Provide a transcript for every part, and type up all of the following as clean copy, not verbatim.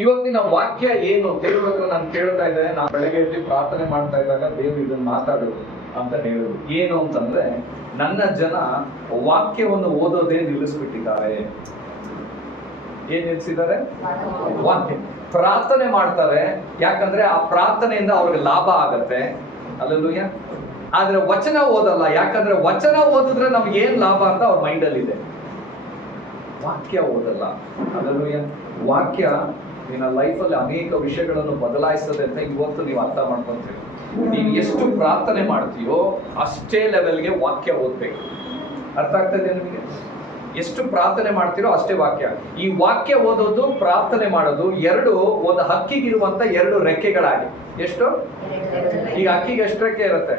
ಇವತ್ತಿನ ವಾಕ್ಯ ಏನು? ದೇವ್ರ ಹತ್ರ ನಾನು ಕೇಳ್ತಾ ಇದ್ದೆ, ನಾನು ಬೆಳಗ್ಗೆ ಎದ್ದು ಪ್ರಾರ್ಥನೆ ಮಾಡ್ತಾ ಇದ್ದಾಗ ದೇವ್ರು ಇದನ್ನ ಮಾತಾಡು ಅಂತ ಹೇಳಿದ್ರು. ಏನು ಅಂತಂದ್ರೆ, ನನ್ನ ಜನ ವಾಕ್ಯವನ್ನು ಓದೋದೇ ನಿಲ್ಲಿಸ್ಬಿಟ್ಟಿದ್ದಾರೆ. ಏನ್ ನಿಲ್ಸಿದ್ದಾರೆ? ವಾಕ್ಯ. ಪ್ರಾರ್ಥನೆ ಮಾಡ್ತಾರೆ, ಯಾಕಂದ್ರೆ ಆ ಪ್ರಾರ್ಥನೆಯಿಂದ ಅವ್ರಿಗೆ ಲಾಭ ಆಗತ್ತೆ. ಹಲ್ಲೆಲೂಯಾ. ಆದ್ರೆ ವಚನ ಓದಲ್ಲ, ಯಾಕಂದ್ರೆ ವಚನ ಓದಿದ್ರೆ ನಮ್ಗೆ ಏನ್ ಲಾಭ ಅಂತ ಅವ್ರ ಮೈಂಡಲ್ಲಿ ಇದೆ. ವಾಕ್ಯ ಓದಲ್ಲ. ಹಲ್ಲೆಲೂಯಾ. ವಾಕ್ಯ ನಿನ್ನ ಲೈಫಲ್ಲಿ ಅನೇಕ ವಿಷಯಗಳನ್ನು ಬದಲಾಯಿಸ್ತದೆ ಅಂತ ಇವತ್ತು ನೀವು ಅರ್ಥ ಮಾಡ್ಕೊಂತೀರಿ. ನೀವು ಎಷ್ಟು ಪ್ರಾರ್ಥನೆ ಮಾಡ್ತೀಯೋ ಅಷ್ಟೇ ಲೆವೆಲ್ಗೆ ವಾಕ್ಯ ಓದ್ಬೇಕು. ಅರ್ಥ ಆಗ್ತದೆ ನಿಮಗೆ? ಎಷ್ಟು ಪ್ರಾರ್ಥನೆ ಮಾಡ್ತೀರೋ ಅಷ್ಟೇ ವಾಕ್ಯ. ಈ ವಾಕ್ಯ ಓದೋದು, ಪ್ರಾರ್ಥನೆ ಮಾಡೋದು ಎರಡು ಒಂದು ಹಕ್ಕಿಗಿರುವಂತ ಎರಡು ರೆಕ್ಕೆಗಳಾಗಿ. ಎಷ್ಟು? ಈಗ ಹಕ್ಕಿಗೆ ಎಷ್ಟು ರೆಕ್ಕೆ ಇರುತ್ತೆ?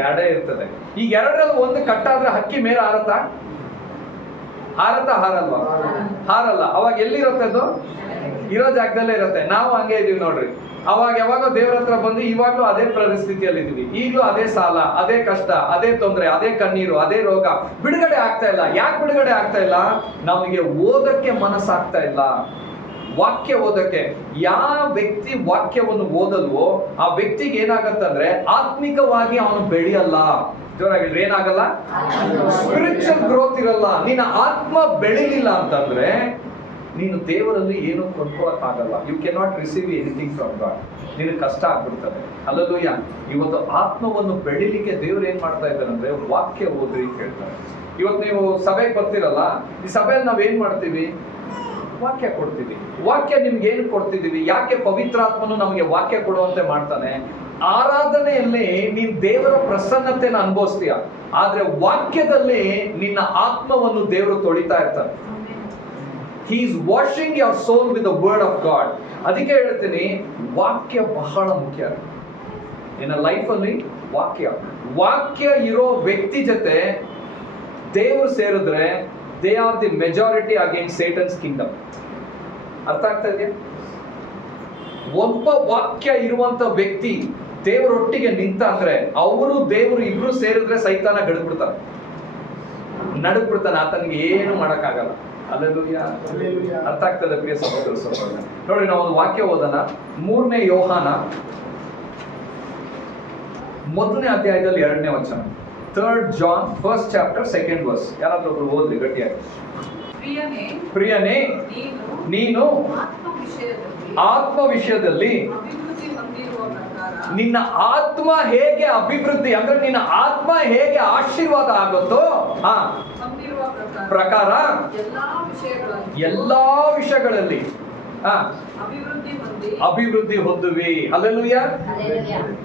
ಎರಡೇ ಇರ್ತದೆ. ಈಗ ಎರಡರಲ್ಲಿ ಒಂದು ಕಟ್ಟಾದ್ರೆ ಹಕ್ಕಿ ಮೇಲೆ ಹಾರತ್ತಾ? ಹಾರಲ್ವಾ? ಹಾರಲ್ಲ. ಅವಾಗ ಎಲ್ಲಿರುತ್ತೆ? ಅದು ಇರೋ ಜಾಗದಲ್ಲೇ ಇರುತ್ತೆ. ನಾವು ಹಂಗೆ ಇದೀವಿ ನೋಡ್ರಿ. ಅವಾಗ ಯಾವಾಗ ದೇವ್ರ ಹತ್ರ ಬಂದು ಇವಾಗ್ಲೂ ಅದೇ ಪರಿಸ್ಥಿತಿಯಲ್ಲಿ ಇದೀವಿ. ಈಗಲೂ ಅದೇ ಸಾಲ, ಅದೇ ಕಷ್ಟ, ಅದೇ ತೊಂದರೆ, ಅದೇ ಕಣ್ಣೀರು, ಅದೇ ರೋಗ. ಬಿಡುಗಡೆ ಆಗ್ತಾ ಇಲ್ಲ. ಯಾಕೆ ಬಿಡುಗಡೆ ಆಗ್ತಾ ಇಲ್ಲ? ನಮಗೆ ಓದಕ್ಕೆ ಮನಸ್ಸಾಗ್ತಾ ಇಲ್ಲ. ವಾಕ್ಯ ಓದಕ್ಕೆ. ಯಾವ ವ್ಯಕ್ತಿ ವಾಕ್ಯವನ್ನು ಓದಲ್ವೋ ಆ ವ್ಯಕ್ತಿಗೆ ಏನಾಗತ್ತಂದ್ರೆ ಆತ್ಮಿಕವಾಗಿ ಅವನು ಬೆಳೆಯಲ್ಲ. ಜೋರಾಗಿ ಏನಾಗಲ್ಲ? ಸ್ಪಿರಿಚುವಲ್ ಗ್ರೋತ್ ಇರಲ್ಲ. ನಿನ್ನ ಆತ್ಮ ಬೆಳಿಲಿಲ್ಲ ಅಂತಂದ್ರೆ ನೀನು ದೇವರಲ್ಲಿ ಏನು ಕೊಂಡ್ಕೊಳಕ್ ಆಗಲ್ಲ. You can not receive anything from God. ನಿನಗೆ ಕಷ್ಟ ಆಗ್ಬಿಡ್ತದೆ. ಹಲ್ಲೆಲೂಯಾ. ಇವತ್ತು ಆತ್ಮವನ್ನು ಬೆಳಿಲಿಕ್ಕೆ ದೇವ್ರು ಏನ್ ಮಾಡ್ತಾ ಇದ್ದಾರೆ ಅಂದ್ರೆ ವಾಕ್ಯ ಓದ್ರಿ ಕೇಳ್ತಾರೆ. ಇವತ್ತು ನೀವು ಸಭೆಗೆ ಬರ್ತಿರಲ್ಲ, ಈ ಸಭೆಯಲ್ಲಿ ನಾವ್ ಏನ್ ಮಾಡ್ತೀವಿ? ವಾಕ್ಯ ಕೊಡ್ತೀವಿ. ವಾಕ್ಯ ನಿಮ್ಗೆ ಏನು ಕೊಡ್ತಿದೀವಿ? ಯಾಕೆ ಪವಿತ್ರಾತ್ಮನು ನಮಗೆ ವಾಕ್ಯ ಕೊಡುವಂತೆ ಮಾಡ್ತಾನೆ? ಆರಾಧನೆಯಲ್ಲಿ ನೀನ್ ದೇವರ ಪ್ರಸನ್ನತೆನ ಅನುಭವಿಸ್ತೀಯ, ಆದ್ರೆ ವಾಕ್ಯದಲ್ಲಿ ನಿನ್ನ ಆತ್ಮವನ್ನು ದೇವರು ತೊಳಿತಾ ಇರ್ತಾನೆ. He is washing your soul with the word of God. ಅದಕ್ಕೆ ಹೇಳ್ತೀನಿ, ವಾಕ್ಯ ಬಹಳ ಮುಖ್ಯ ನಿನ್ನ ಲೈಫಲ್ಲಿ. ವಾಕ್ಯ ಇರೋ ವ್ಯಕ್ತಿ ಜೊತೆ ದೇವರು ಸೇರಿದ್ರೆ they are the majority against Satan's kingdom. ಅರ್ಥ ಆಗ್ತಾ ಇದೆಯಾ? ಒಬ್ಬ ವಾಕ್ಯ ಇರುವಂತ ವ್ಯಕ್ತಿ ದೇವರೊಟ್ಟಿಗೆ ನಿಂತ ಅಂದ್ರೆ ಅವರು ದೇವರು ಇಬ್ರು ಸೇರಿದ್ರೆ ಸೈತಾನ ಗಡ್ಬಿಡ್ತಾನೆ, ನಡುಗ್ಬಿಡ್ತಾನೆ. ಆತನಿಗೆ ಏನು ಮಾಡಕ್ಕಾಗಲ್ಲ. ಹಲ್ಲೆಲೂಯಾ. ಅರ್ಥ ಆಗ್ತದೆ ಪ್ರಿಯ ಸಹೋದರ ಸಹೋದರ? ನೋಡಿ, ನಾವು ಒಂದು ವಾಕ್ಯ ಓದೋಣ. 3ನೇ ಯೋಹಾನ 1ನೇ ಅಧ್ಯಾಯದಲ್ಲಿ 2ನೇ ವಚನ. 3rd John 1st chapter 2nd verse. ಯಾರಾದ್ರೂ ಒಬ್ರು ಓದ್ರಿ ಗಟ್ಟಿಯಾಗಿ. ಪ್ರಿಯನೇ, ನೀನು ಆತ್ಮ ವಿಷಯದಲ್ಲಿ ನಿನ್ನ ಆತ್ಮ ಹೇಗೆ ಅಭಿವೃದ್ಧಿ ಅಂದ್ರೆ ನಿನ್ನ ಆತ್ಮ ಹೇಗೆ ಆಶೀರ್ವಾದ ಆಗುತ್ತೋ ಆ ಪ್ರಕಾರ ಎಲ್ಲಾ ವಿಷಯಗಳಲ್ಲಿ ಅಭಿವೃದ್ಧಿ ಹೊಂದುವಿ. Hallelujah.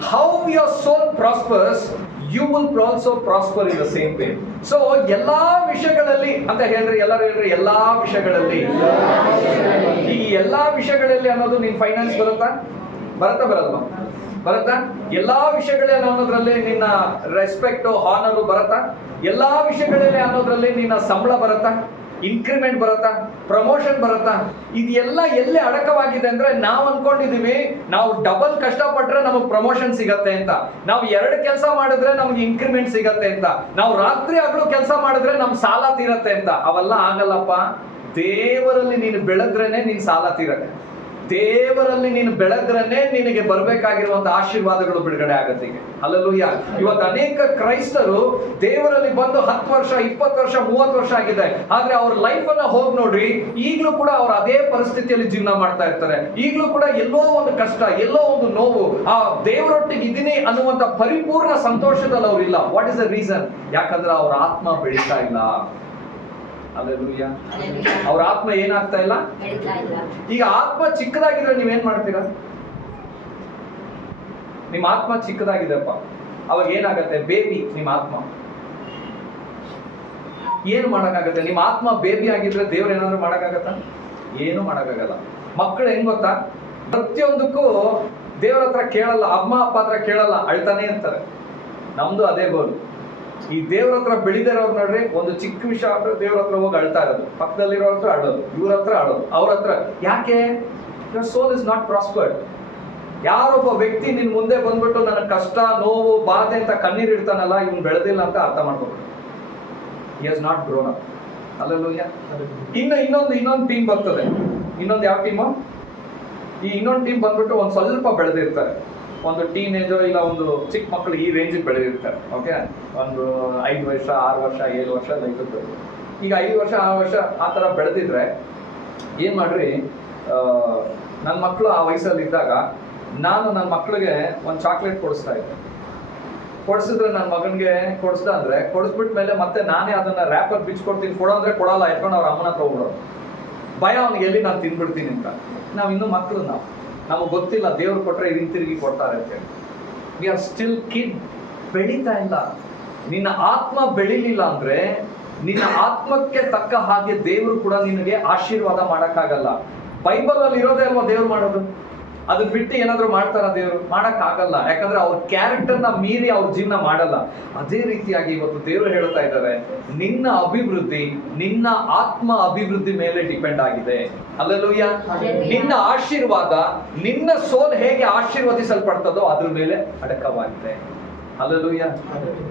How your soul prospers, you will also prosper in the same way. So ಎಲ್ಲಾ ವಿಷಯಗಳಲ್ಲಿ ಅಂತ ಹೇಳ್ರಿ, ಎಲ್ಲರೂ ಹೇಳ್ರಿ, ಎಲ್ಲಾ ವಿಷಯಗಳಲ್ಲಿ. ಈ ಎಲ್ಲಾ ವಿಷಯಗಳಲ್ಲಿ ಅನ್ನೋದು ನಿನ್ ಫೈನಾನ್ಸ್ ಬರುತ್ತಾ? ಬರಲ್ವಾ? ಬರುತ್ತಾ? ಎಲ್ಲಾ ವಿಷಯಗಳಲ್ಲಿ ಅನ್ನೋದ್ರಲ್ಲಿ ನಿನ್ನ ರೆಸ್ಪೆಕ್ಟ್, ಹಾನರು ಬರುತ್ತಾ? ಎಲ್ಲಾ ವಿಷಯಗಳಲ್ಲಿ ಅನ್ನೋದ್ರಲ್ಲಿ ನಿನ್ನ ಸಂಬಳ ಬರುತ್ತಾ? ಇನ್ಕ್ರಿಮೆಂಟ್ ಬರುತ್ತಾ? ಪ್ರಮೋಷನ್ ಬರುತ್ತಾ? ಇದೆಲ್ಲ ಎಲ್ಲಿ ಅಡಕವಾಗಿದೆ ಅಂದ್ರೆ ನಾವು ಅನ್ಕೊಂಡಿದೀವಿ ನಾವು ಡಬಲ್ ಕಷ್ಟಪಟ್ರೆ ನಮಗೆ ಪ್ರಮೋಷನ್ ಸಿಗತ್ತೆ ಅಂತ, ನಾವು 2 ಕೆಲಸ ಮಾಡಿದ್ರೆ ನಮ್ಗೆ ಇನ್ಕ್ರಿಮೆಂಟ್ ಸಿಗತ್ತೆ ಅಂತ, ನಾವು ರಾತ್ರಿ ಹಗಲು ಕೆಲಸ ಮಾಡಿದ್ರೆ ನಮ್ ಸಾಲ ತೀರತ್ತೆ ಅಂತ. ಅವೆಲ್ಲ ಆಗಲ್ಲಪ್ಪ. ದೇವರಲ್ಲಿ ನೀನು ಬೆಳೆದ್ರೇನೆ ನಿನ್ ಸಾಲ ತೀರತ್ತೆ. ದೇವರಲ್ಲಿ ನೀನು ಬೆಳೆದ್ರನ್ನೇ ನಿನಗೆ ಬರ್ಬೇಕಾಗಿರುವಂತ ಆಶೀರ್ವಾದಗಳು ಬಿಡುಗಡೆ ಆಗತ್ತೆ. ಹಲ್ಲೆಲೂಯಾ. ಇವತ್ತು ಅನೇಕ ಕ್ರೈಸ್ತರು ದೇವರಲ್ಲಿ ಬಂದು 10 ವರ್ಷ, 20 ವರ್ಷ, 30 ವರ್ಷ ಆಗಿದೆ, ಆದ್ರೆ ಅವ್ರ ಲೈಫ್ ಅನ್ನ ಹೋಗಿ ನೋಡ್ರಿ, ಈಗ್ಲೂ ಕೂಡ ಅವ್ರು ಅದೇ ಪರಿಸ್ಥಿತಿಯಲ್ಲಿ ಜೀವನ ಮಾಡ್ತಾ ಇರ್ತಾರೆ. ಈಗ್ಲೂ ಕೂಡ ಎಲ್ಲೋ ಒಂದು ಕಷ್ಟ, ಎಲ್ಲೋ ಒಂದು ನೋವು. ಆ ದೇವರೊಟ್ಟಿಗೆ ಇದೀನಿ ಅನ್ನುವಂತ ಪರಿಪೂರ್ಣ ಸಂತೋಷದಲ್ಲಿ ಅವ್ರಿಲ್ಲ. What is the reason? ಯಾಕಂದ್ರೆ ಅವ್ರ ಆತ್ಮ ಬೆಳೀತಾ ಇಲ್ಲ. ಹಲ್ಲೆಲೂಯಾ. ಅವ್ರ ಆತ್ಮ ಏನಾಗ್ತಾ ಇಲ್ಲ? ಈಗ ಆತ್ಮ ಚಿಕ್ಕದಾಗಿದ್ರೆ ನೀವೇನ್ ಮಾಡ್ತೀರಾ? ನಿಮ್ಮ ಆತ್ಮ ಚಿಕ್ಕದಾಗಿದೆಪ್ಪ, ಅವಾಗ ಏನಾಗತ್ತೆ? ಬೇಬಿ. ನಿಮ್ಮ ಆತ್ಮ ಏನು ಮಾಡಕ್ಕಾಗತ್ತೆ? ನಿಮ್ಮ ಆತ್ಮ ಬೇಬಿ ಆಗಿದ್ರೆ ದೇವ್ರ ಏನಾದ್ರು ಮಾಡಕ್ಕಾಗತ್ತ? ಏನು ಮಾಡಕ್ಕಾಗಲ್ಲ. ಮಕ್ಕಳು ಹೆಂಗ್ ಗೊತ್ತಾ? ಪ್ರತಿಯೊಂದಕ್ಕೂ ದೇವ್ರ ಹತ್ರ ಕೇಳಲ್ಲ, ಅಮ್ಮ ಅಪ್ಪ ಹತ್ರ ಕೇಳಲ್ಲ, ಅಳ್ತಾನೆ ಇರ್ತಾರೆ. ನಮ್ದು ಅದೇ ಗೋಲು. ಈ ದೇವ್ರ ಹತ್ರ ಬೆಳಿದಿರೋರು ನೋಡ್ರಿ, ಒಂದು ಚಿಕ್ಕ ವಿಷಯ ಆದ್ರೆ ದೇವ್ರ ಹತ್ರ ಹೋಗಿ ಅಳ್ತಾ ಇರೋದು, ಪಕ್ಕದಲ್ಲಿರೋ ಹತ್ರ ಅಳೋದು, ಇವ್ರ ಹತ್ರ ಅಳೋದು, ಅವ್ರ ಹತ್ರ. ಯಾಕೆ? Your soul is not prospered. ಯಾರೊಬ್ಬ ವ್ಯಕ್ತಿ ನಿನ್ ಮುಂದೆ ಬಂದ್ಬಿಟ್ಟು ನನ್ನ ಕಷ್ಟ, ನೋವು, ಬಾಧೆ ಅಂತ ಕಣ್ಣೀರ್ ಇಡ್ತಾನಲ್ಲ, ಇವನ್ ಬೆಳೆದಿಲ್ಲ ಅಂತ ಅರ್ಥ ಮಾಡ್ಕೋಬೇಕು. He has not grown up. Hallelujah. ಇನ್ನೊಂದು ಟೀಮ್ ಬರ್ತದೆ. ಇನ್ನೊಂದು ಯಾವ ಟೀಮು? ಈ ಇನ್ನೊಂದು ಟೀಮ್ ಬಂದ್ಬಿಟ್ಟು ಒಂದು ಸ್ವಲ್ಪ ಬೆಳೆದಿರ್ತಾರೆ, ಒಂದು ಟೀನೇಜ್ ಇಲ್ಲ ಒಂದು ಚಿಕ್ಕ ಮಕ್ಕಳು ಈ ರೇಂಜಿಗೆ ಬೆಳೆದಿರ್ತಾರೆ. ಓಕೆ, ಒಂದು 5 ವರ್ಷ 6 ವರ್ಷ 7 ವರ್ಷ ಲೈಫ್. ಈಗ 5 ವರ್ಷ 6 ವರ್ಷ ಆ ಥರ ಬೆಳೆದಿದ್ರೆ ಏನು ಮಾಡ್ರಿ, ನನ್ನ ಮಕ್ಕಳು ಆ ವಯಸ್ಸಲ್ಲಿ ಇದ್ದಾಗ ನಾನು ನನ್ನ ಮಕ್ಕಳಿಗೆ ಒಂದು ಚಾಕ್ಲೇಟ್ ಕೊಡಿಸ್ತಾ ಇದ್ದೆ. ಕೊಡಿಸಿದ್ರೆ ನನ್ನ ಮಗನಿಗೆ ಕೊಡಿಸ್ದ ಅಂದ್ರೆ ಕೊಡಿಸ್ಬಿಟ್ಟ ಮೇಲೆ ಮತ್ತೆ ನಾನೇ ಅದನ್ನ ರ್ಯಾಪರ್ ಬಿಚ್ಕೊಡ್ತೀನಿ, ಕೊಡೋ ಅಂದ್ರೆ ಕೊಡಲ್ಲ, ಎತ್ಕೊಂಡು ಅವ್ರ ಅಮ್ಮನ ಹತ್ರ ಹೋಗ್ಬಿಡೋದು. ಭಯ ಅವ್ನಿಗೆ ಎಲ್ಲಿ ನಾನು ತಿನ್ಬಿಡ್ತೀನಿ ಅಂತ. ನಾವು ಇನ್ನೂ ಮಕ್ಕಳು, ನಮಗೆ ಗೊತ್ತಿಲ್ಲ ದೇವ್ರು ಕೊಟ್ರೆ ಹಿಂತಿರುಗಿ ಕೊಡ್ತಾರೆ ಅಂತೇಳಿ. ವಿ ಆರ್ ಸ್ಟಿಲ್ ಕಿಡ್, ಬೆಳೀತಾ ಇಲ್ಲ. ನಿನ್ನ ಆತ್ಮ ಬೆಳಿಲಿಲ್ಲ ಅಂದ್ರೆ ನಿನ್ನ ಆತ್ಮಕ್ಕೆ ತಕ್ಕ ಹಾಗೆ ದೇವರು ಕೂಡ ನಿನಗೆ ಆಶೀರ್ವಾದ ಮಾಡಕ್ಕಾಗಲ್ಲ. ಬೈಬಲ್ ಅಲ್ಲಿ ಇರೋದೇ ಅಲ್ವಾ ದೇವ್ರು ಮಾಡೋದು. ಅದನ್ನ ಬಿಟ್ಟು ಏನಾದ್ರು ಮಾಡ್ತಾರ ದೇವರು? ಮಾಡಕ್ ಆಗಲ್ಲ. ಯಾಕಂದ್ರೆ ಅವ್ರ ಕ್ಯಾರೆಕ್ಟರ್ನ ಮೀರಿ ಅವ್ರ ಜೀವನ ಮಾಡಲ್ಲ. ಅದೇ ರೀತಿಯಾಗಿ ಇವತ್ತು ದೇವರು ಹೇಳ್ತಾ ಇದ್ದಾರೆ, ನಿನ್ನ ಅಭಿವೃದ್ಧಿ ನಿನ್ನ ಆತ್ಮ ಅಭಿವೃದ್ಧಿ ಮೇಲೆ ಡಿಪೆಂಡ್ ಆಗಿದೆ. ಹಲ್ಲೆಲೂಯಾ. ನಿನ್ನ ಆಶೀರ್ವಾದ, ನಿನ್ನ ಸೋಲ್ ಹೇಗೆ ಆಶೀರ್ವದಿಸಲ್ಪಡ್ತದೋ ಅದ್ರ ಮೇಲೆ ಅಡಕವಾಗಿದೆ. ಹಲ್ಲೆಲೂಯಾ.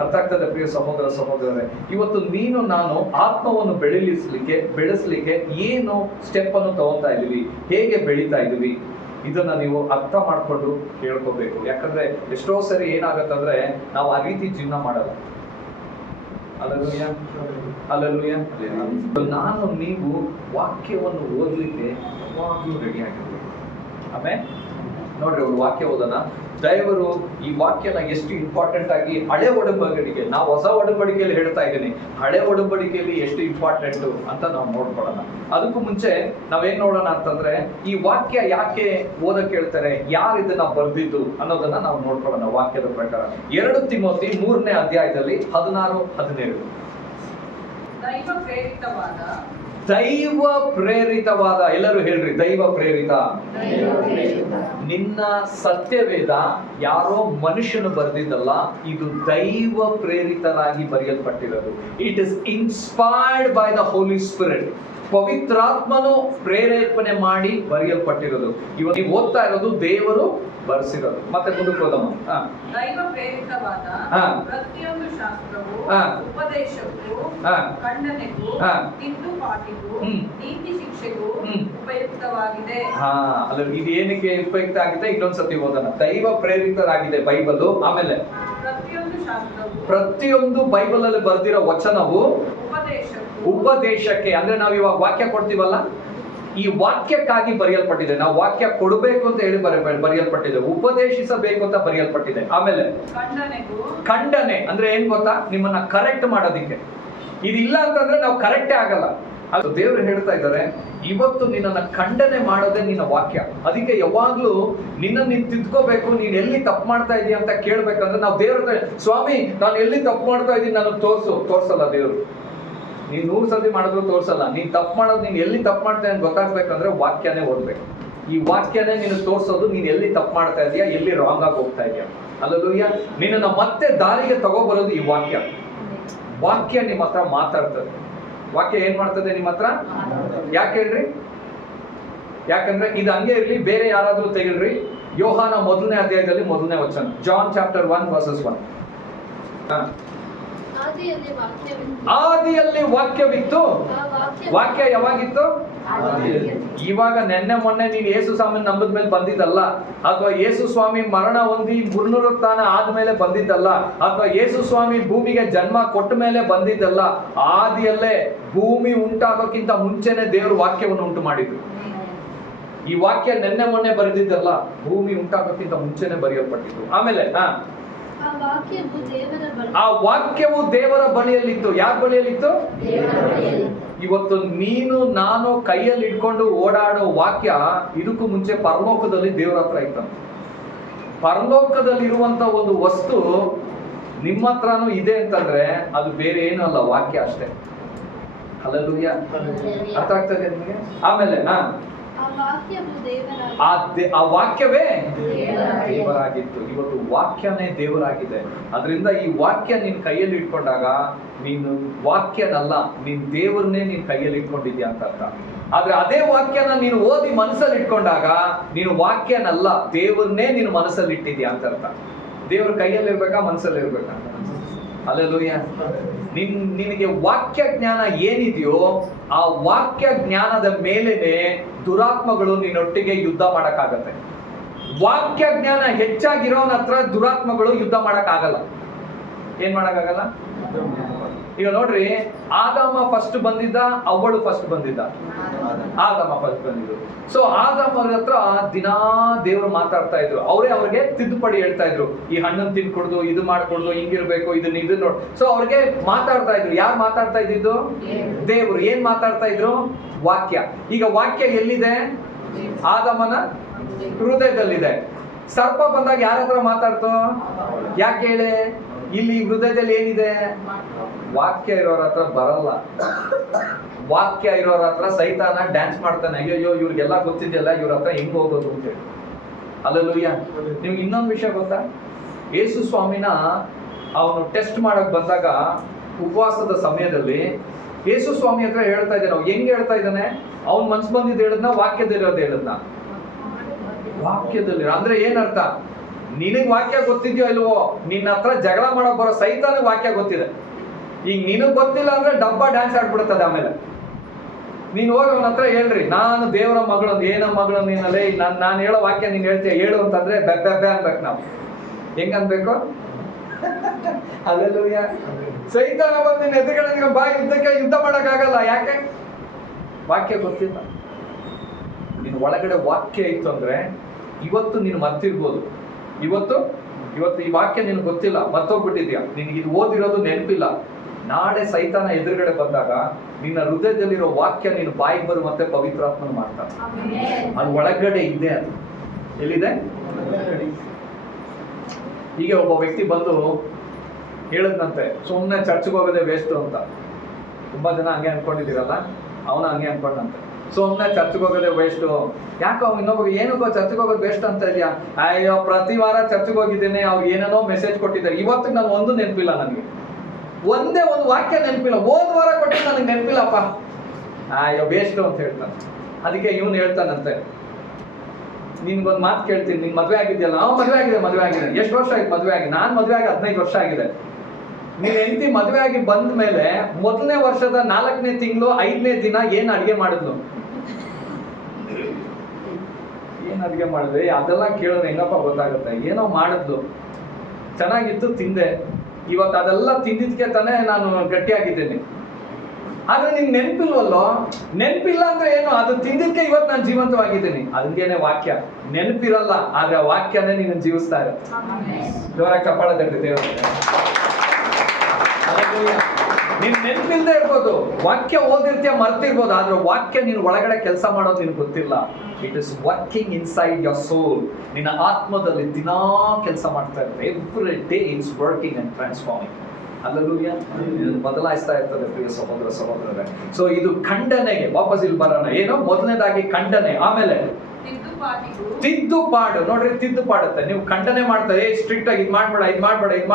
ಅರ್ಥ ಆಗ್ತದೆ ಪ್ರಿಯ ಸಹೋದರ ಸಹೋದರರೇ? ಇವತ್ತು ನೀನು ನಾನು ಆತ್ಮವನ್ನು ಬೆಳೆಸಲಿಕ್ಕೆ ಏನು ಸ್ಟೆಪ್ ಅನ್ನು ತಗೋತಾ ಇದೀವಿ, ಹೇಗೆ ಬೆಳೀತಾ ಇದೀವಿ, ಇದನ್ನ ನೀವು ಅರ್ಥ ಮಾಡ್ಕೊಂಡು ಕೇಳ್ಕೋಬೇಕು. ಯಾಕಂದ್ರೆ ಎಷ್ಟೋ ಸರಿ ಏನಾಗತ್ತಂದ್ರೆ ನಾವು ಆ ರೀತಿ ಜೀವನ ಮಾಡಲ್ಲ. Hallelujah, hallelujah. ನಾನು ನೀವು ವಾಕ್ಯವನ್ನು ಓದಲಿಕ್ಕೆ ಯಾವಾಗಲೂ ರೆಡಿ ಆಗಿರ್ಬೇಕು. ಆಮೇಲೆ ನೋಡ್ರಿ, ಅವ್ರು ವಾಕ್ಯ ಓದೋಣ. ದೇವರು ಈ ವಾಕ್ಯನ ಎಷ್ಟು ಇಂಪಾರ್ಟೆಂಟ್ ಆಗಿ ಹಳೆ ಒಡಂಬಡಿಕೆ, ನಾವು ಹೊಸ ಒಡಂಬಡಿಕೆಯಲ್ಲಿ ಹೇಳ್ತಾ ಇದ್ದೀನಿ, ಹಳೆ ಒಡಂಬಡಿಕೆಯಲ್ಲಿ ಎಷ್ಟು ಇಂಪಾರ್ಟೆಂಟ್ ಅಂತ ನಾವು ನೋಡ್ಕೊಳ್ಳೋಣ. ಅದಕ್ಕೂ ಮುಂಚೆ ನಾವೇನ್ ನೋಡೋಣ ಅಂತಂದ್ರೆ, ಈ ವಾಕ್ಯ ಯಾಕೆ ಓದಕ್ಕೆ ಹೇಳ್ತಾರೆ, ಯಾರು ಇದನ್ನ ಬರ್ದಿದ್ದು ಅನ್ನೋದನ್ನ ನಾವು ನೋಡ್ಕೊಳ್ಳೋಣ. ವಾಕ್ಯದ ಪ್ರಕಾರ 2 ತಿಮೋತಿ 3ನೇ ಅಧ್ಯಾಯದಲ್ಲಿ 16-17. ದೈವ ಪ್ರೇರಿತವಾದ, ಎಲ್ಲರೂ ಹೇಳ್ರಿ, ದೈವ ಪ್ರೇರಿತ. ನಿನ್ನ ಸತ್ಯವೇದ ಯಾರೋ ಮನುಷ್ಯನು ಬರೆದಿದ್ದಲ್ಲ, ಇದು ದೈವ ಪ್ರೇರಿತರಾಗಿ ಬರೆಯಲ್ಪಟ್ಟಿರೋದು. It is inspired by the holy spirit. ಪವಿತ್ರಾತ್ಮನು ಪ್ರೇರೇಪಣೆ ಮಾಡಿ ಬರೆಯಲ್ಪಟ್ಟಿರೋದು. ಇವತ್ತು ನೀವು ಓದ್ತಾ ಇರೋದು ದೇವರು ಬರೆಸಿರೋದು. ಮತ್ತೆ ಮುಂದಕ್ಕೆ ಹೋದಮ್ಮ. ದೈವ ಪ್ರೇರಿತವಾದ ಪ್ರತಿಯೊಂದು ಶಾಸ್ತ್ರವು ಉಪದೇಶಕ್ಕೂ ಖಂಡನೆಗೂ ತಿದ್ದುಪಾಟಿಗೂ ನೀತಿ ಶಿಕ್ಷೆಗೂ ಉಪಯುಕ್ತವಾಗಿದೆ. ಇದು ಏನಕ್ಕೆ ಉಪಯುಕ್ತ ಆಗಿದೆ? ಇನ್ನೊಂದ್ಸತಿ ಓದೋಣ. ದೈವ ಪ್ರೇರಿತರಾಗಿದೆ ಬೈಬಲ್. ಆಮೇಲೆ ಪ್ರತಿಯೊಂದು ಬೈಬಲ್ ಅಲ್ಲಿ ಬರ್ದಿರೋ ವಚನವು ಉಪದೇಶಕ್ಕೆ, ಅಂದ್ರೆ ನಾವು ಇವಾಗ ವಾಕ್ಯ ಕೊಡ್ತೀವಲ್ಲ, ಈ ವಾಕ್ಯಕ್ಕಾಗಿ ಬರೆಯಲ್ಪಟ್ಟಿದೆ. ನಾವು ವಾಕ್ಯ ಕೊಡಬೇಕು ಅಂತ ಹೇಳಿ ಬರೆಯಲ್ಪಟ್ಟಿದೆ, ಉಪದೇಶಿಸಬೇಕು ಅಂತ ಬರೆಯಲ್ಪಟ್ಟಿದೆ. ಆಮೇಲೆ ಖಂಡನೆ ಅಂದ್ರೆ ಏನ್ ಗೊತ್ತಾ? ನಿಮ್ಮನ್ನ ಕರೆಕ್ಟ್ ಮಾಡೋದಿಕ್ಕೆ. ಇದಿಲ್ಲ ಅಂತಂದ್ರೆ ನಾವು ಕರೆಕ್ಟೇ ಆಗಲ್ಲ. ಅದು ದೇವರು ಹೇಳ್ತಾ ಇದ್ದಾರೆ, ಇವತ್ತು ನಿನ್ನನ್ನ ಖಂಡನೆ ಮಾಡೋದೇ ನಿನ್ನ ವಾಕ್ಯ. ಅದಕ್ಕೆ ಯಾವಾಗ್ಲೂ ನಿನ್ನ ನೀನ್ ತಿದ್ಕೋಬೇಕು. ನೀನ್ ಎಲ್ಲಿ ತಪ್ಪು ಮಾಡ್ತಾ ಇದೀಯ ಅಂತ ಕೇಳ್ಬೇಕಂದ್ರೆ ನಾವು ದೇವ್ರ, ಸ್ವಾಮಿ ನಾನು ಎಲ್ಲಿ ತಪ್ಪು ಮಾಡ್ತಾ ಇದೀನಿ ನಾನು ತೋರ್ಸಲ್ಲ ದೇವ್ರು. ನೀನ್ 100 ಸತಿ ಮಾಡಿದ್ರು ತೋರ್ಸಲ್ಲ. ನೀನ್ ತಪ್ಪು ಮಾಡೋದು, ನೀನ್ ಎಲ್ಲಿ ತಪ್ಪು ಮಾಡ್ತಾ ಅಂತ ಗೊತ್ತಾಗ್ಬೇಕಂದ್ರೆ ವಾಕ್ಯನೇ ಓದ್ಬೇಕು. ಈ ವಾಕ್ಯನೇ ನೀನು ತೋರ್ಸೋದು, ನೀನ್ ಎಲ್ಲಿ ತಪ್ಪು ಮಾಡ್ತಾ ಇದೀಯಾ, ಎಲ್ಲಿ ರಾಂಗ್ ಆಗಿ ಹೋಗ್ತಾ ಇದೀಯಾ. ಹಲ್ಲೆಲೂಯಾ. ನಿನ್ನನ್ನ ಮತ್ತೆ ದಾರಿಗೆ ತಗೋಬರೋದು ಈ ವಾಕ್ಯ. ವಾಕ್ಯ ನಿಮ್ಮ ಹತ್ರ ಮಾತಾಡ್ತದೆ. ವಾಕ್ಯ ಏನ್ ಮಾಡ್ತದೆ ನಿಮ್ಮ ಹತ್ರ? ಯಾಕೆ ಹೇಳ್ರಿ? ಯಾಕಂದ್ರೆ ಇದು ಹಂಗೆ ಇರ್ಲಿ, ಬೇರೆ ಯಾರಾದ್ರೂ ತೆಗಿಲ್ರಿ. ಯೋಹಾನ 1ನೇ ಅಧ್ಯಾಯದಲ್ಲಿ 1ನೇ ವಚನ, ಜಾನ್ ಚಾಪ್ಟರ್ 1:1. ಆದಿಯಲ್ಲಿ ವಾಕ್ಯವಿತ್ತು. ವಾಕ್ಯ ಯಾವಾಗಿತ್ತು? ಇವಾಗ ನೆನ್ನೆ ಮೊನ್ನೆ ನೀನು ಯೇಸು ಸ್ವಾಮಿ ನಂಬದ ಮೇಲೆ ಬಂದಿದ್ದಲ್ಲ, ಅಥವಾ ಯೇಸು ಸ್ವಾಮಿ ಮರಣ ಹೊಂದಿ ಪುನರುತ್ಥಾನ ಆದ್ಮೇಲೆ ಬಂದಿದ್ದಲ್ಲ, ಅಥವಾ ಯೇಸು ಸ್ವಾಮಿ ಭೂಮಿಗೆ ಜನ್ಮ ಕೊಟ್ಟ ಮೇಲೆ ಬಂದಿದ್ದಲ್ಲ. ಆದಿಯಲ್ಲೇ ಭೂಮಿ ಉಂಟಾಗೋಕ್ಕಿಂತ ಮುಂಚೆನೆ ದೇವರು ವಾಕ್ಯವನ್ನು ಉಂಟು ಮಾಡಿದ್ರು. ಈ ವಾಕ್ಯ ನೆನ್ನೆ ಮೊನ್ನೆ ಬರೆದಿದ್ದಲ್ಲ, ಭೂಮಿ ಉಂಟಾಗೋಕ್ಕಿಂತ ಮುಂಚೆನೆ ಬರೆಯಲ್ಪಟ್ಟಿತ್ತು. ಆಮೇಲೆ ಆ ವಾಕ್ಯವು ದೇವರ ಬಳಿಯಲ್ಲಿತ್ತು. ಯಾರ ಬಳಿಯಲ್ಲಿತ್ತು? ಇವತ್ತು ನೀನು ನಾನು ಕೈಯಲ್ಲಿ ಇಟ್ಕೊಂಡು ಓಡಾಡೋ ವಾಕ್ಯ ಇದಕ್ಕೂ ಮುಂಚೆ ಪರಲೋಕದಲ್ಲಿ ದೇವರ ಹತ್ರ ಇತ್ತು. ಪರಲೋಕದಲ್ಲಿರುವಂತ ಒಂದು ವಸ್ತು ನಿಮ್ಮ ಹತ್ರನೂ ಇದೆ ಅಂತಂದ್ರೆ ಅದು ಬೇರೆ ಏನೂ ಅಲ್ಲ, ವಾಕ್ಯ ಅಷ್ಟೇ. ಹಲ್ಲೆಲೂಯಾ. ಅರ್ಥ ಆಗ್ತದೆ ನಿಮಗೆ? ಆಮೇಲೆ ಆ ವಾಕ್ಯವೇ ದೇವರಾಗಿತ್ತು. ಇವತ್ತು ವಾಕ್ಯನೇ ದೇವರಾಗಿದೆ. ಅದರಿಂದ ಈ ವಾಕ್ಯ ನೀನ್ ಕೈಯಲ್ಲಿ ಇಟ್ಕೊಂಡಾಗ ನೀನು ವಾಕ್ಯನಲ್ಲ, ನೀನ್ ದೇವರನ್ನೇ ನೀನ್ ಕೈಯಲ್ಲಿ ಇಟ್ಕೊಂಡಿದ್ಯಾ ಅಂತ ಅರ್ಥ. ಆದ್ರೆ ಅದೇ ವಾಕ್ಯನ ನೀನು ಓದಿ ಮನಸ್ಸಲ್ಲಿ ಇಟ್ಕೊಂಡಾಗ ನೀನು ವಾಕ್ಯನಲ್ಲ, ದೇವರನ್ನೇ ನೀನು ಮನಸ್ಸಲ್ಲಿ ಇಟ್ಟಿದ್ಯಾ ಅಂತ ಅರ್ಥ. ದೇವ್ರ ಕೈಯಲ್ಲಿ ಇರ್ಬೇಕಾ ಮನಸ್ಸಲ್ಲಿ ಇರ್ಬೇಕಾ? ಹಲ್ಲೆಲೂಯ. ನಿನಗೆ ವಾಕ್ಯ ಜ್ಞಾನ ಏನಿದೆಯೋ ಆ ವಾಕ್ಯ ಜ್ಞಾನದ ಮೇಲೆನೆ ದುರಾತ್ಮಗಳು ನಿನ್ನೊಟ್ಟಿಗೆ ಯುದ್ಧ ಮಾಡಕ್ಕಾಗತ್ತೆ. ವಾಕ್ಯ ಜ್ಞಾನ ಹೆಚ್ಚಾಗಿರೋನ ಹತ್ರ ದುರಾತ್ಮಗಳು ಯುದ್ಧ ಮಾಡಕ್ಕಾಗಲ್ಲ. ಏನ್ ಮಾಡಕ್ಕಾಗಲ್ಲ? ಈಗ ನೋಡ್ರಿ, ಆದಾಮ ಫಸ್ಟ್ ಬಂದಿದ್ದ, ಅವ್ವಳು ಫಸ್ಟ್ ಬಂದಿದ್ದ? ಆದಾಮ ಫಸ್ಟ್ ಬಂದಿದ್ದು. ಸೊ ಆದಾಮರ ಹತ್ರ ದಿನಾ ದೇವರು ಮಾತಾಡ್ತಾ ಇದ್ರು. ಅವರೇ ಅವ್ರಿಗೆ ತಿದ್ದುಪಡಿ ಹೇಳ್ತಾ ಇದ್ರು, ಈ ಹಣ್ಣನ್ನು ತಿನ್ಕೊಡ್ದು, ಇದು ಮಾಡ್ಕೊಡ್ದು, ಹಿಂಗಿರ್ಬೇಕು, ಇದು ನೋಡ್. ಸೊ ಅವ್ರಿಗೆ ಮಾತಾಡ್ತಾ ಇದ್ರು. ಯಾರು ಮಾತಾಡ್ತಾ ಇದ್ದಿದ್ದು? ದೇವರು. ಏನ್ ಮಾತಾಡ್ತಾ ಇದ್ರು? ವಾಕ್ಯ. ಈಗ ವಾಕ್ಯ ಎಲ್ಲಿದೆ? ಆದಾಮನ ಹೃದಯದಲ್ಲಿದೆ. ಸರ್ಪ ಬಂದಾಗ ಯಾರ ಹತ್ರ ಮಾತಾಡ್ತು? ಯಾಕೆ ಹೇಳಿ? ಇಲ್ಲಿ ಹೃದಯದಲ್ಲಿ ಏನಿದೆ? ವಾಕ್ಯ ಇರೋರ ಹತ್ರ ಬರಲ್ಲ. ವಾಕ್ಯ ಇರೋರ ಹತ್ರ ಸೈತಾನ ಡ್ಯಾನ್ಸ್ ಮಾಡ್ತಾನೆ. ಅಯ್ಯೋ ಇವ್ರಿಗೆಲ್ಲ ಗೊತ್ತಿದೆಯಲ್ಲ, ಇವ್ರ ಹತ್ರ ಹೆಂಗ್ ಹೋಗೋದು ಅಂತೇಳಿ. ಹಲ್ಲೆಲೂಯಾ. ನಿಮ್ಗೆ ಇನ್ನೊಂದು ವಿಷಯ ಗೊತ್ತಾ? ಯೇಸು ಸ್ವಾಮಿನ ಅವನು ಟೆಸ್ಟ್ ಮಾಡಕ್ ಬಂದಾಗ ಉಪವಾಸದ ಸಮಯದಲ್ಲಿ ಯೇಸು ಸ್ವಾಮಿ ಹತ್ರ ಹೇಳ್ತಾ ಇದ್ದಾನೆ. ಅವ್ನು ಹೆಂಗ್ ಹೇಳ್ತಾ ಇದ್ದಾನೆ? ಅವ್ನ್ ಮನ್ಸು ಬಂದಿದ್ದು ಹೇಳದ್ನ, ವಾಕ್ಯದಲ್ಲಿರೋದು ಹೇಳದ್ನ? ವಾಕ್ಯದಲ್ಲಿ. ಅಂದ್ರೆ ಏನರ್ಥ? ನಿನಗ್ ವಾಕ್ಯ ಗೊತ್ತಿದ್ಯೋ ಇಲ್ವೋ, ನಿನ್ನ ಹತ್ರ ಜಗಳ ಮಾಡಕ್ ಬರೋ ಸೈತಾನ ವಾಕ್ಯ ಗೊತ್ತಿದೆ. ಈಗ ನಿನಗ್ ಗೊತ್ತಿಲ್ಲ ಅಂದ್ರೆ ಡಬ್ಬ ಡ್ಯಾನ್ಸ್ ಆಡ್ಬಿಡುತ್ತದೆ. ಆಮೇಲೆ ನೀನ್ ಹೋಗಿ ಅವನ ಹತ್ರ ಹೇಳ್ರಿ, ನಾನು ದೇವರ ಮಗಳು, ಏನ ಮಗಳು ನೀನಲ್ಲೇ, ನಾನು ಹೇಳೋ ವಾಕ್ಯ ನೀನ್ ಹೇಳ್ತೀಯ ಹೇಳು ಅಂತಂದ್ರೆ ಬೆಬ್ಬೆ ಅನ್ಬೇಕು. ನಾವು ಹೆಂಗ್ ಅನ್ಬೇಕು? ಹಲ್ಲೆಲೂಯಾ. ಸೈತಾನ ಬಂದು ನಿನ್ನ ಎದುರುಗಡೆ ಬಾ, ಯುದ್ಧ ಮಾಡಕ್ಕಾಗಲ್ಲ. ಯಾಕೆ? ವಾಕ್ಯ ಗೊತ್ತಿಲ್ಲ. ನಿನ್ ಒಳಗಡೆ ವಾಕ್ಯ ಇತ್ತು ಅಂದ್ರೆ ಇವತ್ತು ನೀನು ಮರ್ತಿರ್ಬೋದು. ಇವತ್ತು ಈ ವಾಕ್ಯ ನಿನ್ಗೆ ಗೊತ್ತಿಲ್ಲ, ಮರ್ತೋಗ್ಬಿಟ್ಟಿದ್ಯಾ, ನಿನ್ಗೆ ಇದು ಓದಿರೋದು ನೆನಪಿಲ್ಲ. ನಾಳೆ ಸೈತಾನ ಎದುರುಗಡೆ ಬಂದಾಗ ನಿನ್ನ ಹೃದಯದಲ್ಲಿರೋ ವಾಕ್ಯ ನೀನು ಬಾಯಿಗೆ ಬರು ಮತ್ತೆ ಪವಿತ್ರಾತ್ಮನ ಮಾಡ್ತಾನೆ. ಅದು ಒಳಗಡೆ ಇದೆ. ಅದು ಎಲ್ಲಿದೆ? ಹೀಗೆ ಒಬ್ಬ ವ್ಯಕ್ತಿ ಬಂದು ಹೇಳದ್ನಂತೆ, ಸುಮ್ಮನೆ ಚರ್ಚ್ಗೆ ಹೋಗೋದೇ ವೇಸ್ಟ್ ಅಂತ. ತುಂಬಾ ಜನ ಹಂಗೆ ಅನ್ಕೊಂಡಿದ್ದೀರಲ್ಲ, ಅವನ ಹಂಗೆ ಅನ್ಕೊಂಡಂತೆ. ಸುಮ್ಮನೆ ಚರ್ಚ್ಗೆ ಹೋಗೋದೇ ವೇಸ್ಟು. ಯಾಕೋ ಅವ್ನು ಇನ್ನೊಬ್ಬ ಏನಕ್ಕೋ ಚರ್ಚ್ಗೆ ಹೋಗೋದು ವೇಸ್ಟ್ ಅಂತ ಇದೆಯಾ? ಅಯ್ಯೋ ಪ್ರತಿ ವಾರ ಚರ್ಚ್ಗೆ ಹೋಗಿದ್ದೀನಿ, ಅವ್ರು ಏನೇನೋ ಮೆಸೇಜ್ ಕೊಟ್ಟಿದ್ದಾರೆ. ಇವತ್ತು ನಾನು ಒಂದು ನೆನಪಿಲ್ಲ, ನನಗೆ ಒಂದೇ ಒಂದು ವಾಕ್ಯ ನೆನಪಿಲ್ಲ. ಹೋದ ವಾರ ಕೊಟ್ಟಿದ್ದು ನನಗೆ ನೆನಪಿಲ್ಲಪ್ಪ. ಅಯ್ಯೋ ವೇಸ್ಟು ಅಂತ ಹೇಳ್ತಾನೆ. ಅದಕ್ಕೆ ಇವನು ಹೇಳ್ತಾನಂತೆ, ನಿನ್ಗೊಂದು ಮಾತು ಕೇಳ್ತೀನಿ, ನಿನ್ ಮದುವೆ ಆಗಿದೆಯಲ್ಲ? ಮದುವೆ ಆಗಿದೆ. ಎಷ್ಟು ವರ್ಷ ಆಯ್ತು ಮದುವೆ ಆಗಿ? ನಾನು ಮದುವೆ ಆಗಿ 15 ವರ್ಷ ಆಗಿದೆ. ನೀನ್ ಹೆಂಡತಿ ಮದುವೆ ಆಗಿ ಬಂದ ಮೇಲೆ ಮೊದಲನೇ ವರ್ಷದ 4ನೇ ತಿಂಗಳು 5ನೇ ದಿನ ಏನ್ ಅಡಿಗೆ ಮಾಡಿದ್ಲು? ಏನ್ ಅಡಿಗೆ ಮಾಡಿದ್ವಿ? ಅದೆಲ್ಲ ಕೇಳಿದ್ರೆ ಹೆಂಗಪ್ಪ ಗೊತ್ತಾಗುತ್ತೆ? ಏನೋ ಮಾಡಿದ್ಲು, ಚೆನ್ನಾಗಿತ್ತು, ತಿಂದೆ. ಇವತ್ತು ಅದೆಲ್ಲ ತಿಂದಿದ್ಕೆ ತಾನೇ ನಾನು ಗಟ್ಟಿಯಾಗಿದ್ದೀನಿ. ಆದ್ರೆ ನಿನ್ ನೆನಪಿಲ್ವಲ್ಲೋ? ನೆನಪಿಲ್ಲ ಅಂದ್ರೆ ಏನು? ಅದು ತಿಂದಿದ್ಕೆ ಇವತ್ತು ನಾನು ಜೀವಂತವಾಗಿದ್ದೀನಿ. ಅದಕ್ಕೇನೆ ವಾಕ್ಯ. ನೆನಪಿರಲ್ಲ, ಆದ್ರೆ ವಾಕ್ಯನೇ ನೀನು ಜೀವಿಸ್ತಾ ಇರುತ್ತೆ. ಜೋರಾಗಿ ಚಪ್ಪಾಳೆ ತಟ್ಟಿ ದೇವರು. ನೀನ್ ನೆನಪಿಲ್ದೇ ಇರ್ಬೋದು, ವಾಕ್ಯ ಓದಿರ್ತೀಯ, ಮರ್ತಿರ್ಬೋದು, ಆದ್ರೆ ವಾಕ್ಯ ನೀನು ಒಳಗಡೆ ಕೆಲಸ ಮಾಡೋದು ನಿನ್ಗೆ ಗೊತ್ತಿಲ್ಲ. It is working inside your soul. ನಿನ್ನ ಆತ್ಮದಲ್ಲಿ ದಿನಾ ಕೆಲಸ ಮಾಡ್ತಾ ಇರ್ತದೆ. Every day it's working and transforming. Hallelujah. ಬದಲಾಯಿಸ್ತಾ ಇರ್ತದೆ ಪ್ರಿಯ ಸಹೋದರರೇ. ಸೊ ಇದು ಖಂಡನೆಗೆ ವಾಪಸ್ ಇಲ್ಲಿ ಬರೋಣ. ಏನು? ಮೊದಲನೇದಾಗಿ ಖಂಡನೆ, ಆಮೇಲೆ ತಿದ್ದುಪಾಡು. ನೋಡ್ರಿ, ತಿದ್ದುಪಾಡುತ್ತೆ. ನೀವು ಖಂಡನೆ ಮಾಡ್ತಾರೆ, ಸ್ಟ್ರಿಕ್ಟ್ ಆಗಿ ಇದ್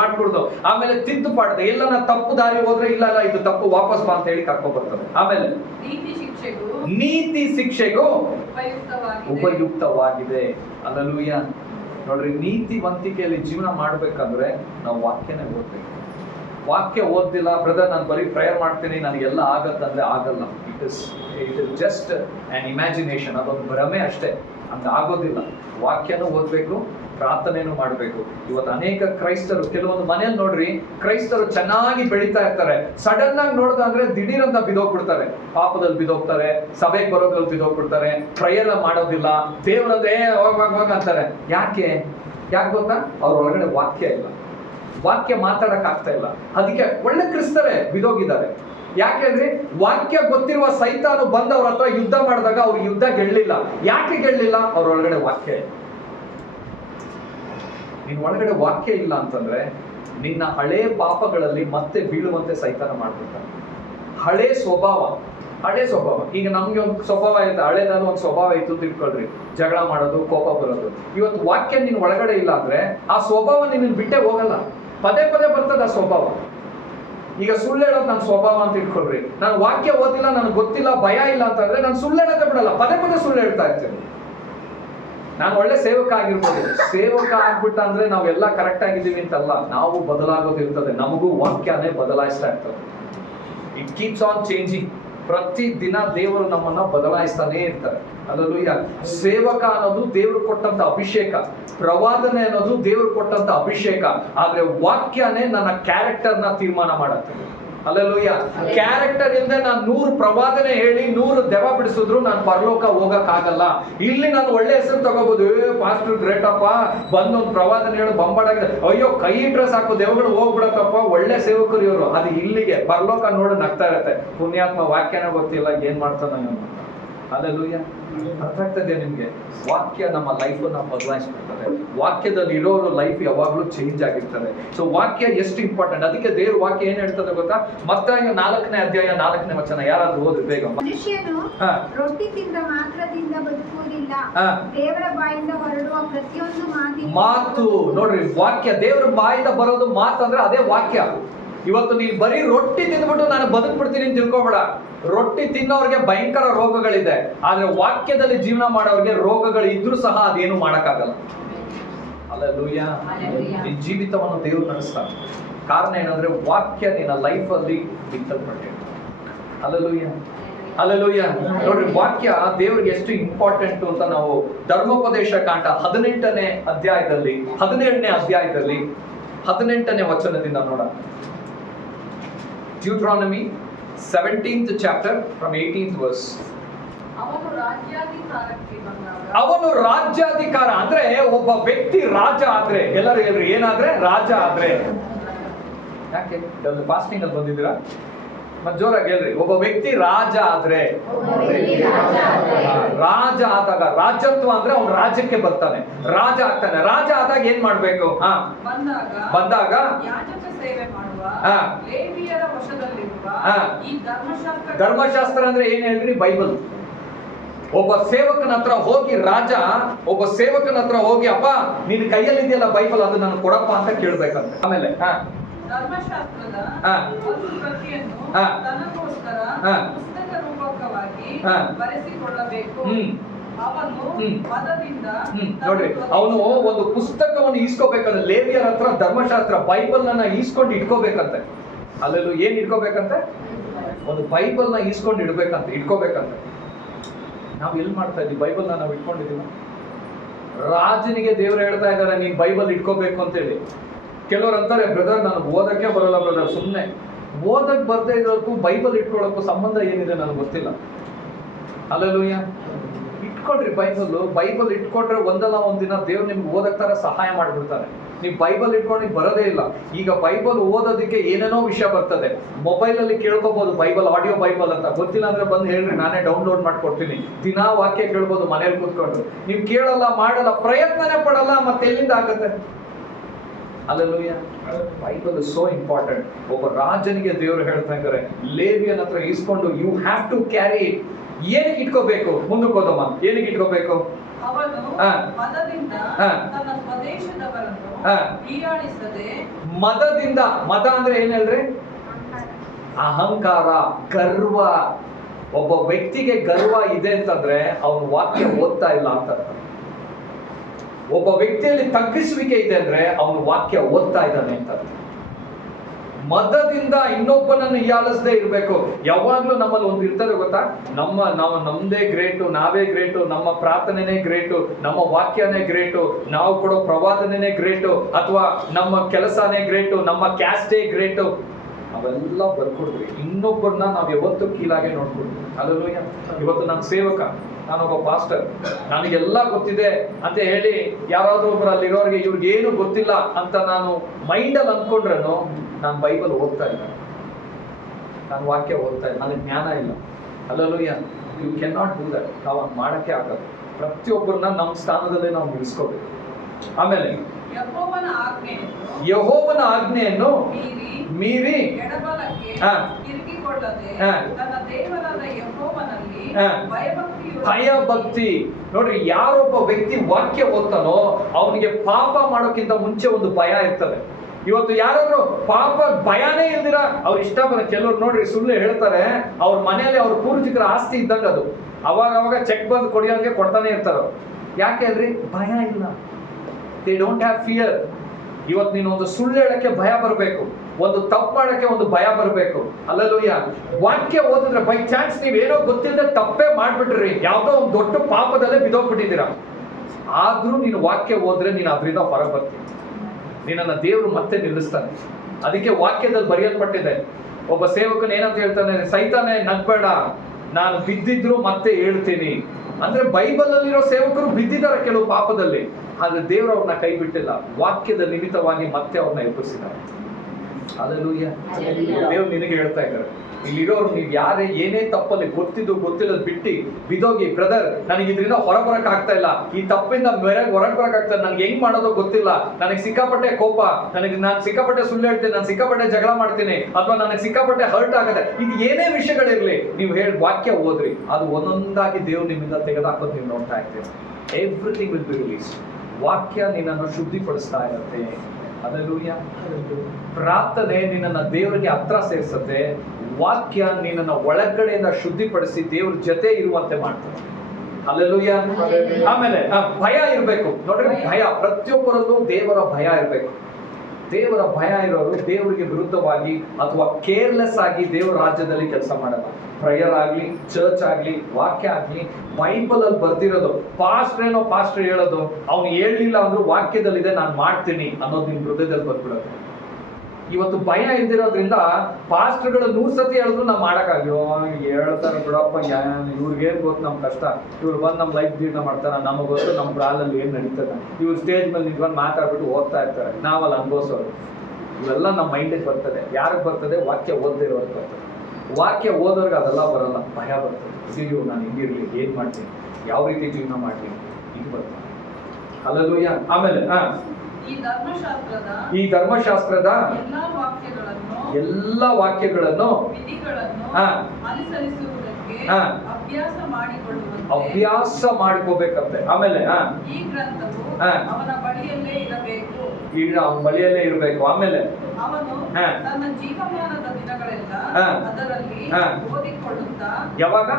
ಮಾಡ್ಕೊಡ್ದು. ಆಮೇಲೆ ತಿದ್ದುಪಾಡುತ್ತೆ. ಎಲ್ಲನ ತಪ್ಪು ದಾರಿ ಹೋದ್ರೆ ಇಲ್ಲ ಇದು ತಪ್ಪು, ವಾಪಸ್ ಬಾ ಅಂತ ಹೇಳಿ ಕರ್ಕೊಂಡ್ ಬರ್ತದೆ. ಆಮೇಲೆ ನೀತಿ ಶಿಕ್ಷೆಗೂ ಉಪಯುಕ್ತವಾಗಿದೆ. ಹಲ್ಲೆಲೂಯಾ. ನೋಡ್ರಿ, ನೀತಿವಂತಿಕೆಯಲ್ಲಿ ಜೀವನ ಮಾಡ್ಬೇಕಂದ್ರೆ ನಾವು ವಾಕ್ಯನೇ ಓದ್ಬೇಕು. ವಾಕ್ಯ ಓದ್ದಿಲ್ಲ ಬ್ರದರ್, ನಾನು ಬರೀ ಪ್ರೇಯರ್ ಮಾಡ್ತೀನಿ ನನಗೆಲ್ಲ ಆಗತ್ತಂದ್ರೆ ಆಗಲ್ಲ. It is just on imagination. ಅದೊಂದು ಭ್ರಮೆ ಅಷ್ಟೇ, ಅಂತ ಆಗೋದಿಲ್ಲ. ವಾಕ್ಯನೂ ಓದ್ಬೇಕು, ಪ್ರಾರ್ಥನೆನೂ ಮಾಡಬೇಕು. ಇವತ್ತು ಅನೇಕ ಕ್ರೈಸ್ತರು, ಕೆಲವೊಂದು ಮನೆಯಲ್ಲಿ ನೋಡ್ರಿ, ಕ್ರೈಸ್ತರು ಚೆನ್ನಾಗಿ ಬೆಳೀತಾ ಇರ್ತಾರೆ. ಸಡನ್ ಆಗಿ ನೋಡ್ದಂದ್ರೆ ದಿಢೀರ್ ಅಂತ ಬಿದೋಗ್ಬಿಡ್ತಾರೆ. ಪಾಪದಲ್ಲಿ ಬಿದೋಗ್ತಾರೆ, ಸಭೆಗೆ ಬರೋದ್ರಲ್ಲಿ ಬಿದೋಗ್ಬಿಡ್ತಾರೆ, ಪ್ರೇಯರ್ ಮಾಡೋದಿಲ್ಲ, ದೇವರಂದ್ರೆ ಹೋಗ ಅಂತಾರೆ. ಯಾಕೆ ಗೊತ್ತಾ? ಅವ್ರ ಒಳಗಡೆ ವಾಕ್ಯ ಇಲ್ಲ, ವಾಕ್ಯ ಮಾತಾಡಕ್ ಆಗ್ತಾ ಇಲ್ಲ. ಅದಕ್ಕೆ ಒಳ್ಳೆ ಕ್ರಿಸ್ತರೇ ಬಿದೋಗಿದ್ದಾರೆ. ಯಾಕೆಂದ್ರೆ ವಾಕ್ಯ ಗೊತ್ತಿರುವ ಸೈತಾನು ಬಂದು ಅವ್ರ ಹತ್ರ ಯುದ್ಧ ಮಾಡಿದಾಗ ಅವ್ರು ಯುದ್ಧ ಗೆಲ್ಲಿಲ್ಲ. ಯಾಕೆ ಗೆಲ್ಲಿಲ್ಲ? ಅವ್ರ ಒಳಗಡೆ ವಾಕ್ಯ ಇಲ್ಲ. ನಿನ್ ಒಳಗಡೆ ವಾಕ್ಯ ಇಲ್ಲ ಅಂತಂದ್ರೆ ನಿನ್ನ ಹಳೇ ಪಾಪಗಳಲ್ಲಿ ಮತ್ತೆ ಬೀಳುವಂತೆ ಸೈತಾನ ಮಾಡ್ಬಿಡ್ತಾನೆ. ಹಳೇ ಸ್ವಭಾವ. ಈಗ ನಮ್ಗೆ ಒಂದು ಸ್ವಭಾವ ಇರುತ್ತೆ, ಹಳೇದಾದ ಒಂದು ಸ್ವಭಾವ ಇತ್ತು ತಿಳ್ಕೊಳ್ರಿ, ಜಗಳ ಮಾಡೋದು, ಕೋಪ ಬರೋದು. ಇವತ್ತು ವಾಕ್ಯ ನಿನ್ ಒಳಗಡೆ ಇಲ್ಲ ಅಂದ್ರೆ ಆ ಸ್ವಭಾವ ನಿನ್ನ ಬಿಟ್ಟೆ ಹೋಗಲ್ಲ. ಪದೇ ಬರ್ತದ ಆ ಸ್ವಭಾವ. ಈಗ ಸುಳ್ಳು ಹೇಳೋದು ನನ್ನ ಸ್ವಭಾವ ಅಂತ ಇಟ್ಕೊಳ್ರಿ. ನಾನು ವಾಕ್ಯ ಓದಿಲ್ಲ, ನನಗೆ ಗೊತ್ತಿಲ್ಲ, ಭಯ ಇಲ್ಲ ಅಂತಂದ್ರೆ ನಾನು ಸುಳ್ಳು ಹೇಳೋದೇ ಬಿಡಲ್ಲ, ಪದೇ ಸುಳ್ಳು ಹೇಳ್ತಾ ಇರ್ತೇನೆ. ನಾನು ಒಳ್ಳೆ ಸೇವಕ ಆಗಿರ್ಬೋದು. ಸೇವಕ ಆಗ್ಬಿಟ್ಟ ಅಂದ್ರೆ ನಾವೆಲ್ಲ ಕರೆಕ್ಟ್ ಆಗಿದ್ದೀವಿ ಅಂತಲ್ಲ, ನಾವು ಬದಲಾಗೋದಿರ್ತದೆ. ನಮಗೂ ವಾಕ್ಯನೇ ಬದಲಾಯಿಸ್ತಾ ಇರ್ತದೆ. It keeps on changing. ಪ್ರತಿ ದಿನ ದೇವರು ನಮ್ಮನ್ನ ಬದಲಾಯಿಸ್ತಾನೆ ಇರ್ತಾರೆ. ಹಲ್ಲೆಲೂಯಾ. ಸೇವಕ ಅನ್ನೋದು ದೇವರು ಕೊಟ್ಟಂತ ಅಭಿಷೇಕ, ಪ್ರವಾದನೆ ಅನ್ನೋದು ದೇವರು ಕೊಟ್ಟಂತ ಅಭಿಷೇಕ. ಆದ್ರೆ ವಾಕ್ಯನೇ ನನ್ನ ಕ್ಯಾರೆಕ್ಟರ್ನ ತೀರ್ಮಾನ ಮಾಡುತ್ತೆ. ಹಲ್ಲೆಲೂಯಾ. ಕ್ಯಾರೆಕ್ಟರ್ ಇಲ್ಲದೆ ನಾನು 100 ಪ್ರವಾದನೆ ಹೇಳಿ 100 ದೆವ್ವ ಬಿಡಿಸಿದ್ರು ನಾನು ಪರಲೋಕ ಹೋಗಕ್ ಆಗಲ್ಲ. ಇಲ್ಲಿ ನಾನು ಒಳ್ಳೆ ಹೆಸರು ತಗೋಬಹುದು, ಪಾಸ್ಟರ್ ಗ್ರೇಟ್ ಅಪ್ಪ, ಬಂದೊಂದು ಪ್ರವಾದನೆ ಹೇಳಿ ಬಂಬಾಡಾಗಿದೆ, ಅಯ್ಯೋ ಕೈ ಇಟ್ರೆ ಸಾಕು ದೆವ್ವಗಳು ಹೋಗ್ಬಿಡತ್ತಪ್ಪ, ಒಳ್ಳೆ ಸೇವಕರು ಇವರು. ಅದು ಇಲ್ಲಿಗೆ ಪರಲೋಕ ನೋಡಿ ನಗ್ತಾ ಇರತ್ತೆ. ಪುಣ್ಯಾತ್ಮ ವಾಕ್ಯನೇ ಗೊತ್ತಿಲ್ಲ, ಏನ್ ಮಾಡ್ತಾನೆ ಅವನು. ಹಲ್ಲೆಲೂಯಾ. ಅರ್ಥ ಆಗ್ತದೆ ನಿಮ್ಗೆ? ವಾಕ್ಯ ನಮ್ಮ ಲೈಫನ್ನ ಬದಲಾಯಿಸ್ಬಿಡ್ತದೆ. ವಾಕ್ಯದಲ್ಲಿ ಇರೋರು ಲೈಫ್ ಯಾವಾಗ್ಲೂ ಚೇಂಜ್ ಆಗಿರ್ತದೆ. ಸೊ ವಾಕ್ಯ ಎಷ್ಟು ಇಂಪಾರ್ಟೆಂಟ್. ಅದಕ್ಕೆ ದೇವ್ರ ವಾಕ್ಯ ಏನ್ ಹೇಳ್ತದೆ ಗೊತ್ತಾ? ಮತ್ತಾಯ 4ನೇ ಅಧ್ಯಾಯ 4ನೇ ವಚನ ಯಾರಾದ್ರೂ ಓದಿ ಬೇಗ. ಮನುಷ್ಯನು ರೊಟ್ಟಿ ತಿಂದ ಮಾತ್ರದಿಂದ ಬದುಕುವುದಿಲ್ಲ, ದೇವರ ಬಾಯಿಂದ ಹೊರಡುವ ಪ್ರತಿಯೊಂದು ಮಾತು. ನೋಡ್ರಿ, ವಾಕ್ಯ ದೇವರ ಬಾಯಿಂದ ಬರೋದು ಮಾತು ಅಂದ್ರೆ ಅದೇ ವಾಕ್ಯ. ಇವತ್ತು ನೀನ್ ಬರೀ ರೊಟ್ಟಿ ತಿಂದ್ಬಿಟ್ಟು ನಾನು ಬದುಕ್ಬಿಡ್ತೀನಿ ಅಂತ ತಿಳ್ಕೊಬೇಡ. ರೊಟ್ಟಿ ತಿನ್ನೋರ್ಗೆ ಭಯಂಕರ ರೋಗಗಳಿದೆ, ಆದ್ರೆ ವಾಕ್ಯದಲ್ಲಿ ಜೀವನ ಮಾಡೋರ್ಗೆ ರೋಗಗಳು ಇದ್ರೂ ಸಹ ಅದೇನು ಮಾಡಕ್ಕಾಗಲ್ಲ. ಹಲ್ಲೆಲೂಯಾ. ನಿನ್ ಜೀವಿತವನ್ನು ದೇವರು ನಡೆಸ್ತಾನೆ. ಕಾರಣ ಏನಂದ್ರೆ ವಾಕ್ಯ ನಿನ್ನ ಲೈಫ್ ಅಲ್ಲಿ ಬಿತ್ತಲ್ಪಟ್ಟಿದೆ. ಹಲ್ಲೆಲೂಯಾ. ಹಲ್ಲೆಲೂಯಾ. ನೋಡ್ರಿ, ವಾಕ್ಯ ದೇವರಿಗೆ ಎಷ್ಟು ಇಂಪಾರ್ಟೆಂಟ್ ಅಂತ ನಾವು ಧರ್ಮೋಪದೇಶ ಕಾಂಡ 18ನೇ ಅಧ್ಯಾಯದಲ್ಲಿ 17ನೇ ಅಧ್ಯಾಯದಲ್ಲಿ 18ನೇ ವಚನದಿಂದ ನೋಡ. Deuteronomy 17th chapter from 18th verse. ಅವನು ರಾಜ್ಯಾಧಿಕಾರ ಅಂದ್ರೆ ಒಬ್ಬ ವ್ಯಕ್ತಿ ರಾಜ ಆದ್ರೆ, ಎಲ್ಲರೂ ಹೇಳ್ರಿ ಏನಾದ್ರೆ? ರಾಜ ಆದ್ರೆ. ಯಾಕೆ ಫಾಸ್ಟಿಂಗ್ ಅಲ್ಲಿ ಬಂದಿದ್ದೀರಾ? ಮತ್ ಜೋರಾಗಿ ಹೇಳ್ರಿ. ಒಬ್ಬ ವ್ಯಕ್ತಿ ರಾಜ ಆದ್ರೆ, ರಾಜ ಆದಾಗ, ರಾಜತ್ವ ಅಂದ್ರೆ ಅವ್ನು ರಾಜ್ಯಕ್ಕೆ ಬರ್ತಾನೆ, ರಾಜ ಆಗ್ತಾನೆ. ರಾಜ ಆದಾಗ ಏನ್ ಮಾಡ್ಬೇಕು? ಬಂದಾಗ ಧರ್ಮಶಾಸ್ತ್ರ ಅಂದ್ರೆ ಏನ್ ಹೇಳ್ರಿ? ಬೈಬಲ್. ಒಬ್ಬ ಸೇವಕನ ಹತ್ರ ಹೋಗಿ ರಾಜ, ಒಬ್ಬ ಸೇವಕನ ಹತ್ರ ಹೋಗಿ, ಅಪ್ಪ ನಿನ್ ಕೈಯಲ್ಲಿ ಇದೆಯಲ್ಲ ಬೈಬಲ್, ಅದು ನಾನು ಕೊಡಪ್ಪ ಅಂತ ಕೇಳ್ಬೇಕಂತ. ಆಮೇಲೆ ಧರ್ಮಶಾಸ್ತ್ರದ ಒಂದು ಪ್ರತಿಯನ್ನು ತನಗೋಸ್ಕರ ಪುಸ್ತಕ ರೂಪಕವಾಗಿ ಬರೆಸಿಕೊಳ್ಳಬೇಕು. ನೋಡ್ರಿ, ಅವನು ಒಂದು ಪುಸ್ತಕವನ್ನು ಈಸ್ಕೋಬೇಕಂದ್ರೆ ಲೇವಿಯರ ಹತ್ರ ಧರ್ಮಶಾಸ್ತ್ರ ಬೈಬಲ್ ನ ಈಸ್ಕೊಂಡು ಇಟ್ಕೋಬೇಕಂತೆ. ಅಲ್ಲೆಲ್ಲೂ ಏನ್ ಇಟ್ಕೋಬೇಕಂತೆ? ಒಂದು ಬೈಬಲ್ ನ ಈಸ್ಕೊಂಡು ಇಟ್ಕೋಬೇಕಂತೆ. ನಾವ್ ಎಲ್ಲಿ ಮಾಡ್ತಾ ಇದೀವಿ? ಬೈಬಲ್ ನ ನಾವು ಇಟ್ಕೊಂಡಿದೀವಿ. ರಾಜನಿಗೆ ದೇವ್ರು ಹೇಳ್ತಾ ಇದಾರೆ ನೀನ್ ಬೈಬಲ್ ಇಟ್ಕೋಬೇಕು ಅಂತ ಹೇಳಿ. ಕೆಲವ್ರು ಅಂತಾರೆ, ಬ್ರದರ್ ನನಗೆ ಓದಕ್ಕೆ ಬರಲ್ಲ ಬ್ರದರ್. ಸುಮ್ಮನೆ ಓದಕ್ ಬರ್ದೇ ಇರೋಕ್ಕೂ ಬೈಬಲ್ ಇಟ್ಕೊಳ್ಳೋಕ್ಕೂ ಸಂಬಂಧ ಏನಿದೆ ನನಗೆ ಗೊತ್ತಿಲ್ಲ. ಹಲ್ಲೆಲೂಯಾ. ಇಟ್ಕೊಳ್ರಿ ಬೈಬಲ್ ಇಟ್ಕೊಂಡ್ರೆ ಒಂದಲ್ಲ ಒಂದಿನ ದೇವ್ರು ನಿಮ್ಗೆ ಓದಕ್ ತರ ಸಹಾಯ ಮಾಡ್ಬಿಡ್ತಾರೆ. ನೀವು ಬೈಬಲ್ ಇಟ್ಕೊಂಡು ಬರೋದೇ ಇಲ್ಲ. ಈಗ ಬೈಬಲ್ ಓದೋದಕ್ಕೆ ಏನೇನೋ ವಿಷಯ ಬರ್ತದೆ. ಮೊಬೈಲ್ ಅಲ್ಲಿ ಕೇಳ್ಕೋಬಹುದು ಬೈಬಲ್, ಆಡಿಯೋ ಬೈಬಲ್ ಅಂತ. ಗೊತ್ತಿಲ್ಲ ಅಂದ್ರೆ ಬಂದು ಹೇಳ್ರಿ, ನಾನೇ ಡೌನ್ಲೋಡ್ ಮಾಡ್ಕೊಡ್ತೀನಿ. ದಿನಾ ವಾಕ್ಯ ಕೇಳ್ಬೋದು ಮನೇಲಿ ಕೂತ್ಕೊಂಡು. ನೀವು ಕೇಳಲ್ಲ, ಮಾಡಲ್ಲ, ಪ್ರಯತ್ನನೇ ಪಡಲ್ಲ, ಮತ್ತೆ ಎಲ್ಲಿಂದ ಆಗತ್ತೆ? Hallelujah. Bible is so important. ಒಬ್ಬ ರಾಜನಿಗೆ ದೇವರು ಹೇಳ್ತಾ ಇದ್ದಾರೆ, ಲೇವಿಯನ್ ಹತ್ರ ಇಸ್ಕೊಂಡು ಯು ಹ್ಯಾವ್ ಟು ಕ್ಯಾರಿ. ಏನಕ್ಕೆ ಇಟ್ಕೋಬೇಕು? ಮುಂದಕ್ಕೆ ಹೋದಮ್ಮ, ಏನಕ್ಕೆ ಇಟ್ಕೋಬೇಕು? ಮದದಿಂದ, ಮದ ಅಂದ್ರೆ ಏನ್ ಹೇಳ್ರಿ? ಅಹಂಕಾರ, ಗರ್ವ. ಒಬ್ಬ ವ್ಯಕ್ತಿಗೆ ಗರ್ವ ಇದೆ ಅಂತಂದ್ರೆ ಅವನು ವಾಕ್ಯ ಓದ್ತಾ ಇಲ್ಲ ಅಂತ. ಒಬ್ಬ ವ್ಯಕ್ತಿಯಲ್ಲಿ ತಗ್ಗಿಸುವಿಕೆ ಇದೆ ಅಂದ್ರೆ ಅವನು ವಾಕ್ಯ ಓದ್ತಾ ಇದ್ದಾನೆ ಅಂತ. ಮದದಿಂದ ಇನ್ನೊಬ್ಬನನ್ನು ಹೀಯಾಳಿಸದೇ ಇರಬೇಕು. ಯಾವಾಗ್ಲೂ ನಮ್ಮಲ್ಲಿ ಒಂದು ಇರ್ತದೆ ಗೊತ್ತಾ? ನಮ್ದೇ ಗ್ರೇಟು, ನಾವೇ ಗ್ರೇಟು, ನಮ್ಮ ಪ್ರಾರ್ಥನೆನೇ ಗ್ರೇಟು, ನಮ್ಮ ವಾಕ್ಯನೇ ಗ್ರೇಟು, ನಾವು ಕೊಡೋ ಪ್ರವಾದನೆನೇ ಗ್ರೇಟು, ಅಥವಾ ನಮ್ಮ ಕೆಲಸನೇ ಗ್ರೇಟು, ನಮ್ಮ ಕ್ಯಾಸ್ಟೇ ಗ್ರೇಟು. ಅವೆಲ್ಲ ಬರ್ಕೊಡ್ರಿ. ಇನ್ನೊಬ್ಬರನ್ನ ನಾವು ಯಾವತ್ತೂ ಕೀಳಾಗೆ ನೋಡ್ಕೊಡ್ರಿ. ಹಲ್ಲೆಲೂಯಾ. ಇವತ್ತು ನಾನು ಸೇವಕ, ನಾನೊಬ್ಬ ಪಾಸ್ಟರ್, ನನಗೆಲ್ಲ ಗೊತ್ತಿದೆ ಅಂತ ಹೇಳಿ ಯಾರಾದ್ರೂ ಒಬ್ಬರು ಅಲ್ಲಿರೋರಿಗೆ ಇವ್ರಿಗೆ ಏನು ಗೊತ್ತಿಲ್ಲ ಅಂತ ನಾನು ಮೈಂಡಲ್ಲಿ ಅಂದ್ಕೊಂಡ್ರೇನು ನಾನು ಬೈಬಲ್ ಓದ್ತಾ ಇಲ್ಲ, ನಾನು ವಾಕ್ಯ ಓದ್ತಾ ಇಲ್ಲ, ನನಗೆ ಜ್ಞಾನ ಇಲ್ಲ. Hallelujah. You can not do that. ನಾವು ಹಂಗೆ ಮಾಡಕ್ಕೆ ಆಗಲ್ಲ. ಪ್ರತಿಯೊಬ್ಬರನ್ನ ನಮ್ಮ ಸ್ಥಾನದಲ್ಲೇ ನಾವು ನಿಲ್ಲಿಸ್ಕೋಬೇಕು. ಆಮೇಲೆ ಯೆಹೋವನ ಆಜ್ಞೆಯನ್ನು ಮೀರಿ ಭಯ ಭಕ್ತಿ. ನೋಡ್ರಿ, ಯಾರೊಬ್ಬ ವ್ಯಕ್ತಿ ವಾಕ್ಯ ಓದ್ತಾನೋ ಅವನಿಗೆ ಪಾಪ ಮಾಡೋಕ್ಕಿಂತ ಮುಂಚೆ ಒಂದು ಭಯ ಇರ್ತದೆ. ಇವತ್ತು ಯಾರಾದ್ರೂ ಪಾಪ ಭಯನೇ ಇಲ್ದಿರ ಅವ್ರು ಇಷ್ಟ ಬಂದ, ಕೆಲವ್ರು ನೋಡ್ರಿ ಸುಳ್ಳು ಹೇಳ್ತಾರೆ, ಅವ್ರ ಮನೆಯಲ್ಲಿ ಅವ್ರ ಪೂರ್ವಿಕರ ಆಸ್ತಿ ಇದ್ದಂಗ ಅದು, ಅವಾಗ ಚೆಕ್ ಬಂದು ಕೊಡಿಯೋಂಗೆ ಕೊಡ್ತಾನೆ ಇರ್ತಾರ. ಯಾಕೆ ಅಲ್ರಿ? ಭಯ ಇಲ್ಲ. They don't have fear. ಇವತ್ತು ನೀನು ಒಂದು ಸುಳ್ಳು ಹೇಳಕ್ಕೆ ಭಯ ಬರಬೇಕು, ಒಂದು ತಪ್ಪು ಮಾಡಕ್ಕೆ ಒಂದು ಭಯ ಬರಬೇಕು. ಅಲ್ಲೂಯ್ಯ. ವಾಕ್ಯ ಓದಿದ್ರೆ ಬೈ ಚಾನ್ಸ್ ನೀವೇನೋ ಗೊತ್ತಿಲ್ಲದೆ ತಪ್ಪೇ ಮಾಡ್ಬಿಟ್ರಿ, ಯಾವ್ದೋ ಒಂದು ದೊಡ್ಡ ಪಾಪದಲ್ಲೇ ಬಿದೋಗ್ಬಿಟ್ಟಿದ್ದೀರಾ, ಆದ್ರೂ ನೀನು ವಾಕ್ಯ ಓದ್ರೆ ನೀನು ಅದರಿಂದ ಹೊರ ಬರ್ತೀನಿ, ನಿನ್ನನ್ನ ದೇವರು ಮತ್ತೆ ನಿಲ್ಲಿಸ್ತಾನೆ. ಅದಕ್ಕೆ ವಾಕ್ಯದಲ್ಲಿ ಬರೆಯಲ್ಪಟ್ಟಿದೆ, ಒಬ್ಬ ಸೇವಕನ ಏನಂತ ಹೇಳ್ತಾನೆ, ಸೈತಾನೆ ನಗ್ಬೇಡ, ನಾನು ಬಿದ್ದಿದ್ರು ಮತ್ತೆ ಹೇಳ್ತೀನಿ. ಅಂದ್ರೆ ಬೈಬಲ್ ಅಲ್ಲಿರೋ ಸೇವಕರು ಬಿದ್ದಿದ್ದಾರೆ ಕೆಲವು ಪಾಪದಲ್ಲಿ, ಆದ್ರೆ ದೇವರು ಅವ್ರನ್ನ ಕೈ ಬಿಟ್ಟಿಲ್ಲ, ವಾಕ್ಯದ ನಿಮಿತ್ತವಾಗಿ ಮತ್ತೆ ಅವ್ರನ್ನ ಎಬ್ಬಿಸಿದ್ದಾರೆ. ಹಲ್ಲೆಲೂಯಾ. ದೇವ್ರು ನಿನಗೆ ಹೇಳ್ತಾ ಇದ್ದಾರೆ, ಇಲ್ಲಿರೋರು ನೀವು ಯಾರೇ ಏನೇ ತಪ್ಪಲ್ಲಿ ಗೊತ್ತಿದ್ದು ಗೊತ್ತಿಲ್ಲದ ಬಿಟ್ಟು ಬಿದೋಗಿ, ಬ್ರದರ್ ನನಗೆ ಇದರಿಂದ ಹೊರಬರಕ್ ಆಗ್ತಾ ಇಲ್ಲ, ಈ ತಪ್ಪಿಂದ ಹೊರಗೆ ಬರಕ್ ಆಗ್ತಾ ಇಲ್ಲ, ನನ್ಗೆ ಹೆಂಗ್ ಮಾಡೋದೋ ಗೊತ್ತಿಲ್ಲ, ನನಗೆ ಸಿಕ್ಕಾಪಟ್ಟೆ ಕೋಪ, ನಾನು ಸಿಕ್ಕಾಪಟ್ಟೆ ಸುಳ್ಳು ಹೇಳ್ತೀನಿ, ನಾನು ಸಿಕ್ಕಾಪಟ್ಟೆ ಜಗಳ ಮಾಡ್ತೀನಿ, ಅಥವಾ ನನಗೆ ಸಿಕ್ಕಾಪಟ್ಟೆ ಹರ್ಟ್ ಆಗುತ್ತೆ, ಇದು ಏನೇ ವಿಷಯಗಳಿರ್ಲಿ, ನೀವು ಹೇಳಿ ವಾಕ್ಯ ಓದ್ರಿ, ಅದು ಒಂದೊಂದಾಗಿ ದೇವ್ರು ನಿಮ್ಮಿಂದ ತೆಗೆದಾಕೋದು ನೀವು ನೋಡ್ತಾ ಇರ್ತೀವಿ. Everything will be release. ವಾಕ್ಯ ನಿನ್ನನ್ನು ಶುದ್ಧಿಪಡಿಸ್ತಾ ಇರುತ್ತೆ. ಹಲ್ಲೆಲೂಯಾ. ಪ್ರಾರ್ಥನೆ ನಿನ್ನನ್ನ ದೇವರಿಗೆ ಹತ್ರ ಸೇರಿಸುತ್ತೆ, ವಾಕ್ಯ ನಿನ್ನನ್ನ ಒಳಗಡೆಯಿಂದ ಶುದ್ಧಿಪಡಿಸಿ ದೇವ್ರ ಜೊತೆ ಇರುವಂತೆ ಮಾಡ್ತದೆ. ಹಲ್ಲೆಲೂಯಾ. ಆಮೇಲೆ ಭಯ ಇರಬೇಕು. ನೋಡ್ರಿ, ಭಯ ಪ್ರತಿಯೊಬ್ಬರಲ್ಲೂ ದೇವರ ಭಯ ಇರಬೇಕು. ದೇವರ ಭಯ ಇರೋರು ದೇವರಿಗೆ ವಿರುದ್ಧವಾಗಿ ಅಥವಾ ಕೇರ್ಲೆಸ್ ಆಗಿ ದೇವರ ರಾಜ್ಯದಲ್ಲಿ ಕೆಲಸ ಮಾಡಲ್ಲ. ಪ್ರೇಯರ್ ಆಗ್ಲಿ, ಚರ್ಚ್ ಆಗ್ಲಿ, ವಾಕ್ಯ ಆಗ್ಲಿ, ಬೈಬಲ್ ಅಲ್ಲಿ ಬರ್ದಿರೋದು, ಪಾಸ್ಟರ್ ಹೇಳೋದು, ಅವ್ನು ಹೇಳಲಿಲ್ಲ ಅಂದ್ರೂ ವಾಕ್ಯದಲ್ಲಿದೆ ನಾನು ಮಾಡ್ತೀನಿ ಅನ್ನೋದು ನಿಮ್ ಹೃದಯದಲ್ಲಿ ಬಂದ್ಬಿಡೋದು. ಇವತ್ತು ಭಯ ಇಲ್ದಿರೋದ್ರಿಂದ ಪಾಸ್ಟರ್ಗಳು 100 ಸತಿ ಹೇಳಿದ್ರು ನಾವು ಮಾಡಕ್ಕಾಗ್ಯೋ, ಹೇಳ್ತಾರೆ ಬಿಡಪ್ಪ, ಇವ್ರಿಗೇನ್ ಗೊತ್ತು ನಮ್ ಕಷ್ಟ, ಇವ್ರು ಬಂದು ನಮ್ ಲೈಫ್ ಜೀರ್ಣ ಮಾಡ್ತಾರ, ನಮಗ್ ಗೊತ್ತು ನಮ್ ಬ್ರಾಲಲ್ಲಿ ಏನ್ ನಡೀತದೆ, ಇವ್ರು ಸ್ಟೇಜ್ ಮೇಲೆ ನಿಂತ್ಕೊಂಡು ಮಾತಾಡ್ಬಿಟ್ಟು ಓದ್ತಾ ಇರ್ತಾರೆ, ನಾವಲ್ಲಿ ಅನ್ಭವಿಸೋರು. ಇವೆಲ್ಲ ನಮ್ಮ ಮೈಂಡಿಗೆ ಬರ್ತದೆ. ಯಾರಿಗೆ ಬರ್ತದೆ? ವಾಕ್ಯ ಓದದೇ ಇರೋರ್ಗೆ ಬರ್ತದೆ. ವಾಕ್ಯ ಓದೋರ್ಗೆ ಅದೆಲ್ಲ ಬರಲ್ಲ, ಭಯ ಬರ್ತದೆ. ಅಯ್ಯೋ ನಾನು ಹಿಂಗಿರ್ಲಿ, ಏನ್ ಮಾಡ್ತೀನಿ, ಯಾವ ರೀತಿ ಜೀವನ ಮಾಡ್ತೀನಿ, ಇದು ಬರ್ತದೆ. ಹಲ್ಲೆಲೂಯಾ. ಆಮೇಲೆ ಈ ಧರ್ಮಶಾಸ್ತ್ರದ ಎಲ್ಲ ವಾಕ್ಯಗಳನ್ನು ಅಭ್ಯಾಸ ಮಾಡಿಕೋಬೇಕಂತೆ. ಆಮೇಲೆ ಅವನ ಬಳಿಯಲ್ಲೇ ಇರಬೇಕು. ಈಗ ಅವನ ಬಳಿಯಲ್ಲೇ ಇರಬೇಕು. ಆಮೇಲೆ ತನ್ನ ಜೀವಮಾನದ ದಿನಗಳೆಲ್ಲ ಅದರಲ್ಲಿ ಓದಿಕೊಳ್ಳುತ್ತಾ. ಯಾವಾಗ?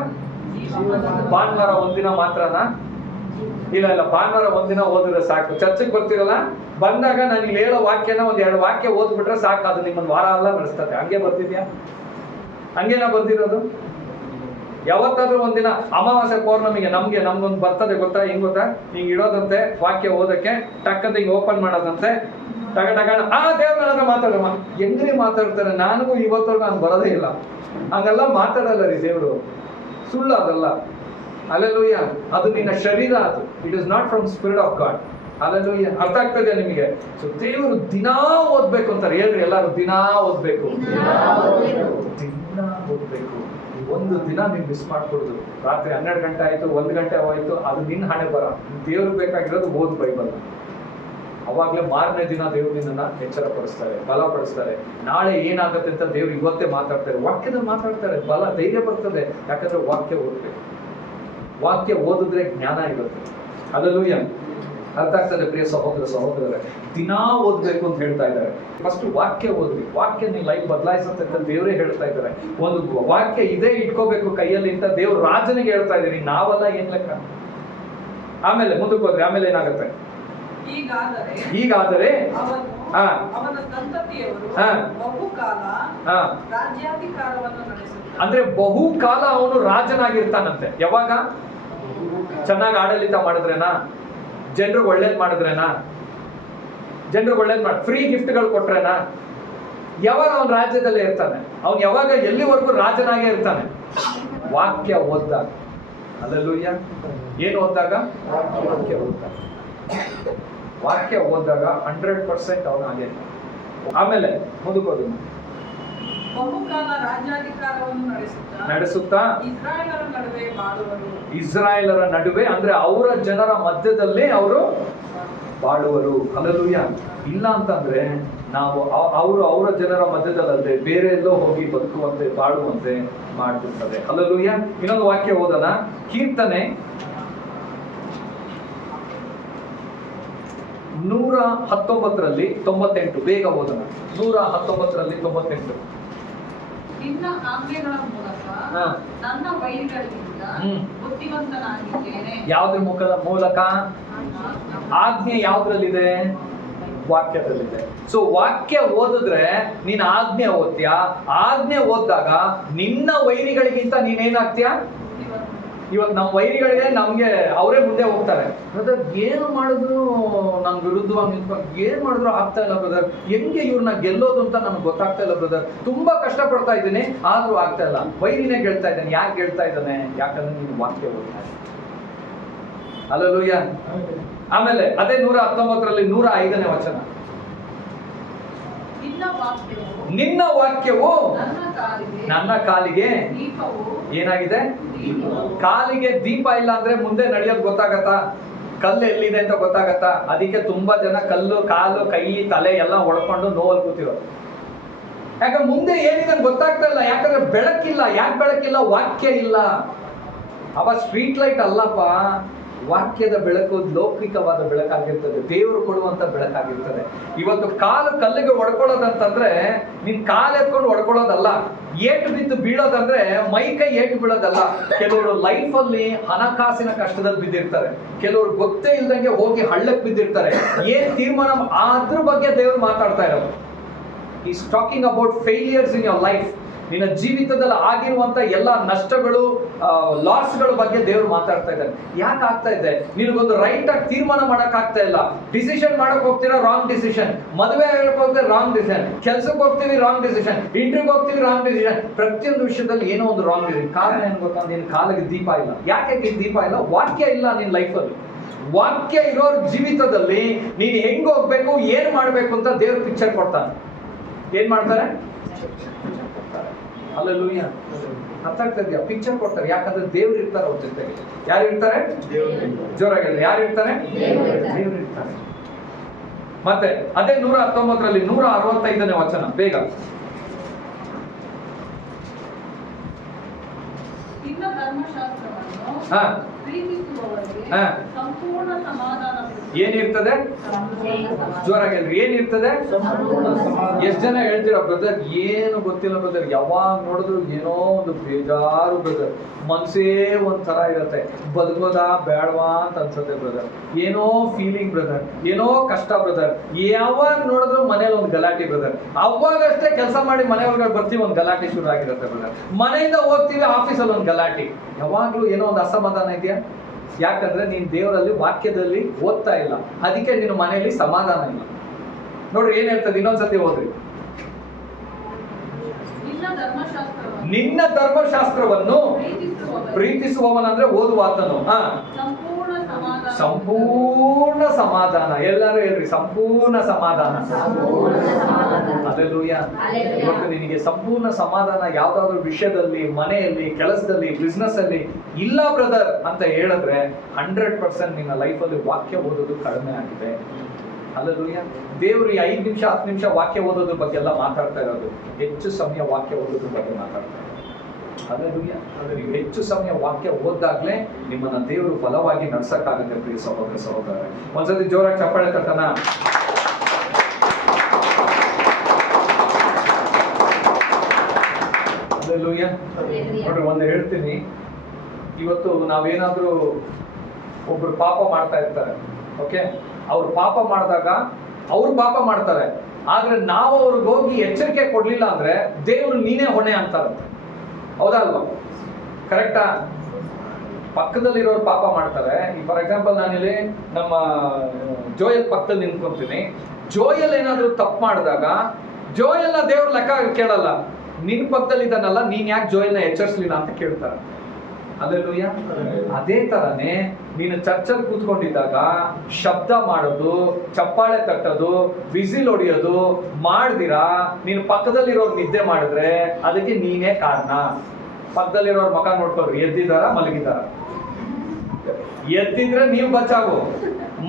ಭಾನುವಾರ ಒಂದಿನ ಮಾತ್ರನಾ? ಇಲ್ಲ, ಭಾನುವಾರ ಒಂದಿನ ಓದಿದ್ರೆ ಸಾಕು. ಚರ್ಚಿಗೆ ಬರ್ತಿರಲ್ಲ, ಬಂದಾಗ ನಾನು ಇಲ್ಲಿ ಹೇಳೋ ವಾಕ್ಯನ 1-2 ವಾಕ್ಯ ಓದ್ಬಿಟ್ರೆ ಸಾಕು, ಅದು ನಿಮ್ಮನ್ನ ವಾರ ಎಲ್ಲ ನಡೆಸ್ತದೆ. ಹಂಗೆ ಬರ್ತಿದ್ಯಾ? ಹಂಗೇನಾ ಬರ್ದಿರೋದು? ಯಾವತ್ತಾದ್ರೂ ಒಂದಿನ ಅಮಾವಾಸ್ಯೆ ಪೌರ್ಣಮಿಗೆ ನಮ್ಗೊಂದು ಬರ್ತದೆ ಗೊತ್ತಾ? ಹಿಂಗ್ ಗೊತ್ತಾ? ಹಿಂಗ್ ಇಡೋದಂತೆ ವಾಕ್ಯ ಓದಕ್ಕೆ, ಟಕ್ಕಂತ ಹಿಂಗ್ ಓಪನ್ ಮಾಡೋದಂತೆ, ದೇವ್ರ ಹತ್ರ ಮಾತಾಡಮ್ಮ. ಹೆಂಗ್ರಿ ಮಾತಾಡ್ತಾರೆ? ನನಗೂ ಇವತ್ತವರೆಗೂ ಹಂಗೆ ಬರೋದೇ ಇಲ್ಲ. ಹಂಗೆಲ್ಲ ಮಾತಾಡಲ್ಲ ರೀ ದೇವ್ರು, ಸುಳ್ಳು ಅದಲ್ಲ. ಹಲ್ಲೆಲೂಯಾ. ಅದು ನಿನ್ನ ಶರೀರ, ಅದು it is not from spirit of god. Hallelujah. ಅರ್ಥ ಆಗ್ತದೆ ನಿಮಗೆ? ಸೊ ದೇವರು ದಿನಾ ಓದ್ಬೇಕು ಅಂತಾರೆ. ಹೇಳ್ರಿ ಎಲ್ಲಾರು, ದಿನಾ ಓದ್ಬೇಕು, ದಿನಾ ಓದ್ಬೇಕು. ಒಂದು ದಿನ ನೀನ್ ಮಿಸ್ ಮಾಡ್ಕೊಡುದು. ರಾತ್ರಿ 12 ಗಂಟೆ ಆಯ್ತು, 1 ಗಂಟೆ ಹೋಯ್ತು, ಅದು ನಿನ್ನ ಹಣೆ ಬರ. ದೇವ್ರಿಗೆ ಬೇಕಾಗಿರೋದು ಓದ್ ಬೈಬಲ್. ಅವಾಗ್ಲೇ ಮಾರನೇ ದಿನ ದೇವ್ರು ನಿನ್ನನ್ನ ಎಚ್ಚರ ಪಡಿಸ್ತಾರೆ, ಬಲಪಡಿಸ್ತಾರೆ. ನಾಳೆ ಏನಾಗುತ್ತೆ ಅಂತ ದೇವ್ರು ಇವತ್ತೇ ಮಾತಾಡ್ತಾರೆ, ವಾಕ್ಯದಲ್ಲಿ ಮಾತಾಡ್ತಾರೆ. ಬಲ, ಧೈರ್ಯ ಬರ್ತದೆ. ಯಾಕಂದ್ರೆ ವಾಕ್ಯ ಓದ್ಬೇಕು. ವಾಕ್ಯ ಓದಿದ್ರೆ ಜ್ಞಾನ ಇರುತ್ತೆ. ಹಲ್ಲೆಲೂಯಾ. ಅರ್ಥ ಆಗ್ತದೆ ಪ್ರಿಯ ಸಹೋದರರೇ, ದಿನಾ ಓದ್ಬೇಕು ಅಂತ ಹೇಳ್ತಾ ಇದ್ದಾರೆ. ಫಸ್ಟ್ ವಾಕ್ಯ ಓದ್ರಿ. ವಾಕ್ಯ ನೀವು ಲೈಫ್ ಬದಲಾಯಿಸುತ್ತೆ ಅಂತ ದೇವರೇ ಹೇಳ್ತಾ ಇದ್ದಾರೆ. ಒಂದು ವಾಕ್ಯ ಇದೇ ಇಟ್ಕೋಬೇಕು ಕೈಯಲ್ಲಿ ಅಂತ ದೇವ್ರು ರಾಜನಿಗೆ ಹೇಳ್ತಾ ಇದ್ದೀರಿ, ನಾವೆಲ್ಲ ಏನ್ ಲೆಕ್ಕ. ಆಮೇಲೆ ಮುಂದಕ್ಕೆ ಹೋದ್ರೆ ಆಮೇಲೆ ಏನಾಗುತ್ತೆ? ಹೀಗಾದರೆ ಅವನ ಸಂತತಿಯವರು ಬಹುಕಾಲ ರಾಜ್ಯಾಧಿಕಾರವನ್ನು ನಡೆಸುತ್ತಾರೆ. ಅಂದ್ರೆ ಬಹುಕಾಲ ಅವನು ರಾಜನಾಗಿರ್ತಾನಂತೆ. ಯಾವಾಗ? ಚೆನ್ನಾಗಿ ಆಡಳಿತ ಮಾಡಿದ್ರೇನಾ? ಜನರಿಗೆ ಒಳ್ಳೇದ್ ಮಾಡಿದ್ರೇನಾ? ಜನರಿಗೆ ಒಳ್ಳೇದ್ ಫ್ರೀ ಗಿಫ್ಟ್ಗಳು ಕೊಟ್ರೇನಾ? ಯಾವಾಗ ಅವನ ರಾಜ್ಯದಲ್ಲೇ ಇರ್ತಾನೆ? ಅವನು ಯಾವಾಗ ಎಲ್ಲಿವರೆಗೂ ರಾಜನಾಗೇ ಇರ್ತಾನೆ? ವಾಕ್ಯ ಓದ್ದಾಗ. ಹಲ್ಲೆಲೂಯಾ. ಏನು ಓದ್ದಾಗ? ವಾಕ್ಯ ಓದ್ದಾಗ. ವಾಕ್ಯ ಓದಿದಾಗ 100% ಅವನು ಹಾಗೆ. ಆಮೇಲೆ ಮುಂದಕ್ಕೆ ಬಹುಕಾಲ ರಾಜ್ಯಾಧಿಕಾರವನ್ನು ನಡೆಸುತ್ತಾ ಇಸ್ರಾಯೇಲರ ನಡುವೆ ಅಂದ್ರೆ ಅವರ ಜನರ ಮಧ್ಯದಲ್ಲಿ ಅವರು ಬಾಳುವರು. ಹಲ್ಲೆಲೂಯಾ. ಇಲ್ಲ ಅಂತಂದ್ರೆ ನಾವು ಅವರ ಜನರ ಮಧ್ಯದಲ್ಲದೆ ಬೇರೆ ಎಲ್ಲೋ ಹೋಗಿ ಬದುಕುವಂತೆ, ಬಾಳುವಂತೆ ಮಾಡ್ತಿರ್ತದೆ. ಹಲ್ಲೆಲೂಯಾ. ಇನ್ನೊಂದು ವಾಕ್ಯ ಓದೋಣ. ಕೀರ್ತನೆ 119 98. ಬೇಗ ಓದೋಣ. 119 98. ನಿನ್ನ ಆಜ್ಞೆಗಳ ಮೂಲಕ ಹಾ. ನನ್ನ ವೈರಿಗಳಿಗಿಂತ ಬುದ್ಧಿವಂತನಾಗಿದ್ದೇನೆ. ಯಾವ್ದ್ರ ಮೂಲಕ? ಆಜ್ಞೆ ಯಾವ್ದ್ರಲ್ಲಿದೆ? ವಾಕ್ಯದಲ್ಲಿದೆ. ಸೊ ವಾಕ್ಯ ಓದಿದ್ರೆ ನೀನ್ ಆಜ್ಞೆ ಓದ್ತೀಯಾ, ಆಜ್ಞೆ ಓದಿದಾಗ ನಿನ್ನ ವೈರಿಗಳಿಗಿಂತ ನೀನೇನಾಗ್ತೀಯಾ? ಇವತ್ತು ನಮ್ಮ ವೈರಿಗಳಿಗೆ ನಮ್ಗೆ ಅವರೇ ಮುಂದೆ ಹೋಗ್ತಾರೆ. ಬ್ರದರ್ ಏನು ಮಾಡಿದ್ರು ನನ್ ವಿರುದ್ಧವಾಗಿ ನಿಂತ್ಕೊಂಡು ಏನ್ ಮಾಡಿದ್ರು ಆಗ್ತಾ ಇಲ್ಲ ಬ್ರದರ್, ಹೆಂಗೆ ಇವ್ರನ್ನ ಗೆಲ್ಲೋದು ಅಂತ ನನಗೆ ಗೊತ್ತಾಗ್ತಾ ಇಲ್ಲ ಬ್ರದರ್, ತುಂಬಾ ಕಷ್ಟ ಪಡ್ತಾ ಇದ್ದೀನಿ ಆದ್ರೂ ಆಗ್ತಾ ಇಲ್ಲ. ವೈರಿನೇ ಗೆಲ್ತಾ ಇದ್ದಾನೆ. ಯಾಕೆ ಗೆಲ್ತಾ ಇದ್ದಾನೆ? ಯಾಕಂದ್ರೆ ನೀನು ವಾಕ್ಯ ಓದ್ತಾ ಇದ್ದಾನೆ. ಹಲ್ಲೆಲೂಯಾ. ಆಮೇಲೆ ಅದೇ 119ರಲ್ಲಿ 105ನೇ ವಚನ, ನಿನ್ನ ವಾಕ್ಯವು ನನ್ನ ಕಾಲಿಗೆ ಏನಾಗಿದೆ? ಕಾಲಿಗೆ ದೀಪ ಇಲ್ಲ ಅಂದ್ರೆ ಮುಂದೆ ನಡೆಯೋದು ಗೊತ್ತಾಗತ್ತಾ? ಕಲ್ಲು ಎಲ್ಲಿದೆ ಅಂತ ಗೊತ್ತಾಗತ್ತಾ? ಅದಕ್ಕೆ ತುಂಬಾ ಜನ ಕಲ್ಲು, ಕಾಲು, ಕೈ, ತಲೆ ಎಲ್ಲ ಹೊಡ್ಕೊಂಡು ನೋವಲ್ಲಿ ಕೂತಿರೋ. ಯಾಕಂದ್ರೆ ಮುಂದೆ ಏನಿದೆ ಗೊತ್ತಾಗ್ತಾ ಇಲ್ಲ. ಯಾಕಂದ್ರೆ ಬೆಳಕಿಲ್ಲ. ಯಾಕೆ ಬೆಳಕಿಲ್ಲ? ವಾಕ್ಯ ಇಲ್ಲ. ಅವ ಸ್ಟ್ರೀಟ್ ಲೈಟ್ ಅಲ್ಲಪ್ಪ, ವಾಕ್ಯದ ಬೆಳಕು ಲೌಕಿಕವಾದ ಬೆಳಕಾಗಿರ್ತದೆ, ದೇವರು ಕೊಡುವಂತ ಬೆಳಕಾಗಿರ್ತದೆ. ಇವತ್ತು ಕಾಲು ಕಲ್ಲಿಗೆ ಹೊಡ್ಕೊಳ್ಳೋದಂತಂದ್ರೆ ನಿನ್ ಕಾಲು ಎತ್ಕೊಂಡು ಹೊಡ್ಕೊಳ್ಳೋದಲ್ಲ, ಏಟು ಬಿದ್ದು ಬೀಳೋದಂದ್ರೆ ಮೈ ಕೈ ಏಟು ಬೀಳೋದಲ್ಲ. ಕೆಲವರು ಲೈಫ್ ಅಲ್ಲಿ ಹಣಕಾಸಿನ ಕಷ್ಟದಲ್ಲಿ ಬಿದ್ದಿರ್ತಾರೆ, ಕೆಲವರು ಗೊತ್ತೇ ಇಲ್ದಂಗೆ ಹೋಗಿ ಹಳ್ಳಕ್ಕೆ ಬಿದ್ದಿರ್ತಾರೆ. ಏನ್ ತೀರ್ಮಾನ ಅದ್ರ ಬಗ್ಗೆ ದೇವರು ಮಾತಾಡ್ತಾ ಇರೋದು. Is talking about failures in your life. ನಿನ್ನ ಜೀವಿತದಲ್ಲಿ ಆಗಿರುವಂತ ಎಲ್ಲ ನಷ್ಟಗಳು, ಲಾಸ್ಗಳ ಬಗ್ಗೆ ದೇವರು ಮಾತಾಡ್ತಾ ಇದ್ದಾರೆ. ಯಾಕೆ ಆಗ್ತಾ ಇದೆ? ನಿನಗೊಂದು ರೈಟ್ ಆಗಿ ತೀರ್ಮಾನ ಮಾಡಕ್ ಆಗ್ತಾ ಇಲ್ಲ. ಡಿಸಿಷನ್ ಮಾಡಕ್ ಹೋಗ್ತೀರಾ, ರಾಂಗ್ ಡಿಸಿಷನ್. ಮದುವೆ ಆಗಕ್ಕೆ ಹೋಗ್ತೀರಾ, ರಾಂಗ್ ಡಿಸಿಷನ್. ಕೆಲ್ಸಕ್ಕೆ ಹೋಗ್ತೀವಿ, ರಾಂಗ್ ಡಿಸಿಷನ್. ಇಂಟರ್ವ್ಯೂಗೆ ಹೋಗ್ತೀವಿ, ರಾಂಗ್ ಡಿಸಿಷನ್. ಪ್ರತಿಯೊಂದು ವಿಷಯದಲ್ಲಿ ಏನೋ ಒಂದು ರಾಂಗ್ ಡಿಸಿಷನ್. ಕಾರಣ ಏನ್ ಗೊತ್ತಾ? ನಿನ್ ಕಾಲಿಗೆ ದೀಪ ಇಲ್ಲ. ಯಾಕೆ ದೀಪ ಇಲ್ಲ? ವಾಕ್ಯ ಇಲ್ಲ ನಿನ್ ಲೈಫಲ್ಲಿ. ವಾಕ್ಯ ಇರೋರ್ ಜೀವಿತದಲ್ಲಿ ನೀನ್ ಹೆಂಗ್ ಹೋಗ್ಬೇಕು, ಏನ್ ಮಾಡ್ಬೇಕು ಅಂತ ದೇವ್ರ ಪಿಕ್ಚರ್ ಕೊಡ್ತಾನೆ. ಏನ್ ಮಾಡ್ತಾರೆ? ಹಲ್ಲೆಲೂಯಾ. ಅರ್ಥ ಆಗ್ತಾ ಇದೆಯಾ? ಪಿಕ್ಚರ್ ಕೊಡ್ತಾರೆ. ಯಾಕಂದ್ರೆ ದೇವ್ರು ಇರ್ತಾರೆ ಅವ್ರ ಜೊತೆಗೆ. ಯಾರು ಇರ್ತಾರೆ? ಜೋರಾಗಿ ಯಾರು ಇರ್ತಾರೆ? ದೇವ್ರು ಇರ್ತಾರೆ. ಮತ್ತೆ ಅದೇ 119ರಲ್ಲಿ 165ನೇ ವಚನ, ಬೇಗ. ಏನಿರ್ತದೆ? ಜೋರಾಗಿ ಏನಿರ್ತದೆ? ಎಷ್ಟ್ ಜನ ಹೇಳ್ತೀರಾ ಬ್ರದರ್ ಏನು ಗೊತ್ತಿಲ್ಲ ಬ್ರದರ್, ಯಾವಾಗ ನೋಡಿದ್ರು ಏನೋ ಒಂದು ಬೇಜಾರು ಬ್ರದರ್, ಮನ್ಸೇ ಒಂಥರ ಇರತ್ತೆ, ಬದುಕೋದಾ ಬೇಡವಾ ಅಂತ ಅನ್ಸುತ್ತೆ ಬ್ರದರ್, ಏನೋ ಫೀಲಿಂಗ್ ಬ್ರದರ್, ಏನೋ ಕಷ್ಟ ಬ್ರದರ್. ಯಾವಾಗ ನೋಡಿದ್ರು ಮನೇಲಿ ಒಂದು ಗಲಾಟೆ ಬ್ರದರ್. ಅವಾಗಷ್ಟೇ ಕೆಲಸ ಮಾಡಿ ಮನೆ ಒಳಗಡೆ ಬರ್ತೀವಿ, ಒಂದು ಗಲಾಟೆ ಶುರು ಆಗಿರುತ್ತೆ ಬ್ರದರ್. ಮನೆಯಿಂದ ಹೋಗ್ತೀವಿ, ಆಫೀಸಲ್ಲಿ ಒಂದು ಗಲಾಟೆ. ಯಾವಾಗ್ಲೂ ಏನೋ ಒಂದು ಅಸಮಾಧಾನ ಇದೆಯಾ? ಯಾಕಂದ್ರೆ ನೀನ್ ದೇವರಲ್ಲಿ ವಾಕ್ಯದಲ್ಲಿ ಓದ್ತಾ ಇಲ್ಲ, ಅದಕ್ಕೆ ನಿನ್ನ ಮನೆಯಲ್ಲಿ ಸಮಾಧಾನ ಇಲ್ಲ. ನೋಡ್ರಿ ಏನ್ ಹೇಳ್ತದೆ, ಇನ್ನೊಂದ್ಸತಿ ಓದ್ರಿ. ನಿನ್ನ ಧರ್ಮಶಾಸ್ತ್ರವನ್ನು ಪ್ರೀತಿಸುವವನಂದ್ರೆ ಓದುವಾತನು ಸಂಪೂರ್ಣ ಸಮಾಧಾನ. ಎಲ್ಲರೂ ಹೇಳ್ರಿ, ಸಂಪೂರ್ಣ ಸಮಾಧಾನ. ಹಲ್ಲೆಲೂಯಾ. ಇವತ್ತು ನಿನಗೆ ಸಂಪೂರ್ಣ ಸಮಾಧಾನ ಯಾವ್ದಾದ್ರು ವಿಷಯದಲ್ಲಿ, ಮನೆಯಲ್ಲಿ, ಕೆಲಸದಲ್ಲಿ, ಬಿಸ್ನೆಸ್ ಅಲ್ಲಿ ಇಲ್ಲ ಬ್ರದರ್ ಅಂತ ಹೇಳಿದ್ರೆ 100% ನಿನ್ನ ಲೈಫಲ್ಲಿ ವಾಕ್ಯ ಓದೋದು ಕಡಿಮೆ ಆಗಿದೆ. ಹಲ್ಲೆಲೂಯಾ. ದೇವರು 5 ನಿಮಿಷ 10 ನಿಮಿಷ ವಾಕ್ಯ ಓದೋದ್ರ ಬಗ್ಗೆ ಎಲ್ಲ ಮಾತಾಡ್ತಾ ಇರೋದು, ಹೆಚ್ಚು ಸಮಯ ವಾಕ್ಯ ಓದೋದ್ರ ಬಗ್ಗೆ ಮಾತಾಡ್ತಾ ಇರೋದು. ಹಲ್ಲೆಲೂಯಾ. ನೀವು ಹೆಚ್ಚು ಸಮಯ ವಾಕ್ಯ ಓದ್ದಾಗ್ಲೇ ನಿಮ್ಮನ್ನ ದೇವರು ಬಲವಾಗಿ ನಡ್ಸಕ್ಕಾಗುತ್ತೆ. ಪ್ರಿಯ ಸಹೋದರ ಸಹೋದರರೇ, ಒಂದ್ಸತಿ ಜೋರಾಗಿ ಚಪ್ಪಾಳೆ ತಟ್ಟಣ. ಹಲ್ಲೆಲೂಯಾ. ನೋಡ್ರಿ, ಒಂದು ಹೇಳ್ತೀನಿ, ಇವತ್ತು ನಾವೇನಾದ್ರೂ ಒಬ್ರು ಪಾಪ ಮಾಡ್ತಾ ಇರ್ತಾರೆ, ಓಕೆ, ಅವ್ರು ಪಾಪ ಮಾಡಿದಾಗ ಅವ್ರು ಪಾಪ ಮಾಡ್ತಾರೆ, ಆದ್ರೆ ನಾವು ಅವ್ರಿಗೆ ಹೋಗಿ ಎಚ್ಚರಿಕೆ ಕೊಡ್ಲಿಲ್ಲ ಅಂದ್ರೆ ದೇವರು ನೀನೇ ಹೊಣೆ ಅಂತಾರಂತೆ. ಹೌದಾ ಅಲ್ವಾ? ಕರೆಕ್ಟಾ? ಪಕ್ಕದಲ್ಲಿರೋರು ಪಾಪ ಮಾಡ್ತಾರೆ. ಫಾರ್ ಎಕ್ಸಾಂಪಲ್ ನಾನಿಲ್ಲಿ ನಮ್ಮ ಜೋಯಲ್ ಪಕ್ಕದಲ್ಲಿ ನಿಂತ್ಕೊಂತೀನಿ. ಜೋಯಲ್ ಏನಾದ್ರು ತಪ್ಪು ಮಾಡಿದಾಗ ಜೋಯಲ್ನ ದೇವ್ರ ಲೆಕ್ಕ ಕೇಳಲ್ಲ. ನಿನ್ ಪಕ್ಕದಲ್ಲಿ ಇದ್ದಾನಲ್ಲ, ನೀನ್ ಯಾಕೆ ಜೋಯಲ್ನ ಎಚ್ಚರಿಸ್ಲಿಲ್ಲ ಅಂತ ಕೇಳ್ತಾರೆ. ಹಲ್ಲೆಲೂಯಾ. ಅದೇ ತರನೇ ನೀನು ಚರ್ಚಲ್ಲಿ ಕೂತ್ಕೊಂಡಿದ್ದಾಗ ಶಬ್ದ ಮಾಡೋದು, ಚಪ್ಪಾಳೆ ತಟ್ಟೋದು, ವಿಸಿಲ್ ಹೊಡಿಯೋದು ಮಾಡ್ದಿರಾ ನೀನು ಪಕ್ಕದಲ್ಲಿರೋರು ನಿದ್ದೆ ಮಾಡಿದ್ರೆ ಅದಕ್ಕೆ ನೀನೇ ಕಾರಣ. ಪಕ್ಕದಲ್ಲಿರೋರ್ ಮಕ ನೋಡ್ಕೊಳ್ರಿ, ಎದ್ದಿದಾರ ಮಲಗಿದಾರ. ಎದ್ದಿದ್ರೆ ನೀವು ಬಚಾವು,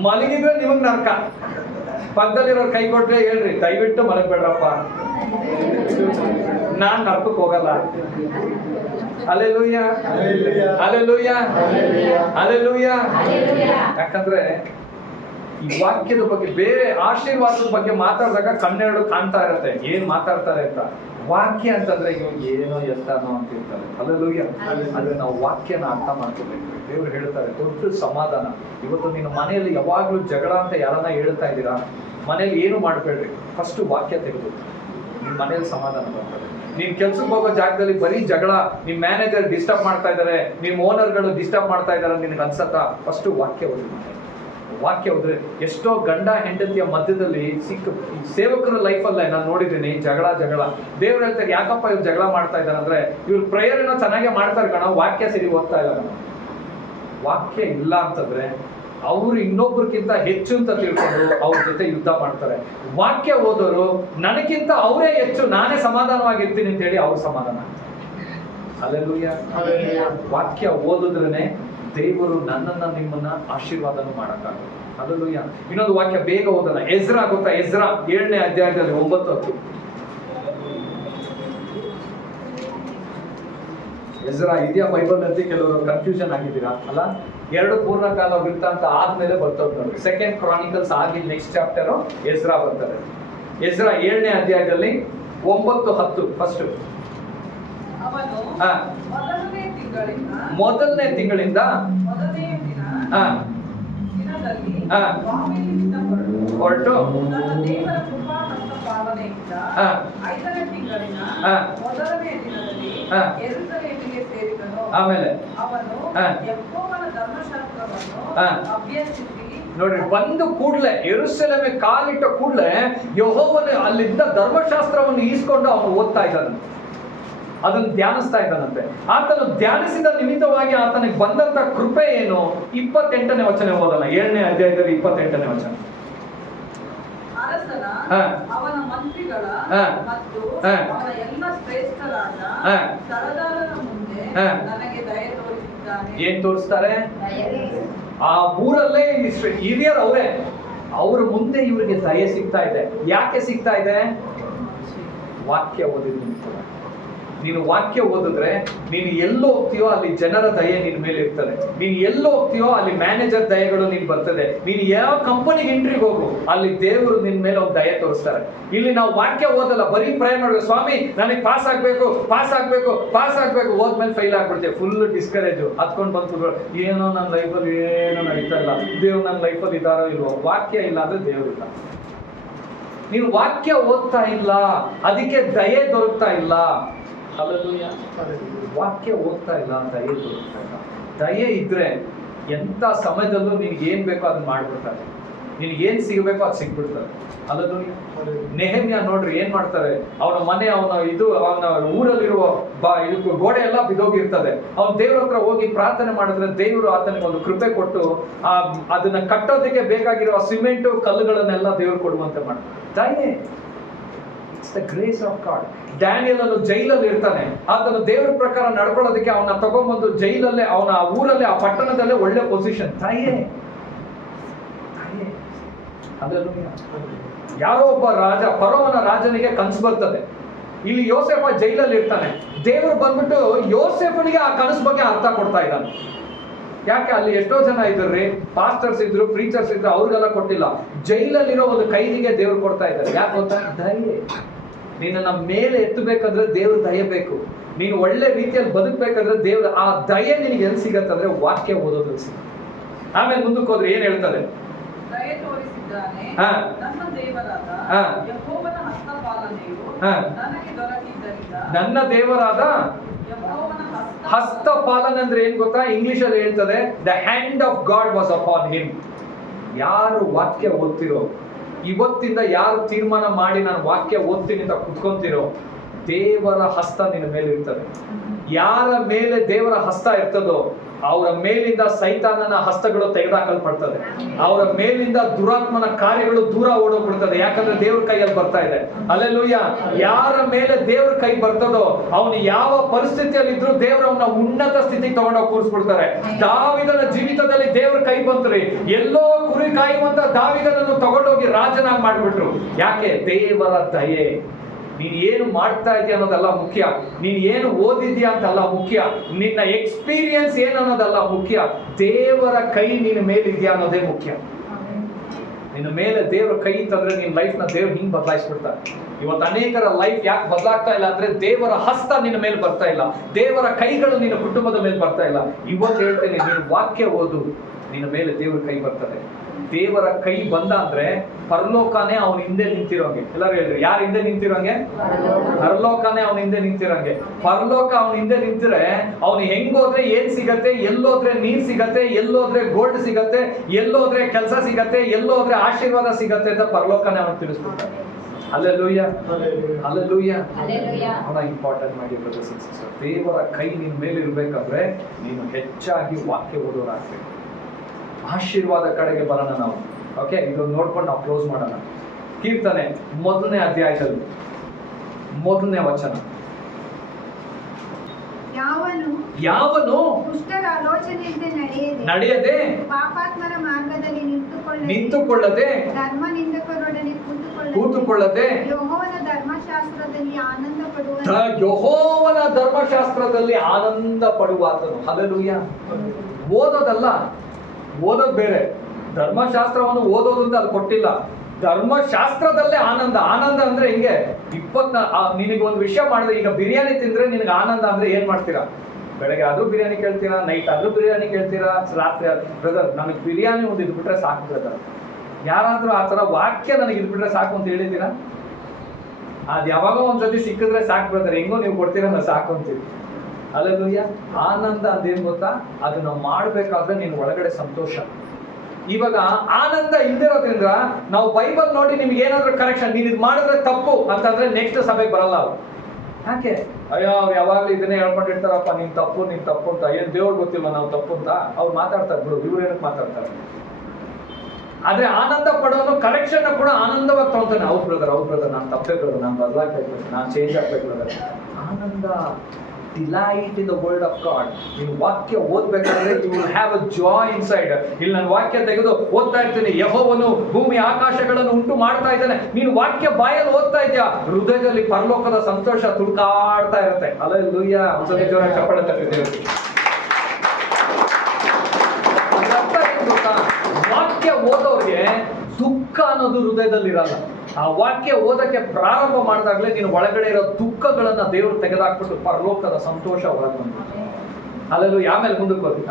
ಮಲಗಿದ್ರೆ ನಿಮಗ್ ನರ್ಕ. ಪಕ್ಕದಲ್ಲಿರೋರ್ ಕೈ ಕೊಟ್ರೆ ಹೇಳ್ರಿ, ದಯವಿಟ್ಟು ಮಲಗ್ಬೇಡ್ರಪ್ಪ, ನಾನ್ ನರ್ಕಕ್ಕೆ ಹೋಗಲ್ಲ. Hallelujah, hallelujah, hallelujah. ಯಾಕಂದ್ರೆ ಈ ವಾಕ್ಯದ ಬಗ್ಗೆ, ಬೇರೆ ಆಶೀರ್ವಾದದ ಬಗ್ಗೆ ಮಾತಾಡಿದಾಗ ಕಣ್ಣೆರಡು ಕಾಣ್ತಾ ಇರತ್ತೆ ಏನ್ ಮಾತಾಡ್ತಾರೆ ಅಂತ. ವಾಕ್ಯ ಅಂತಂದ್ರೆ ಇವ್ ಏನೋ ಎತ್ತಾನೋ ಅಂತ ಇರ್ತಾರೆ. ಹಲ್ಲೆಲೂಯಾ. ಆದ್ರೆ ನಾವು ವಾಕ್ಯನ ಅರ್ಥ ಮಾಡ್ಕೋಬೇಕು. ದೇವ್ರು ಹೇಳ್ತಾರೆ ದೊಡ್ಡ ಸಮಾಧಾನ. ಇವತ್ತು ನಿನ್ನ ಮನೆಯಲ್ಲಿ ಯಾವಾಗ್ಲೂ ಜಗಳ ಅಂತ ಯಾರನ್ನ ಹೇಳ್ತಾ ಇದ್ದೀರಾ, ಮನೇಲಿ ಏನು ಮಾಡ್ಬೇಡ್ರಿ, ಫಸ್ಟ್ ವಾಕ್ಯ ತೆಗೆದು ನಿಮ್ ಮನೇಲಿ ಸಮಾಧಾನ ಬರ್ತದೆ. ನೀನ್ ಕೆಲ್ಸಕ್ಕೆ ಹೋಗೋ ಜಾಗದಲ್ಲಿ ಬರೀ ಜಗಳ, ನಿಮ್ ಮ್ಯಾನೇಜರ್ ಡಿಸ್ಟರ್ಬ್ ಮಾಡ್ತಾ ಇದಾರೆ, ನಿಮ್ ಓನರ್ಗಳು ಡಿಸ್ಟರ್ಬ್ ಮಾಡ್ತಾ ಇದಾರೆ ನಿನಗೆ ಅನ್ಸತ್ತಾ, ಫಸ್ಟ್ ವಾಕ್ಯ ಓದಿ. ವಾಕ್ಯ ಹೋದ್ರೆ ಎಷ್ಟೋ ಗಂಡ ಹೆಂಡತಿಯ ಮಧ್ಯದಲ್ಲಿ ಸೇವಕರ ಲೈಫಲ್ಲೇ ನಾನು ನೋಡಿದ್ದೀನಿ ಜಗಳ. ದೇವ್ರು ಹೇಳ್ತಾರೆ ಯಾಕಪ್ಪ ಇವ್ರು ಜಗಳ ಮಾಡ್ತಾ ಇದ್ದಾರೆ ಅಂದ್ರೆ ಇವ್ರು ಪ್ರೇಯರ್ ಏನೋ ಚೆನ್ನಾಗೆ ಮಾಡ್ತಾರೆ ಕಣ, ವಾಕ್ಯ ಸರಿ ಓದ್ತಾ ಇಲ್ಲ. ವಾಕ್ಯ ಇಲ್ಲ ಅಂತಂದ್ರೆ ಅವ್ರು ಇನ್ನೊಬ್ರಿಗಿಂತ ಹೆಚ್ಚು ಅಂತ ತಿಳ್ಕೊಂಡು ಅವ್ರ ಜೊತೆ ಯುದ್ಧ ಮಾಡ್ತಾರೆ. ವಾಕ್ಯ ಓದೋರು ನನಗಿಂತ ಅವರೇ ಹೆಚ್ಚು, ನಾನೇ ಸಮಾಧಾನವಾಗಿರ್ತೀನಿ ಅಂತ ಹೇಳಿ ಅವ್ರ ಸಮಾಧಾನ. ಹಲ್ಲೆಲೂಯಾ. ವಾಕ್ಯ ಓದಿದ್ರೇನೆ ದೇವರು ನನ್ನನ್ನ ನಿಮ್ಮನ್ನ ಆಶೀರ್ವಾದನು ಮಾಡಕ್ಕಾಗುತ್ತೆ. ಹಲ್ಲೆಲೂಯಾ. ಇನ್ನೊಂದು ವಾಕ್ಯ ಬೇಗ ಓದೋಣ. ಎಜ್ರಾ ಗೊತ್ತಾ? ಎಜ್ರಾ 7ನೇ ಅಧ್ಯಾಯದಲ್ಲಿ 9-10. ಎಜ್ರಾ ಇದೆಯಾ ಬೈಬಲ್ ಅಂತ ಕೆಲವರು ಕನ್ಫ್ಯೂಷನ್ ಆಗಿದ್ದೀರಾ ಅಲ್ಲ? 2 ಪೂರ್ಣಕಾಲ ವೃತ್ತಾಂತ ಆದ್ಮೇಲೆ ಬರ್ತದೆ ನೋಡಿ. 2 ಕ್ರಾನಿಕಲ್ಸ್ ಆಗಿ ನೆಕ್ಸ್ಟ್ ಚಾಪ್ಟರ್ ಎಜ್ರಾ ಬರ್ತದೆ. ಎಜ್ರಾ 7ನೇ ಅಧ್ಯಾಯದಲ್ಲಿ 9-10 ಫಸ್ಟ್. ಅವನು ಮೊದಲನೇ ತಿಂಗಳಿಂದ ಮೊದಲನೆಯ ದಿನದಲ್ಲಿ ಹೊರಟು ತನ್ನ ದೇವರ ಕೃಪಾ ಹಸ್ತಪಾಲನೆಯಿಂದ 5ನೇ ತಿಂಗಳಿನ ಮೊದಲನೆಯ ದಿನದಲ್ಲಿ ಯೆರೂಸಲೇಮಿಗೆ ಸೇರಿದನು. ಆಮೇಲೆ ಅವನು ಯೆಹೋವನ ಧರ್ಮಶಾಸ್ತ್ರವನ್ನು ಅಭ್ಯಸಿಸಿ ನೋಡ್ರಿ, ಬಂದು ಕೂಡ್ಲೆ ಯೆರೂಸಲೇಮಿಗೆ ಕಾಲಿಟ್ಟ ಕೂಡ್ಲೆ ಯೆಹೋವನ ಅಲ್ಲಿಂದ ಧರ್ಮಶಾಸ್ತ್ರವನ್ನು ಈಸ್ಕೊಂಡು ಅವನು ಓದ್ತಾ ಇದ್ದಾನೆ, ಅದನ್ನು ಧ್ಯಾನಿಸ್ತಾ ಇದ್ದಾನಂತೆ. ಆತನು ಧ್ಯಾನಿಸಿದ ನಿಮಿತ್ತವಾಗಿ ಆತನಿಗೆ ಬಂದಂತ ಕೃಪೆ ಏನು? 28ನೇ ವಚನ ಓದೋಣ. 7ನೇ ಅಧ್ಯಾಯದಲ್ಲಿ 28ನೇ ವಚನ. ಅರಸನ ಅವನ ಮಂತ್ರಿಗಳ ಮತ್ತು ಅವನ ಎಲ್ಲ ಶ್ರೇಷ್ಠರಾದ ಸರದಾರರ ಮುಂದೆ ನನಗೆ ದಯೆ ತೋರಿಸಿದ್ದಾನೆ. ಏನ್ ತೋರಿಸ್ತಾರೆ? ಆ ಊರಲ್ಲೇ ಹಿರಿಯರು ಅವರೇ, ಅವ್ರ ಮುಂದೆ ಇವ್ರಿಗೆ ದಯೆ ಸಿಗ್ತಾ ಇದೆ. ಯಾಕೆ ಸಿಗ್ತಾ ಇದೆ? ವಾಕ್ಯ ಓದಿದ ನಿಮಿತ್ತ. ನೀನು ವಾಕ್ಯ ಓದಿದ್ರೆ ನೀನು ಎಲ್ಲೋ ಹೋಗ್ತೀಯೋ ಅಲ್ಲಿ ಜನರ ದಯೆ ನಿನ್ ಮೇಲೆ ಇರ್ತದೆ. ನೀನು ಎಲ್ಲೋ ಹೋಗ್ತೀಯೋ ಅಲ್ಲಿ ಮ್ಯಾನೇಜರ್ ದಯೆಗಳು ನೀನ್ ಬರ್ತದೆ. ನೀನು ಯಾವ ಕಂಪನಿಗೆ ಎಂಟ್ರಿಗೆ ಹೋಗು ಅಲ್ಲಿ ದೇವರು ನಿನ್ ಮೇಲೆ ಒಂದು ದಯೆ ತೋರಿಸ್ತಾರೆ. ಇಲ್ಲಿ ನಾವು ವಾಕ್ಯ ಓದಲ್ಲ, ಬರೀ ಪ್ರಯತ್ನ ಮಾಡ್ಬೇಕು. ಸ್ವಾಮಿ ನನಗೆ ಪಾಸ್ ಆಗ್ಬೇಕು ಹೋದ್ಮೇಲೆ ಫೈಲ್ ಆಗ್ಬಿಡ್ತೇವೆ. ಫುಲ್ ಡಿಸ್ಕರೇಜ್ ಹತ್ಕೊಂಡು ಬಂದ್ಬಿಟ್ಟು ಏನೋ ನನ್ನ ಲೈಫಲ್ಲಿ ಏನೋ ನಡೀತಾ ಇಲ್ಲ, ದೇವ್ರು ನನ್ನ ಲೈಫಲ್ಲಿ ಇದ್ದಾರೋ ಇಲ್ವೋ. ವಾಕ್ಯ ಇಲ್ಲ ಅಂದ್ರೆ ದೇವ್ರು ಇಲ್ಲ. ನೀನು ವಾಕ್ಯ ಓದ್ತಾ ಇಲ್ಲ, ಅದಕ್ಕೆ ದಯೆ ದೊರಕ್ತಾ ಇಲ್ಲ. ಹಲ್ಲೆಲೂಯಾ. ವಾಕ್ಯ ಓದ್ತಾ ಇಲ್ಲ, ದಯೆ ದೊರಕ್ತಾ ಇಲ್ಲ. ದಯೆ ಇದ್ರೆ ಎಂತ ಸಮಯದಲ್ಲೂ ನಿನ್ಗೆ ಏನ್ ಬೇಕೋ ಅದನ್ನ ಮಾಡ್ಬಿಡ್ತಾರೆ. ನಿನ್ಗೆ ಏನ್ ಸಿಗಬೇಕೋ ಅದು ಸಿಗ್ಬಿಡ್ತಾರೆ. ಹಲ್ಲೆಲೂಯಾ. ನೆಹಮ್ಯ ನೋಡ್ರಿ ಏನ್ ಮಾಡ್ತಾರೆ, ಅವನ ಮನೆ ಅವನ ಊರಲ್ಲಿರುವ ಗೋಡೆ ಎಲ್ಲ ಬಿದೋಗಿರ್ತದೆ. ಅವ್ನ ದೇವ್ರ ಹತ್ರ ಹೋಗಿ ಪ್ರಾರ್ಥನೆ ಮಾಡಿದ್ರೆ ದೇವರು ಆತನಿಗೆ ಒಂದು ಕೃಪೆ ಕೊಟ್ಟು ಅದನ್ನ ಕಟ್ಟೋದಕ್ಕೆ ಬೇಕಾಗಿರುವ ಸಿಮೆಂಟು ಕಲ್ಲುಗಳನ್ನೆಲ್ಲ ದೇವ್ರು ಕೊಡುವಂತೆ ಮಾಡ್ತಾರೆ. ದಯೆ, it's the grace of god. Daniel ಅನ್ನು ಜೈಲಲ್ಲಿ ಇರ್ತಾನೆ, ಆತನು ದೇವರ ಪ್ರಕಾರ ನಡ್ಕೊಳ್ಳೋದಕ್ಕೆ ಅವನ ತಗೊಂಡ್ಬಂದು ಜೈಲಲ್ಲೇ, ಅವನ ಊರಲ್ಲೇ, ಆ ಪಟ್ಟಣದಲ್ಲೇ ಒಳ್ಳೆ ಪೊಸಿಷನ್. ದಯೆ. ಯಾರೋ ಒಬ್ಬ ರಾಜ, ಫರೋವನ ರಾಜನಿಗೆ ಕನಸು ಬರ್ತದೆ. ಇಲ್ಲಿ ಯೋಸೇಫ ಜೈಲಲ್ಲಿ ಇರ್ತಾನೆ. ದೇವರು ಬಂದ್ಬಿಟ್ಟು ಯೋಸೇಫನಿಗೆ ಆ ಕನಸು ಬಗ್ಗೆ ಅರ್ಥ ಕೊಡ್ತಾ ಇದ್ದಾನೆ. ಯಾಕೆ? ಅಲ್ಲಿ ಎಷ್ಟೋ ಜನ ಇದ್ರಿ, ಪಾಸ್ಟರ್ಸ್ ಇದ್ರು, ಪ್ರೀಚರ್ಸ್ ಇದ್ರು, ಅವ್ರಿಗೆಲ್ಲ ಕೊಟ್ಟಿಲ್ಲ. ಜೈಲಲ್ಲಿರೋ ಒಂದು ಕೈದಿಗೆ ದೇವ್ರು ಕೊಡ್ತಾ ಇದ್ದಾರೆ. ಯಾಕೆ ಗೊತ್ತಾ? ದಯೆ. ನಿನ್ನ ಮೇಲೆ ಎತ್ತಬೇಕಂದ್ರೆ ದೇವ್ರ ದಯೆ ಬೇಕು. ನೀನು ಒಳ್ಳೆ ರೀತಿಯಲ್ಲಿ ಬದುಕಬೇಕಂದ್ರೆ ದೇವ್ರ ಆ ದಯೆ ನಿನಗೆ ಎಲ್ಲಿ ಸಿಗತ್ತಂದ್ರೆ ವಾಕ್ಯ ಓದೋದ್ರಲ್ಲಿ ಸಿಗುತ್ತೆ. ಆಮೇಲೆ ಮುಂದಕ್ಕೆ ಹೋದ್ರೆ ಏನ್ ಹೇಳ್ತಾರೆ? ದಯೆ ತೋರಿಸಿದ್ದಾನೆ ನನ್ನ ದೇವರಾದ ಯೆಹೋವನ ಹಸ್ತಪಾಲನೆಯು ನನಗೆ ದೊರಕಿದ್ದರಿಂದ. ನನ್ನ ದೇವರಾದ ಯೆಹೋವನ ಹಸ್ತಪಾಲನೆ ಅಂದ್ರೆ ಏನ್ ಗೊತ್ತಾ? ಇಂಗ್ಲಿಷ್ ಅಲ್ಲಿ ಹೇಳ್ತದೆ the hand of god was upon him. ಯಾರು ವಾಕ್ಯ ಓದ್ತಿರೋ, ಇವತ್ತಿಂದ ಯಾರು ತೀರ್ಮಾನ ಮಾಡಿ ನಾನು ವಾಕ್ಯ ಓದ್ತೀನಿ ಅಂತ ಕುತ್ಕೊಂತಿರೋ, ದೇವರ ಹಸ್ತ ನಿನ್ನ ಮೇಲೆ ಇರ್ತದೆ. ಯಾರ ಮೇಲೆ ದೇವರ ಹಸ್ತ ಇರ್ತದೋ ಅವರ ಮೇಲಿಂದ ಸೈತಾನನ ಹಸ್ತಗಳು ತೆಗೆದಾಕಲ್ಪಡ್ತದೆ. ಅವರ ಮೇಲಿಂದ ದುರಾತ್ಮನ ಕಾರ್ಯಗಳು ದೂರ ಓಡೋಗ್ಬಿಡ್ತದೆ. ಯಾಕಂದ್ರೆ ದೇವ್ರ ಕೈಯಲ್ಲಿ ಬರ್ತಾ ಇದೆ. ಹಲ್ಲೆಲೂಯಾ. ಯಾರ ಮೇಲೆ ದೇವ್ರ ಕೈ ಬರ್ತದೋ ಅವನು ಯಾವ ಪರಿಸ್ಥಿತಿಯಲ್ಲಿ ಇದ್ರು ದೇವರವನ್ನ ಉನ್ನತ ಸ್ಥಿತಿಗೆ ತಗೊಂಡೋಗಿ ಕೂರಿಸ್ಬಿಡ್ತಾರೆ. ದಾವಿದನ ಜೀವಿತದಲ್ಲಿ ದೇವ್ರ ಕೈ ಬಂತ್ರಿ. ಎಲ್ಲೋ ಕುರಿ ಕಾಯುವಂತ ದಾವಿದನನ್ನು ತಗೊಂಡೋಗಿ ರಾಜನಾಗಿ ಮಾಡ್ಬಿಟ್ರು. ಯಾಕೆ? ದೇವರ ದಯೆ. ನೀನ್ ಏನು ಮಾಡ್ತಾ ಇದೀಯ ಅನ್ನೋದಲ್ಲ ಮುಖ್ಯ, ನೀನ್ ಏನು ಓದಿದ್ಯಾ ಅಂತಲ್ಲ ಮುಖ್ಯ, ನಿನ್ನ ಎಕ್ಸ್ಪೀರಿಯನ್ಸ್ ಏನು ಅನ್ನೋದಲ್ಲ ಮುಖ್ಯ, ದೇವರ ಕೈ ನಿನ್ನ ಮೇಲಿದ್ಯಾ ಅನ್ನೋದೇ ಮುಖ್ಯ. ನಿನ್ನ ಮೇಲೆ ದೇವರ ಕೈ ತಂದ್ರೆ ನಿನ್ನ ಲೈಫ್ನ ದೇವ್ರು ಹಿಂಗ್ ಬದಲಾಯಿಸ್ಬಿಡ್ತಾರೆ. ಇವತ್ತು ಅನೇಕರ ಲೈಫ್ ಯಾಕೆ ಬದಲಾಗ್ತಾ ಇಲ್ಲ ಅಂದ್ರೆ ದೇವರ ಹಸ್ತ ನಿನ್ನ ಮೇಲೆ ಬರ್ತಾ ಇಲ್ಲ, ದೇವರ ಕೈಗಳು ನಿನ್ನ ಕುಟುಂಬದ ಮೇಲೆ ಬರ್ತಾ ಇಲ್ಲ. ಇವತ್ತು ಹೇಳ್ತೇನೆ, ನೀನು ವಾಕ್ಯ ಓದು, ನಿನ್ನ ಮೇಲೆ ದೇವರ ಕೈ ಬರ್ತದೆ. ದೇವರ ಕೈ ಬಂದ ಅಂದ್ರೆ ಪರಲೋಕನೇ ಅವನ ಹಿಂದೆ ನಿಂತಿರೋಂಗೆ. ಎಲ್ಲರೂ ಹೇಳ್ರಿ, ಯಾರ ಹಿಂದೆ ನಿಂತಿರೋಂಗೆ? ಪರಲೋಕನೇ ಅವನ ಹಿಂದೆ ನಿಂತಿರೋಂಗೆ. ಪರಲೋಕ ಅವನ ಹಿಂದೆ ನಿಂತಿದ್ರೆ ಅವನು ಹೆಂಗೋದ್ರೆ ಏನ್ ಸಿಗತ್ತೆ, ಎಲ್ಲೋದ್ರೆ ನೀರ್ ಸಿಗತ್ತೆ, ಎಲ್ಲೋದ್ರೆ ಗೋಲ್ಡ್ ಸಿಗತ್ತೆ, ಎಲ್ಲೋದ್ರೆ ಕೆಲಸ ಸಿಗತ್ತೆ, ಎಲ್ಲೋದ್ರೆ ಆಶೀರ್ವಾದ ಸಿಗತ್ತೆ ಅಂತ ಪರಲೋಕನೇ ಅವನು ತಿಳಿಸ್ಬಿಡ್ತಾನೆ. Hallelujah, hallelujah. ಅವನ ಇಂಪಾರ್ಟೆಂಟ್ ಮಾಡಿ ಬ್ರದರ್ಸ್ ಅಂಡ್ ಸಿಸ್ಟರ್, ದೇವರ ಕೈ ನಿನ್ ಮೇಲೆ ಇರ್ಬೇಕಂದ್ರೆ ನೀನು ಹೆಚ್ಚಾಗಿ ವಾಕ್ಯ ಓದೋರಾಗ್ಬೇಕು. ಆಶೀರ್ವಾದ ಕಡೆಗೆ ಬರೋಣ ನಾವು. ಓಕೆ, ಇದನ್ನು ನೋಡ್ಕೊಂಡು ನಾವು ಕ್ಲೋಸ್ ಮಾಡೋಣ. ಕೀರ್ತನೆ 1ನೇ ಅಧ್ಯಾಯದಲ್ಲಿ 1ನೇ ವಚನ. ಯಾವನು ದುಷ್ಟರ ಆಲೋಚನೆಯಂತೆ ನಡೆಯದೆ ಪಾಪಾತ್ಮರ ಮಾರ್ಗದಲ್ಲಿ ನಿಂತುಕೊಳ್ಳದೆ ಧರ್ಮನಿಂದಕರೊಡನೆ ಕೂತುಕೊಳ್ಳದೆ ಯೆಹೋವನ ಧರ್ಮಶಾಸ್ತ್ರದಲ್ಲಿ ಆನಂದ ಪಡುವ ಯೆಹೋವನ ಧರ್ಮಶಾಸ್ತ್ರದಲ್ಲಿ ಆನಂದ ಪಡುವಾತನು. ಹಲ್ಲೆಲೂಯಾ. ಓದೋದಲ್ಲ, ಓದೋದು ಬೇರೆ. ಧರ್ಮಶಾಸ್ತ್ರವನ್ನು ಓದೋದು ಅಂತ ಅಲ್ಲಿ ಕೊಟ್ಟಿಲ್ಲ. ಧರ್ಮಶಾಸ್ತ್ರದಲ್ಲೇ ಆನಂದ. ಆನಂದ ಅಂದ್ರೆ ಹಿಂಗೆ ನಿನಗೆ ಒಂದು ವಿಷಯ ಮಾಡಿದ್ರೆ, ಈಗ ಬಿರಿಯಾನಿ ತಿಂದ್ರೆ ನಿನಗೆ ಆನಂದ ಅಂದ್ರೆ ಏನ್ ಮಾಡ್ತೀರಾ? ಬೆಳಗ್ಗೆ ಆದ್ರೂ ಬಿರಿಯಾನಿ ಕೇಳ್ತೀರಾ, ನೈಟ್ ಆದ್ರೂ ಬಿರಿಯಾನಿ ಕೇಳ್ತೀರಾ, ರಾತ್ರಿ ಬ್ರದರ್ ನನಗೆ ಬಿರಿಯಾನಿ ಒಂದು ಇದ್ಬಿಟ್ರೆ ಸಾಕು ಬ್ರದರ್. ಯಾರಾದ್ರೂ ಆ ತರ ವಾಕ್ಯ ನನಗೆ ಇದ್ಬಿಟ್ರೆ ಸಾಕು ಅಂತ ಹೇಳಿದ್ದೀರಾ? ಅದ್ ಯಾವಾಗ ಒಂದ್ಸತಿ ಸಿಕ್ಕಿದ್ರೆ ಸಾಕು ಬ್ರದರ್, ಹೆಂಗೋ ನೀವು ಕೊಡ್ತೀರ ನಾ ಸಾಕು ಅಂತೀವಿ. ಹಲ್ಲೆಲೂಯಾ. ಆನಂದ ಅದೇನ್ ಗೊತ್ತಾ? ಅದನ್ನ ಮಾಡ್ಬೇಕಾದ್ರೆ ನಿನ್ ಒಳಗಡೆ ಸಂತೋಷ. ಇವಾಗ ಆನಂದ ಇಲ್ದಿರೋದ್ರಿಂದ ನಾವು ಬೈಬಲ್ ನೋಡಿ ನಿಮ್ಗೆ ಏನಾದ್ರೂ ಕರೆಕ್ಷನ್, ನೀನ್ ಇದು ಮಾಡಿದ್ರೆ ತಪ್ಪು ಅಂತಂದ್ರೆ ನೆಕ್ಸ್ಟ್ ಸಭೆಗೆ ಬರಲ್ಲ ಅವ್ರು. ಯಾಕೆ? ಅಯ್ಯೋ ಅವ್ರು ಯಾವಾಗ್ಲೂ ಇದನ್ನೇ ಹೇಳ್ಕೊಂಡಿರ್ತಾರಪ್ಪ, ನೀನ್ ತಪ್ಪು ಅಂತ. ಏನ್ ದೇವ್ರು ಗೊತ್ತಿಲ್ಲ ನಾವು ತಪ್ಪು ಅಂತ ಅವ್ರು ಮಾತಾಡ್ತಾರೆ ಬಿಡು, ಇವ್ರೇನಕ್ಕೆ ಮಾತಾಡ್ತಾರೆ. ಆದ್ರೆ ಆನಂದ ಪಡೋನು ಕರೆಕ್ಷನ್ ಕೂಡ ಆನಂದವಾಗಿ ತಗೊಂತಾನೆ. ಹೌದು ಬ್ರದರ್ ನಾನು ತಪ್ಪೇ ಬ್ರದರ್, ನಾನು ಬದಲಾಗ್ಬೇಕು, ನಾನು ಚೇಂಜ್ ಆಗ್ಬೇಕು ಬ್ರದರ್. ಆನಂದ, delight in the word of God. ನೀನು ವಾಕ್ಯ ಓದ್ಬೇಕಾದ್ರೆ you will have a joy inside. ಇಲ್ಲಿ ನಾನು ವಾಕ್ಯ ತೆಗೆದು ಓದ್ತಾ ಇರ್ತೀನಿ, ಯೆಹೋವನು ಭೂಮಿ ಆಕಾಶಗಳನ್ನು ಉಂಟು ಮಾಡ್ತಾ ಇದ್ದಾನೆ. ನೀನು ವಾಕ್ಯ ಬಾಯಲ್ಲಿ ಓದ್ತಾ ಇದೆಯಾ, ಹೃದಯದಲ್ಲಿ ಪರಲೋಕದ ಸಂತೋಷ ತುಳ್ಕಾಡ್ತಾ ಇರುತ್ತೆ. ಹಲ್ಲೆಲೂಯಾ. ಒಂದ್ಸತಿ ಜೋರಾಗಿ ಚಪ್ಪಾಳೆ ತಟ್ಟಿದ್ದೇವೆ. ವಾಕ್ಯ ಓದೋರಿಗೆ ದುಃಖ ಅನ್ನೋದು ಹೃದಯದಲ್ಲಿ ಇರಲ್ಲ. ಆ ವಾಕ್ಯ ಓದಕ್ಕೆ ಪ್ರಾರಂಭ ಮಾಡಿದಾಗಲೇ ನೀನು ಒಳಗಡೆ ಇರೋ ದುಃಖಗಳನ್ನ ದೇವರು ತೆಗೆದಾಕ್ಬಿಟ್ಟು ಪರಲೋಕದ ಸಂತೋಷ ಹೊರಗೆ ಬಂದು ಅಲ್ಲೂ ಆಮೇಲೆ ಮುಂದಕ್ಕೆ ಹೋಗಿ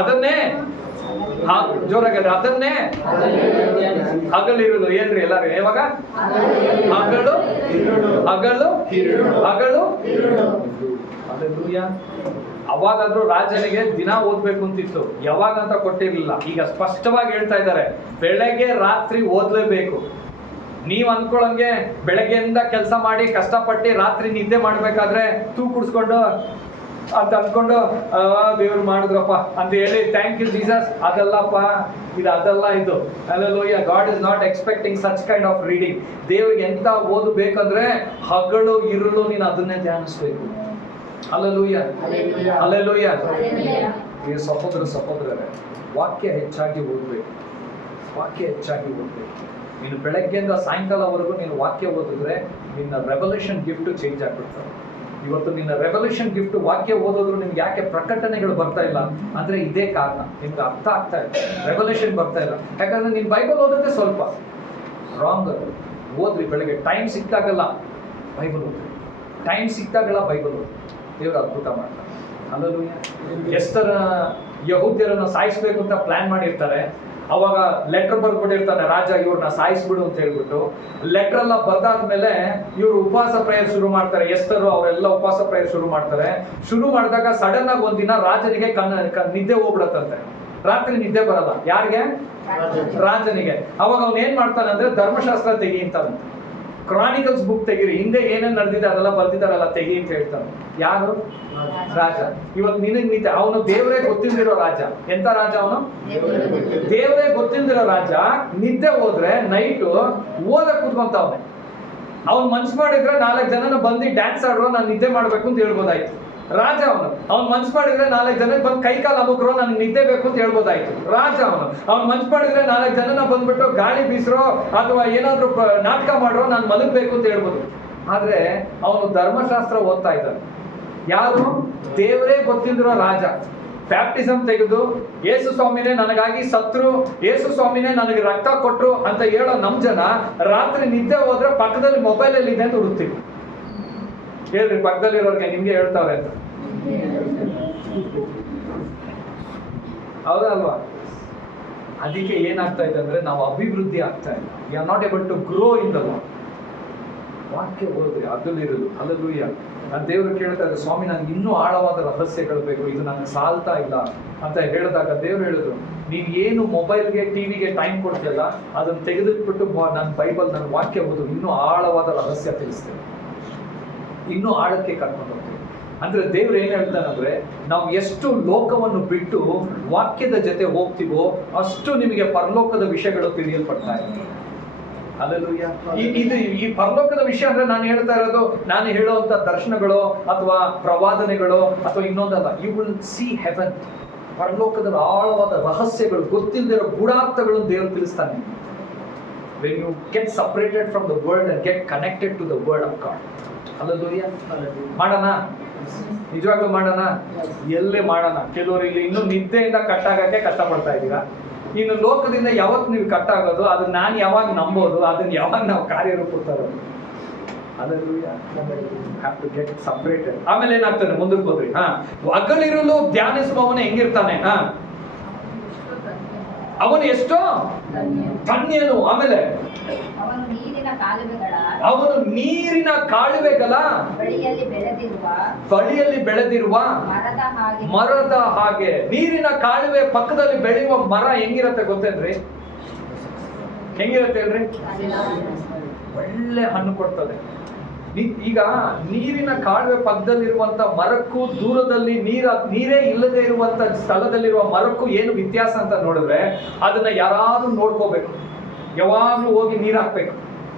ಅದನ್ನೇ ಜೋರಾಗಿ ಅದನ್ನೇ ಹಗಲಿರುಳು. ಏನ್ರಿ ಎಲ್ಲಾರು ಯಾವಾಗ? ಹಗಲು. ಅವಾಗಾದ್ರೂ ರಾಜನಿಗೆ ದಿನ ಓದ್ಬೇಕು ಅಂತಿತ್ತು, ಯಾವಾಗಂತ ಕೊಟ್ಟಿರ್ಲಿಲ್ಲ. ಈಗ ಸ್ಪಷ್ಟವಾಗಿ ಹೇಳ್ತಾ ಇದ್ದಾರೆ, ಬೆಳಗ್ಗೆ ರಾತ್ರಿ ಓದ್ಲೇಬೇಕು. ನೀವ್ ಅನ್ಕೊಳಂಗೆ ಬೆಳಗ್ಗೆಯಿಂದ ಕೆಲಸ ಮಾಡಿ ಕಷ್ಟಪಟ್ಟು ರಾತ್ರಿ ನಿದ್ದೆ ಮಾಡ್ಬೇಕಾದ್ರೆ ಕುಡಿಸ್ಕೊಂಡು ಅಂತ ಅನ್ಕೊಂಡು ದೇವ್ರು ಮಾಡಿದ್ರಪ್ಪ ಅಂತ ಹೇಳಿ ಥ್ಯಾಂಕ್ ಯು ಜೀಸಸ್, ಅದಲ್ಲಪ್ಪ ಅದಲ್ಲ ಇದು. Hallelujah. God is not expecting such kind of reading. ದೇವ್ರಿಗೆ ಎಂತ ಓದಬೇಕಂದ್ರೆ ಹಗಲು ಇರುಳು ನೀನು ಅದನ್ನೇ ಧ್ಯಾನಿಸ್ಬೇಕು. Hallelujah, hallelujah. ಈ ಸಹೋದರರೇ, ವಾಕ್ಯ ಹೆಚ್ಚಾಗಿ ಓದಬೇಕು. ನೀನು ಬೆಳಗ್ಗೆಯಿಂದ ಸಾಯಂಕಾಲವರೆಗೂ ನೀನು ವಾಕ್ಯ ಓದಿದ್ರೆ ನಿನ್ನ ರೆವಲ್ಯೂಷನ್ ಗಿಫ್ಟ್ ಚೇಂಜ್ ಆಗ್ಬಿಡ್ತದೆ. ಇವತ್ತು ನಿನ್ನ ರೆವಲ್ಯೂಷನ್ ಗಿಫ್ಟ್ ವಾಕ್ಯ ಓದೋದ್ರು ನಿಮ್ಗೆ ಯಾಕೆ ಪ್ರಕಟಣೆಗಳು ಬರ್ತಾ ಇಲ್ಲ ಅಂದ್ರೆ ಇದೇ ಕಾರಣ. ನಿಮ್ಗೆ ಅರ್ಥ ಆಗ್ತಾ ಇಲ್ಲ, ರೆವಲ್ಯೂಷನ್ ಬರ್ತಾ ಇಲ್ಲ. ಯಾಕಂದ್ರೆ ನೀನ್ ಬೈಬಲ್ ಓದೋದೇ ಸ್ವಲ್ಪ ರಾಂಗ್. ಓದ್ರಿ, ಬೆಳಗ್ಗೆ ಟೈಮ್ ಸಿಕ್ತಾಗಲ್ಲ ಬೈಬಲ್ ಓದ್ರಿ, ಟೈಮ್ ಸಿಕ್ತಾಗಲ್ಲ ಬೈಬಲ್ ಓದ್ರಿ. ದೇವರು ಅದ್ಭುತ ಮಾಡ್ತಾರೆ. ಹಲ್ಲೆಲೂಯಾ. ಎಷ್ಟರ ಯಹೂದ್ಯರನ್ನ ಸಾಯಿಸ್ಬೇಕು ಅಂತ ಪ್ಲಾನ್ ಮಾಡಿರ್ತಾರೆ. ಅವಾಗ ಲೆಟರ್ ಬರ್ಬಿಟ್ಟಿರ್ತಾನೆ ರಾಜ, ಇವ್ರನ್ನ ಸಾಯಿಸ್ಬಿಡು ಅಂತ ಹೇಳ್ಬಿಟ್ಟು. ಲೆಟರ್ ಎಲ್ಲ ಬರ್ದಾದ್ಮೇಲೆ ಇವ್ರು ಉಪವಾಸ ಪ್ರೇಯರ್ ಶುರು ಮಾಡ್ತಾರೆ. ಎಸ್ತರು ಅವರೆಲ್ಲ ಉಪವಾಸ ಪ್ರೇಯರ್ ಶುರು ಮಾಡ್ತಾರೆ. ಶುರು ಮಾಡಿದಾಗ ಸಡನ್ ಆಗಿ ಒಂದಿನ ರಾಜನಿಗೆ ನಿದ್ದೆ ಹೋಗ್ಬಿಡತ್ತಂತೆ. ರಾತ್ರಿ ನಿದ್ದೆ ಬರಲ್ಲ. ಯಾರಿಗೆ? ರಾಜನಿಗೆ. ಅವಾಗ ಅವ್ನು ಏನ್ ಮಾಡ್ತಾನೆ ಅಂದ್ರೆ ಧರ್ಮಶಾಸ್ತ್ರ ತೆಗಿ ಅಂತಾನಂತೆ. ಕ್ರಾನಿಕಲ್ಸ್ ಬುಕ್ ತೆಗೀರಿ, ಹಿಂದೆ ಏನೇನ್ ನಡೆದಿದೆ ಅದೆಲ್ಲ ಬರ್ದಿದ್ದಾರಲ್ಲ ತೆಗಿ ಅಂತ ಹೇಳ್ತಾನೆ. ಯಾರು? ರಾಜ. ಇವತ್ತು ನಿನಗೆ ನಿದ್ದೆ, ಅವನು ದೇವರೇ ಗೊತ್ತಿಲ್ದಿರೋ ರಾಜ. ಎಂತ ರಾಜ ಅವನು? ದೇವರೇ ಗೊತ್ತಿಲ್ದಿರೋ ರಾಜ. ನಿದ್ದೆ ಹೋದ್ರೆ ನೈಟು ಓದಕ್ ಕೂತ್ಕೊಂತವ್ನೆ. ಅವ್ನು ಮನ್ಸು ಮಾಡಿದ್ರೆ 4 ಜನನ ಬಂದು ಡ್ಯಾನ್ಸ್ ಆಡ್ರೋ ನಾನು ನಿದ್ದೆ ಮಾಡ್ಬೇಕು ಅಂತ ಹೇಳ್ಬೋದಾಯ್ತು. ರಾಜ ಅವ್ನು ಮನ್ಸು ಮಾಡಿದ್ರೆ 4 ಜನಕ್ಕೆ ಬಂದು ಕೈ ಕಾಲು ಅಮುಕ್ರೋ ನನಗೆ ನಿದ್ದೆ ಬೇಕು ಅಂತ ಹೇಳ್ಬೋದಾಯ್ತು. ರಾಜ ಅವ್ನು ಮನ್ಸು ಮಾಡಿದ್ರೆ 4 ಜನನ ಬಂದ್ಬಿಟ್ಟು ಗಾಳಿ ಬೀಸ್ರೋ ಅಥವಾ ಏನಾದ್ರು ನಾಟಕ ಮಾಡ್ರೋ ನಾನು ಮಲಗಬೇಕು ಅಂತ ಹೇಳ್ಬೋದು. ಆದ್ರೆ ಅವನು ಧರ್ಮಶಾಸ್ತ್ರ ಓದ್ತಾ ಇದ್ದಾನೆ. ಯಾರು? ದೇವರೇ ಗೊತ್ತಿಲ್ದಿರೋ ರಾಜ. ಬ್ಯಾಪ್ಟಿಸಮ್ ತೆಗೆದು ಯೇಸು ಸ್ವಾಮಿನೇ ನನಗಾಗಿ ಸತ್ರು, ಯೇಸು ಸ್ವಾಮಿನೇ ನನಗೆ ರಕ್ತ ಕೊಟ್ರು ಅಂತ ಹೇಳೋ ನಮ್ ಜನ ರಾತ್ರಿ ನಿದ್ದೆ ಹೋದ್ರೆ ಪಕ್ಕದಲ್ಲಿ ಮೊಬೈಲ್ ಅಲ್ಲಿ ಇದೆ ಅಂತ ಹುಡುಕ್ತೀವಿ. ಹೇಳ್ರಿ ಪಕ್ಕದಲ್ಲಿರೋರ್ಗೆ, ನಿಮ್ಗೆ ಹೇಳ್ತಾವ್ರೆ ಅಂತ. ಹೌದಾ ಅಲ್ವಾ? ಅದಕ್ಕೆ ಏನಾಗ್ತಾ ಇದೆ ಅಂದ್ರೆ ನಾವು ಅಭಿವೃದ್ಧಿ ಆಗ್ತಾ ಇಲ್ಲ. We are not able to grow in the Lord. ವಾಕ್ಯ ಓದ್ರಿ, ಅದಲ್ಲಿರೋದು. ಹಲ್ಲೆಲೂಯ. ನಾನು ದೇವರು ಕೇಳ್ತಾ ಇದ್ದೆ, ಸ್ವಾಮಿ ನನಗೆ ಇನ್ನೂ ಆಳವಾದ ರಹಸ್ಯಗಳು ಬೇಕು, ಇದು ನನಗೆ ಸಾಲ್ತಾ ಇಲ್ಲ ಅಂತ ಹೇಳಿದಾಗ ದೇವ್ರು ಹೇಳಿದ್ರು, ನೀವು ಏನು ಮೊಬೈಲ್ಗೆ ಟಿವಿಗೆ ಟೈಮ್ ಕೊಡ್ತಿಲ್ಲ ಅದನ್ನ ತೆಗೆದಿಟ್ಬಿಟ್ಟು ನನ್ನ ಬೈಬಲ್, ನನ್ನ ವಾಕ್ಯ ಓದು, ಇನ್ನೂ ಆಳವಾದ ರಹಸ್ಯ ತಿಳಿಸ್ತೇವೆ, ಇನ್ನೂ ಆಳಕ್ಕೆ ಕರ್ಕೊಂಡು ಹೋಗ್ತೇವೆ. ಅಂದ್ರೆ ದೇವ್ರು ಏನ್ ಹೇಳ್ತಾನಂದ್ರೆ, ನಾವು ಎಷ್ಟು ಲೋಕವನ್ನು ಬಿಟ್ಟು ವಾಕ್ಯದ ಜೊತೆ ಹೋಗ್ತೀವೋ ಅಷ್ಟು ನಿಮಗೆ ಪರಲೋಕದ ವಿಷಯಗಳು ತಿಳಿಯಲ್ಪಡ್ತಾ ಇದೆ. ಹಲ್ಲೆಲೂಯಾ. ಈ ಪರಲೋಕದ ವಿಷಯ ಅಂದ್ರೆ ನಾನು ಹೇಳ್ತಾ ಇರೋದು, ನಾನು ಹೇಳುವಂತ ದರ್ಶನಗಳು ಅಥವಾ ಪ್ರವಾದನೆಗಳು ಅಥವಾ ಇನ್ನೊಂದಲ್ಲ. You will see heaven. ಪರಲೋಕದ ಆಳವಾದ ರಹಸ್ಯಗಳು, ಗೊತ್ತಿಲ್ಲದಿರೋ ಗೂಢಾರ್ಥಗಳನ್ನು ದೇವರು ತಿಳಿಸ್ತಾನೆ. when you get separated from the world and get connected to the word of God. Hallelujah. ಮಾಡೋಣ, ನಿಜವಾಗ್ಲೂ ಮಾಡೋಣ. ಎಲ್ಲೇ ಮಾಡೋಣ. ಕೆಲವರು ಇಲ್ಲಿ ಇನ್ನೂ ನಿದ್ದೆಯಿಂದ ಕಟ್ಟಾಗಕ್ಕೆ ಕಷ್ಟಪಡ್ತಾ ಇದ್ದೀರಾ. ಇನ್ನು ಲೋಕದಿಂದ ಯಾವತ್ತು ನೀವು ಕಟ್ಟಾಗೋದು, ಅದನ್ನ ನಾನು ಯಾವಾಗ ನಂಬೋದು, ಅದನ್ನ ಯಾವಾಗ ನಾವು ಕಾರ್ಯರೂಪಕ್ಕೆ ತರೋದು. Hallelujah. have to get separated. ಆಮೇಲೆ ಏನಾಗ್ತದೆ, ಮುಂದಕ್ಕೆ ಹೋದ್ರಿ. ಹಗಲಿರುಳು ಧ್ಯಾನಿಸುವವನು ಹೆಂಗಿರ್ತಾನೆ? ಅವನು ಎಷ್ಟೋ ಧನ್ಯನು. ಆಮೇಲೆ ಅವನು ನೀರಿನ ಕಾಲುವೆಗಳ ಬಳಿಯಲ್ಲಿ ಬೆಳೆದಿರುವ ಮರದ ಹಾಗೆ. ನೀರಿನ ಕಾಲುವೆ ಪಕ್ಕದಲ್ಲಿ ಬೆಳೆಯುವ ಮರ ಹೆಂಗಿರತ್ತೆ ಗೊತ್ತೇನ್ರಿ? ಹೆಂಗಿರತ್ತೆ ಹೇಳ್ರಿ? ಒಳ್ಳೆ ಹಣ್ಣು ಕೊಡ್ತದೆ. ಈಗ ನೀರಿನ ಕಾಲುವೆ ಪಕ್ಕದಲ್ಲಿರುವಂತ ಮರಕ್ಕೂ ದೂರದಲ್ಲಿ ನೀರೇ ಇಲ್ಲದೆ ಇರುವಂತ ಸ್ಥಳದಲ್ಲಿರುವ ಮರಕ್ಕೂ ಏನು ವ್ಯತ್ಯಾಸ ಅಂತ ನೋಡಿದ್ರೆ, ಅದನ್ನ ಯಾರಾದ್ರೂ ನೋಡ್ಕೋಬೇಕು. ಯಾವಾಗ್ಲೂ ಹೋಗಿ ನೀರ್ ಹಾಕ್ಬೇಕು.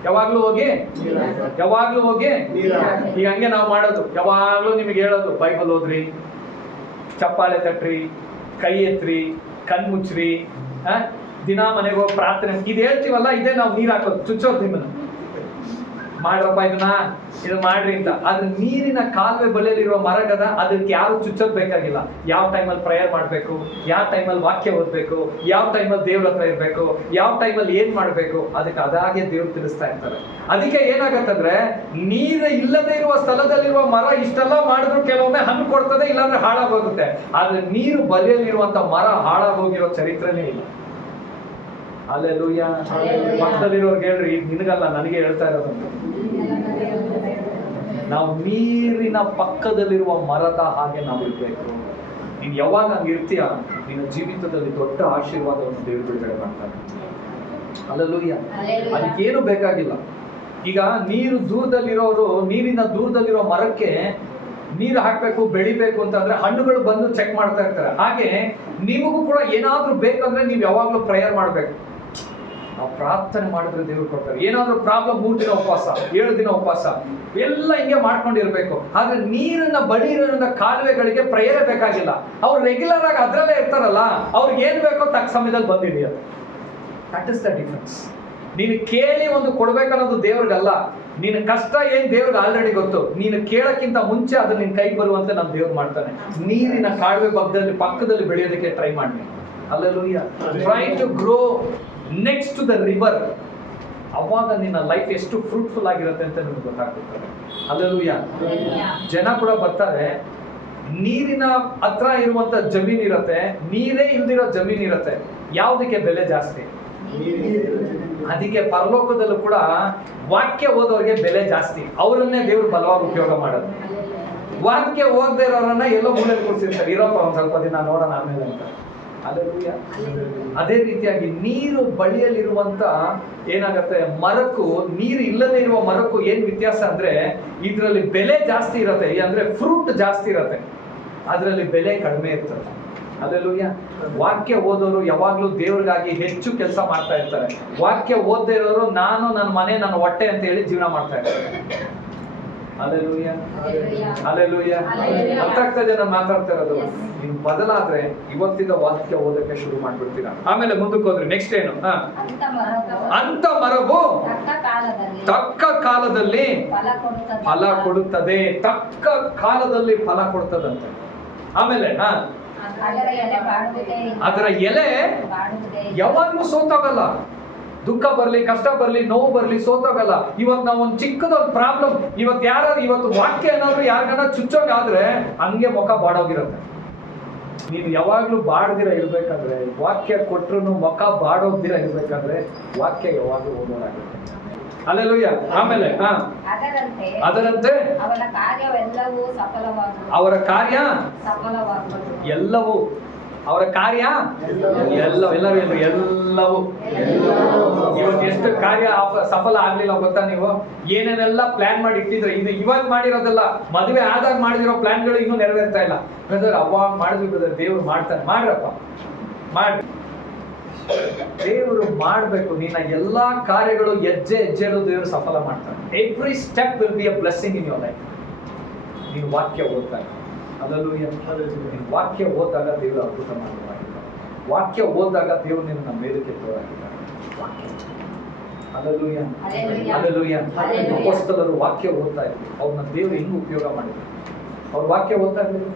ಯಾವಾಗ್ಲೂ ಹೋಗಿ ಈಗ ಹಂಗೆ ನಾವು ಮಾಡೋದು. ಯಾವಾಗ್ಲೂ ನಿಮಗೆ ಹೇಳೋದು, ಬೈಬಲ್ ಓದ್ರಿ, ಚಪ್ಪಾಳೆ ತಟ್ರಿ, ಕೈ ಎತ್ರಿ, ಕಣ್ ಮುಚ್ಚ್ರಿ, ದಿನ ಮನೆಗೆ ಹೋಗಿ ಪ್ರಾರ್ಥನೆ, ಇದು ಹೇಳ್ತೀವಲ್ಲ, ಇದೇ ನಾವು ನೀರ್ ಹಾಕೋದು, ಚುಚ್ಚೋದು ನಿಮ್ಮನ್ನ. ಮಾಡ್ರಪ್ಪ ಇದು ಮಾಡ್ರಿ ಅಂತ. ಅದ್ರ ನೀರಿನ ಕಾಲುವೆ ಬಳಿಯಲ್ಲಿರುವ ಮರಗದ, ಅದಕ್ಕೆ ಯಾರು ಚುಚ್ಚೋದ್ ಬೇಕಾಗಿಲ್ಲ. ಯಾವ ಟೈಮಲ್ಲಿ ಪ್ರೇಯರ್ ಮಾಡ್ಬೇಕು, ಯಾವ ಟೈಮಲ್ಲಿ ವಾಕ್ಯ ಓದ್ಬೇಕು, ಯಾವ ಟೈಮಲ್ಲಿ ದೇವ್ರ ಹತ್ರ ಇರ್ಬೇಕು, ಯಾವ ಟೈಮಲ್ಲಿ ಏನ್ ಮಾಡ್ಬೇಕು, ಅದಕ್ಕೆ ಅದಾಗೆ ದೇವ್ರು ತಿಳಿಸ್ತಾ ಇರ್ತಾರೆ. ಅದಕ್ಕೆ ಏನಾಗತ್ತಂದ್ರೆ, ನೀರು ಇಲ್ಲದೆ ಇರುವ ಸ್ಥಳದಲ್ಲಿರುವ ಮರ ಇಷ್ಟೆಲ್ಲ ಮಾಡಿದ್ರು ಕೆಲವೊಮ್ಮೆ ಹಣ್ಣು ಕೊಡ್ತದೆ, ಇಲ್ಲಾಂದ್ರೆ ಹಾಳಾಗೋಗುತ್ತೆ. ಆದ್ರೆ ನೀರು ಬಳಿಯಲ್ಲಿರುವಂತ ಮರ ಹಾಳಾಗೋಗಿರೋ ಚರಿತ್ರೆನೇ ಇಲ್ಲ. ಹಲ್ಲೆಲೂಯಾ. ಪಕ್ಕದಲ್ಲಿರೋರ್ಗೆ ಹೇಳ್ರಿ, ನಿನಗಲ್ಲ ನನಗೆ ಹೇಳ್ತಾ ಇರೋದು. ನಾವು ನೀರಿನ ಪಕ್ಕದಲ್ಲಿರುವ ಮರದ ಹಾಗೆ ನಾವು ಇರ್ಬೇಕು. ನೀನ್ ಯಾವಾಗ ಹಂಗೆ ಇರ್ತೀಯ, ನಿನ್ನ ಜೀವಿತದಲ್ಲಿ ದೊಡ್ಡ ಆಶೀರ್ವಾದವನ್ನು ದೇವರು ಬಿಡುಗಡೆ ಮಾಡ್ತಾನೆ. ಹಲ್ಲೆಲೂಯಾ. ಅದಕ್ಕೇನು ಬೇಕಾಗಿಲ್ಲ. ಈಗ ನೀರಿನ ದೂರದಲ್ಲಿರೋ ಮರಕ್ಕೆ ನೀರು ಹಾಕ್ಬೇಕು, ಬೆಳಿಬೇಕು ಅಂತಂದ್ರೆ ಹಣ್ಣುಗಳು ಬಂದು ಚೆಕ್ ಮಾಡ್ತಾ ಇರ್ತಾರೆ. ಹಾಗೆ ನಿಮಗೂ ಕೂಡ ಏನಾದ್ರೂ ಬೇಕಂದ್ರೆ ನೀವು ಯಾವಾಗ್ಲೂ ಪ್ರೇಯರ್ ಮಾಡ್ಬೇಕು. ನಾವು ಪ್ರಾರ್ಥನೆ ಮಾಡಿದ್ರೆ ದೇವ್ರು ಕೊಡ್ತಾರೆ. ಏನಾದ್ರೂ ಪ್ರಾಬ್ಲಮ್ 3 ದಿನ ಉಪವಾಸ, 7 ದಿನ ಉಪವಾಸ, ಎಲ್ಲ ಹಿಂಗೆ ಮಾಡ್ಕೊಂಡಿರ್ಬೇಕು. ಆದ್ರೆ ನೀರಿನ ಬಳಿ ಇರೋ ಕಾಲುವೆಗಳಿಗೆ ಪ್ರೇಯರ್ ಬೇಕಾಗಿಲ್ಲ. ಅವ್ರು ರೆಗ್ಯುಲರ್ ಆಗಿ ಅದ್ರಲ್ಲೇ ಇರ್ತಾರಲ್ಲ, ಅವ್ರಿಗೆ ಏನ್ ಬೇಕೋ ತಕ್ಕ ಸಮಯದಲ್ಲಿ ಬಂದಿದೆಯಲ್ಲ. That is the difference. ನೀನು ಕೇಳಿ ಒಂದು ಕೊಡ್ಬೇಕನ್ನೋದು ದೇವ್ರಿಗಲ್ಲ. ನಿನ್ನ ಕಷ್ಟ ಏನ್ ದೇವ್ರಿಗೆ ಆಲ್ರೆಡಿ ಗೊತ್ತು. ನೀನು ಕೇಳಕ್ಕಿಂತ ಮುಂಚೆ ಅದು ನಿನ್ ಕೈಗೆ ಬರುವಂತೆ ನಮ್ಮ ದೇವ್ರು ಮಾಡ್ತಾನೆ. ನೀರಿನ ಕಾಲುವೆ ಪಕ್ಕದಲ್ಲಿ ಬೆಳೆಯೋದಕ್ಕೆ ಟ್ರೈ ಮಾಡಿ. Hallelujah. Try to grow next to the river. ಅವಾಗ ನಿನ್ನ ಲೈಫ್ ಎಷ್ಟು ಫ್ರೂಟ್ಫುಲ್ ಆಗಿರುತ್ತೆ ಅಂತ ನಿಮ್ಗೆ ಗೊತ್ತಾಗ್ತದೆ. ಹಲ್ಲೆಲೂಯಾ. ಜನ ಕೂಡ ಬರ್ತಾರೆ, ನೀರಿನ ಹತ್ರ ಇರುವಂತ ಜಮೀನ್ ಇರತ್ತೆ, ನೀರೇ ಇಲ್ದಿರೋ ಜಮೀನ್ ಇರತ್ತೆ. ಯಾವ್ದಕ್ಕೆ ಬೆಲೆ ಜಾಸ್ತಿ? ಅದಕ್ಕೆ ಪರಲೋಕದಲ್ಲೂ ಕೂಡ ವಾಕ್ಯ ಓದೋರಿಗೆ ಬೆಲೆ ಜಾಸ್ತಿ. ಅವರನ್ನೇ ದೇವ್ರು ಬಲವಾಗಿ ಉಪಯೋಗ ಮಾಡೋದು. ವಾಕ್ಯ ಓದದೇ ಇರೋರನ್ನ ಎಲ್ಲೋ ಮೂಲೆ ಕೂರಿಸಿರ್ತಾರೆ, ಇರೋಪ್ಪ ಒಂದ್ ಸ್ವಲ್ಪ ದಿನ ನೋಡೋಣ ಆಮೇಲೆ ಅಂತ. ಅದೇ ರೀತಿಯಾಗಿ ನೀರು ಬಳಿಯಲ್ಲಿರುವಂತ ಏನಾಗತ್ತೆ, ಮರಕ್ಕೂ ನೀರು ಇಲ್ಲದೆ ಇರುವ ಮರಕ್ಕೂ ಏನ್ ವ್ಯತ್ಯಾಸ ಅಂದ್ರೆ, ಇದ್ರಲ್ಲಿ ಬೆಲೆ ಜಾಸ್ತಿ ಇರತ್ತೆ, ಅಂದ್ರೆ ಫ್ರೂಟ್ ಜಾಸ್ತಿ ಇರತ್ತೆ, ಅದರಲ್ಲಿ ಬೆಲೆ ಕಡಿಮೆ ಇರ್ತದೆ. ಹಲ್ಲೆಲೂಯಾ. ವಾಕ್ಯ ಓದೋರು ಯಾವಾಗ್ಲೂ ದೇವ್ರಿಗಾಗಿ ಹೆಚ್ಚು ಕೆಲಸ ಮಾಡ್ತಾ ಇರ್ತಾರೆ. ವಾಕ್ಯ ಓದದೇ ಇರೋರು ನಾನು, ನನ್ನ ಮನೆ, ನನ್ನ ಹೊಟ್ಟೆ ಅಂತ ಹೇಳಿ ಜೀವನ ಮಾಡ್ತಾ ಇರ್ತಾರೆ. ಹಲ್ಲೆಲೂಯಾ. ಹಲ್ಲೆಲೂಯಾ. ಅರ್ಥ ಆಗ್ತದೆ ನಾನು ಮಾತಾಡ್ತಾ ಇರೋದು? ನೀವು ಬದಲಾದ್ರೆ ಇವತ್ತಿಂದ ವಾಕ್ಯ ಓದಕ್ಕೆ ಶುರು ಮಾಡ್ಬಿಡ್ತೀರಾ. ಆಮೇಲೆ ಮುಂದಕ್ಕೆ ಹೋದ್ರೆ ನೆಕ್ಸ್ಟ್ ಏನು? ಅಂತ ಮರವು ತಕ್ಕ ಕಾಲದಲ್ಲಿ ಫಲ ಕೊಡುತ್ತದೆ. ತಕ್ಕ ಕಾಲದಲ್ಲಿ ಫಲ ಕೊಡುತ್ತದಂತೆ. ಆಮೇಲೆ ಅದರ ಎಲೆ ಯಾವಾಗ್ಲೂ ಸೋತೋಗಲ್ಲ. ದುಃಖ ಬರ್ಲಿ, ಕಷ್ಟ ಬರ್ಲಿ, ನೋವು ಬರ್ಲಿ, ಸೋತೋಗಲ್ಲ. ಇವತ್ತು ನಾವು ಒಂದು ಚಿಕ್ಕದೊಂದು ಪ್ರಾಬ್ಲಮ್, ಇವತ್ತು ವಾಕ್ಯ ಏನಾದ್ರು ಯಾರಿಗಾನ ಚುಚ್ಚೋಗಾದ್ರೆ ಹಂಗೆ ಮುಖ ಬಾಡೋಗಿರುತ್ತೆ. ನೀನು ಯಾವಾಗ್ಲೂ ಬಾಡ್ದಿರ ಇರ್ಬೇಕಾದ್ರೆ, ವಾಕ್ಯ ಕೊಟ್ರು ಮುಖ ಬಾಡೋಗ್ದಿರ ಇರ್ಬೇಕಾದ್ರೆ ವಾಕ್ಯ ಯಾವಾಗ್ಲೂ ಓದೋದಾಗುತ್ತೆ. ಹಲ್ಲೆಲೂಯಾ. ಆಮೇಲೆ ಅದರಂತೆ ಅವರ ಕಾರ್ಯ ಎಲ್ಲವೂ, ಅವರ ಕಾರ್ಯ ಎಲ್ಲವೂ. ಇವತ್ತು ಎಷ್ಟು ಕಾರ್ಯ ಸಫಲ ಆಗ್ಲಿಲ್ಲ ಗೊತ್ತಾ? ನೀವು ಏನೇನೆಲ್ಲ ಪ್ಲಾನ್ ಮಾಡಿ ಇಟ್ಟಿದ್ರೆ, ಇದು ಇವಾಗ ಮಾಡಿರೋದಲ್ಲ, ಮದುವೆ ಆದಾಗ ಮಾಡಿದಿರೋ ಪ್ಲಾನ್ಗಳು ಇನ್ನೂ ನೆರವೇರ್ತಾ ಇಲ್ಲ. ಬ್ರದರ್ ಅವಾಗ ಮಾಡಿದ್ವಿ ಬ್ರದರ್, ದೇವ್ರು ಮಾಡ್ತಾನೆ, ಮಾಡ್ರಪ್ಪ ಮಾಡ್ರಿ. ದೇವರು ಮಾಡ್ಬೇಕು. ನಿನ್ನ ಎಲ್ಲಾ ಕಾರ್ಯಗಳು ಹೆಜ್ಜೆಲ್ಲೂ ದೇವರು ಸಫಲ ಮಾಡ್ತಾನೆ. Every step will be a blessing in your life. ನೀನು ವಾಕ್ಯ ಓದ್ತಾನೆ, ಅದರಲ್ಲೂ ವಾಕ್ಯ ಓದಿದಾಗ ದೇವರು ಅದ್ಭುತ ಮಾಡುವಾಗಿಲ್ಲ. ವಾಕ್ಯ ಓದಿದಾಗ ದೇವರು ನಿನ್ನ ಮೇಲಕ್ಕೆ ತೋರಾಗಿದ್ದಾರೆ. ಅಪೊಸ್ತಲರು ವಾಕ್ಯ ಓದ್ತಾ ಇದ್ರು, ಅವ್ರನ್ನ ದೇವರು ಹೆಂಗ್ ಉಪಯೋಗ ಮಾಡಿದ್ರು. ಅವ್ರು ವಾಕ್ಯ ಓದ್ತಾ ಇದ್ರು,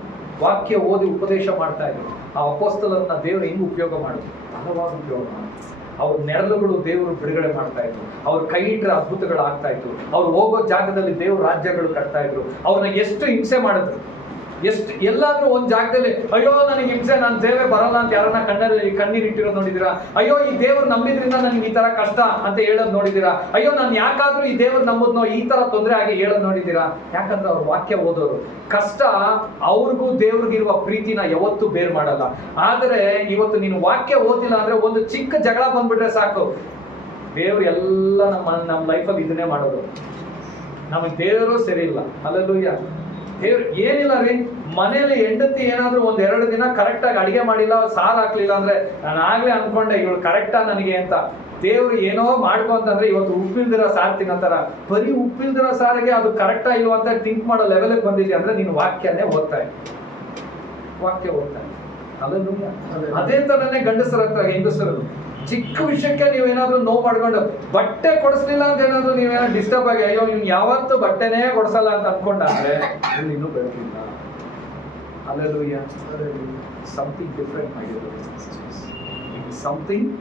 ವಾಕ್ಯ ಓದಿ ಉಪದೇಶ ಮಾಡ್ತಾ ಇದ್ರು. ಆ ಅಪೊಸ್ತಲರನ್ನ ದೇವರು ಹೆಂಗ್ ಉಪಯೋಗ ಮಾಡಿದ್ರು, ಹಲವಾರು ಉಪಯೋಗ ಮಾಡಿದ್ರು. ಅವ್ರ ನೆರಳುಗಳು ದೇವರು ಬಿಡುಗಡೆ ಮಾಡ್ತಾ ಇದ್ರು. ಅವ್ರ ಕೈ ಇಟ್ಟರೆ ಅದ್ಭುತಗಳು ಆಗ್ತಾ ಇತ್ತು. ಅವ್ರು ಹೋಗೋ ಜಾಗದಲ್ಲಿ ದೇವ್ರ ರಾಜ್ಯಗಳು ಕಟ್ತಾ ಇದ್ರು. ಅವ್ರನ್ನ ಎಷ್ಟು ಹಿಂಸೆ ಮಾಡಿದ್ರು, ಎಲ್ಲಾದ್ರೂ ಒಂದ್ ಜಾಗದಲ್ಲಿ ಅಯ್ಯೋ ನನಗೆ ಹಿಂಸೆ, ನಾನು ದೇವರೇ ಬರಲ್ಲ ಅಂತ ಯಾರನ್ನ ಕಣ್ಣೀರಿಟ್ಟಿರೋದು ನೋಡಿದಿರಾ? ಅಯ್ಯೋ ಈ ದೇವ್ರು ನಂಬಿದ್ರಿಂದ ನನಗೆ ಈ ತರ ಕಷ್ಟ ಅಂತ ಹೇಳೋದು ನೋಡಿದಿರಾ? ಅಯ್ಯೋ ನಾನು ಯಾಕಾದ್ರೂ ಈ ದೇವ್ರು ನಂಬುದ್ನೋ ಈ ತರ ತೊಂದರೆ ಆಗಿ ಹೇಳೋದು ನೋಡಿದಿರಾ? ಯಾಕಂದ್ರೆ ಅವ್ರು ವಾಕ್ಯ ಓದೋರು. ಕಷ್ಟ ಅವ್ರಿಗೂ ದೇವ್ರಿಗಿರುವ ಪ್ರೀತಿನ ಯಾವತ್ತೂ ಬೇರ್ ಮಾಡಲ್ಲ. ಆದ್ರೆ ಇವತ್ತು ನೀನು ವಾಕ್ಯ ಓದಿಲ್ಲ ಅಂದ್ರೆ ಒಂದು ಚಿಕ್ಕ ಜಗಳ ಬಂದ್ಬಿಟ್ರೆ ಸಾಕು, ದೇವ್ರು ಎಲ್ಲ ನಮ್ಮ ಲೈಫಲ್ಲಿ ಇದನ್ನೇ ಮಾಡೋದು. ನಮಗೆ ದೇವರು ಸರಿ ಇಲ್ಲ. ಹಲ್ಲೆಲೂಯಾ. ದೇವ್ರು ಏನಿಲ್ಲ ರೀ, ಮನೇಲಿ ಹೆಂಡತಿ ಏನಾದ್ರೂ ಒಂದೆರಡು ದಿನ ಕರೆಕ್ಟ್ ಆಗಿ ಅಡಿಗೆ ಮಾಡಿಲ್ಲ, ಸಾರು ಹಾಕ್ಲಿಲ್ಲ ಅಂದ್ರೆ ನಾನು ಆಗ್ಲೇ ಅನ್ಕೊಂಡೆ ಇವಳು ಕರೆಕ್ಟಾ ನನಗೆ ಅಂತ. ದೇವ್ರು ಏನೋ ಮಾಡ್ಕೊಂತಂದ್ರೆ ಇವತ್ತು ಉಪ್ಪಿಲ್ದಿರೋ ಸಾರು ತಿನ್ನೋತರ, ಬರೀ ಉಪ್ಪಿಲ್ದಿರೋ ಸಾರಿಗೆ ಅದು ಕರೆಕ್ಟಾ ಇಲ್ವಾ ಅಂತ ಥಿಂಕ್ ಮಾಡೋ ಲೆವೆಲ್ಗೆ ಬಂದಿದೆ ಅಂದ್ರೆ ನೀನು ವಾಕ್ಯನೇ ಓದ್ತಾ ಇದ್ದೆ, ವಾಕ್ಯ ಓದ್ತಾ ಇದ್ದೆ. ಅದೇ ತರನೇ ಗಂಡಸರ ಹತ್ರ ಹೆಂಗಸರು ಚಿಕ್ಕ ವಿಷಯಕ್ಕೆ ನೀವೇನಾದ್ರೂ ನೋವು ಮಾಡ್ಕೊಂಡು ಬಟ್ಟೆ ಕೊಡಿಸ್ಲಿಲ್ಲ ಅಂತ ಏನಾದ್ರು ನೀವೇನಾದ್ರು ಡಿಸ್ಟರ್ಬ್ ಆಗಿ ಅಯ್ಯೋ ನಿಮ್ಗೆ ಯಾವತ್ತು ಬಟ್ಟೆನೇ ಕೊಡಿಸಲ್ಲ ಅಂತ ಅನ್ಕೊಂಡ್ರೆ ಇನ್ನೂ ಬೆಳೆದಿಲ್ಲ. ಹಲ್ಲೆಲೂಯಾ. ಸಮಥಿಂಗ್ ಡಿಫ್ರೆಂಟ್ ಮಾಡಿದ್ರು, ಸಮಥಿಂಗ್.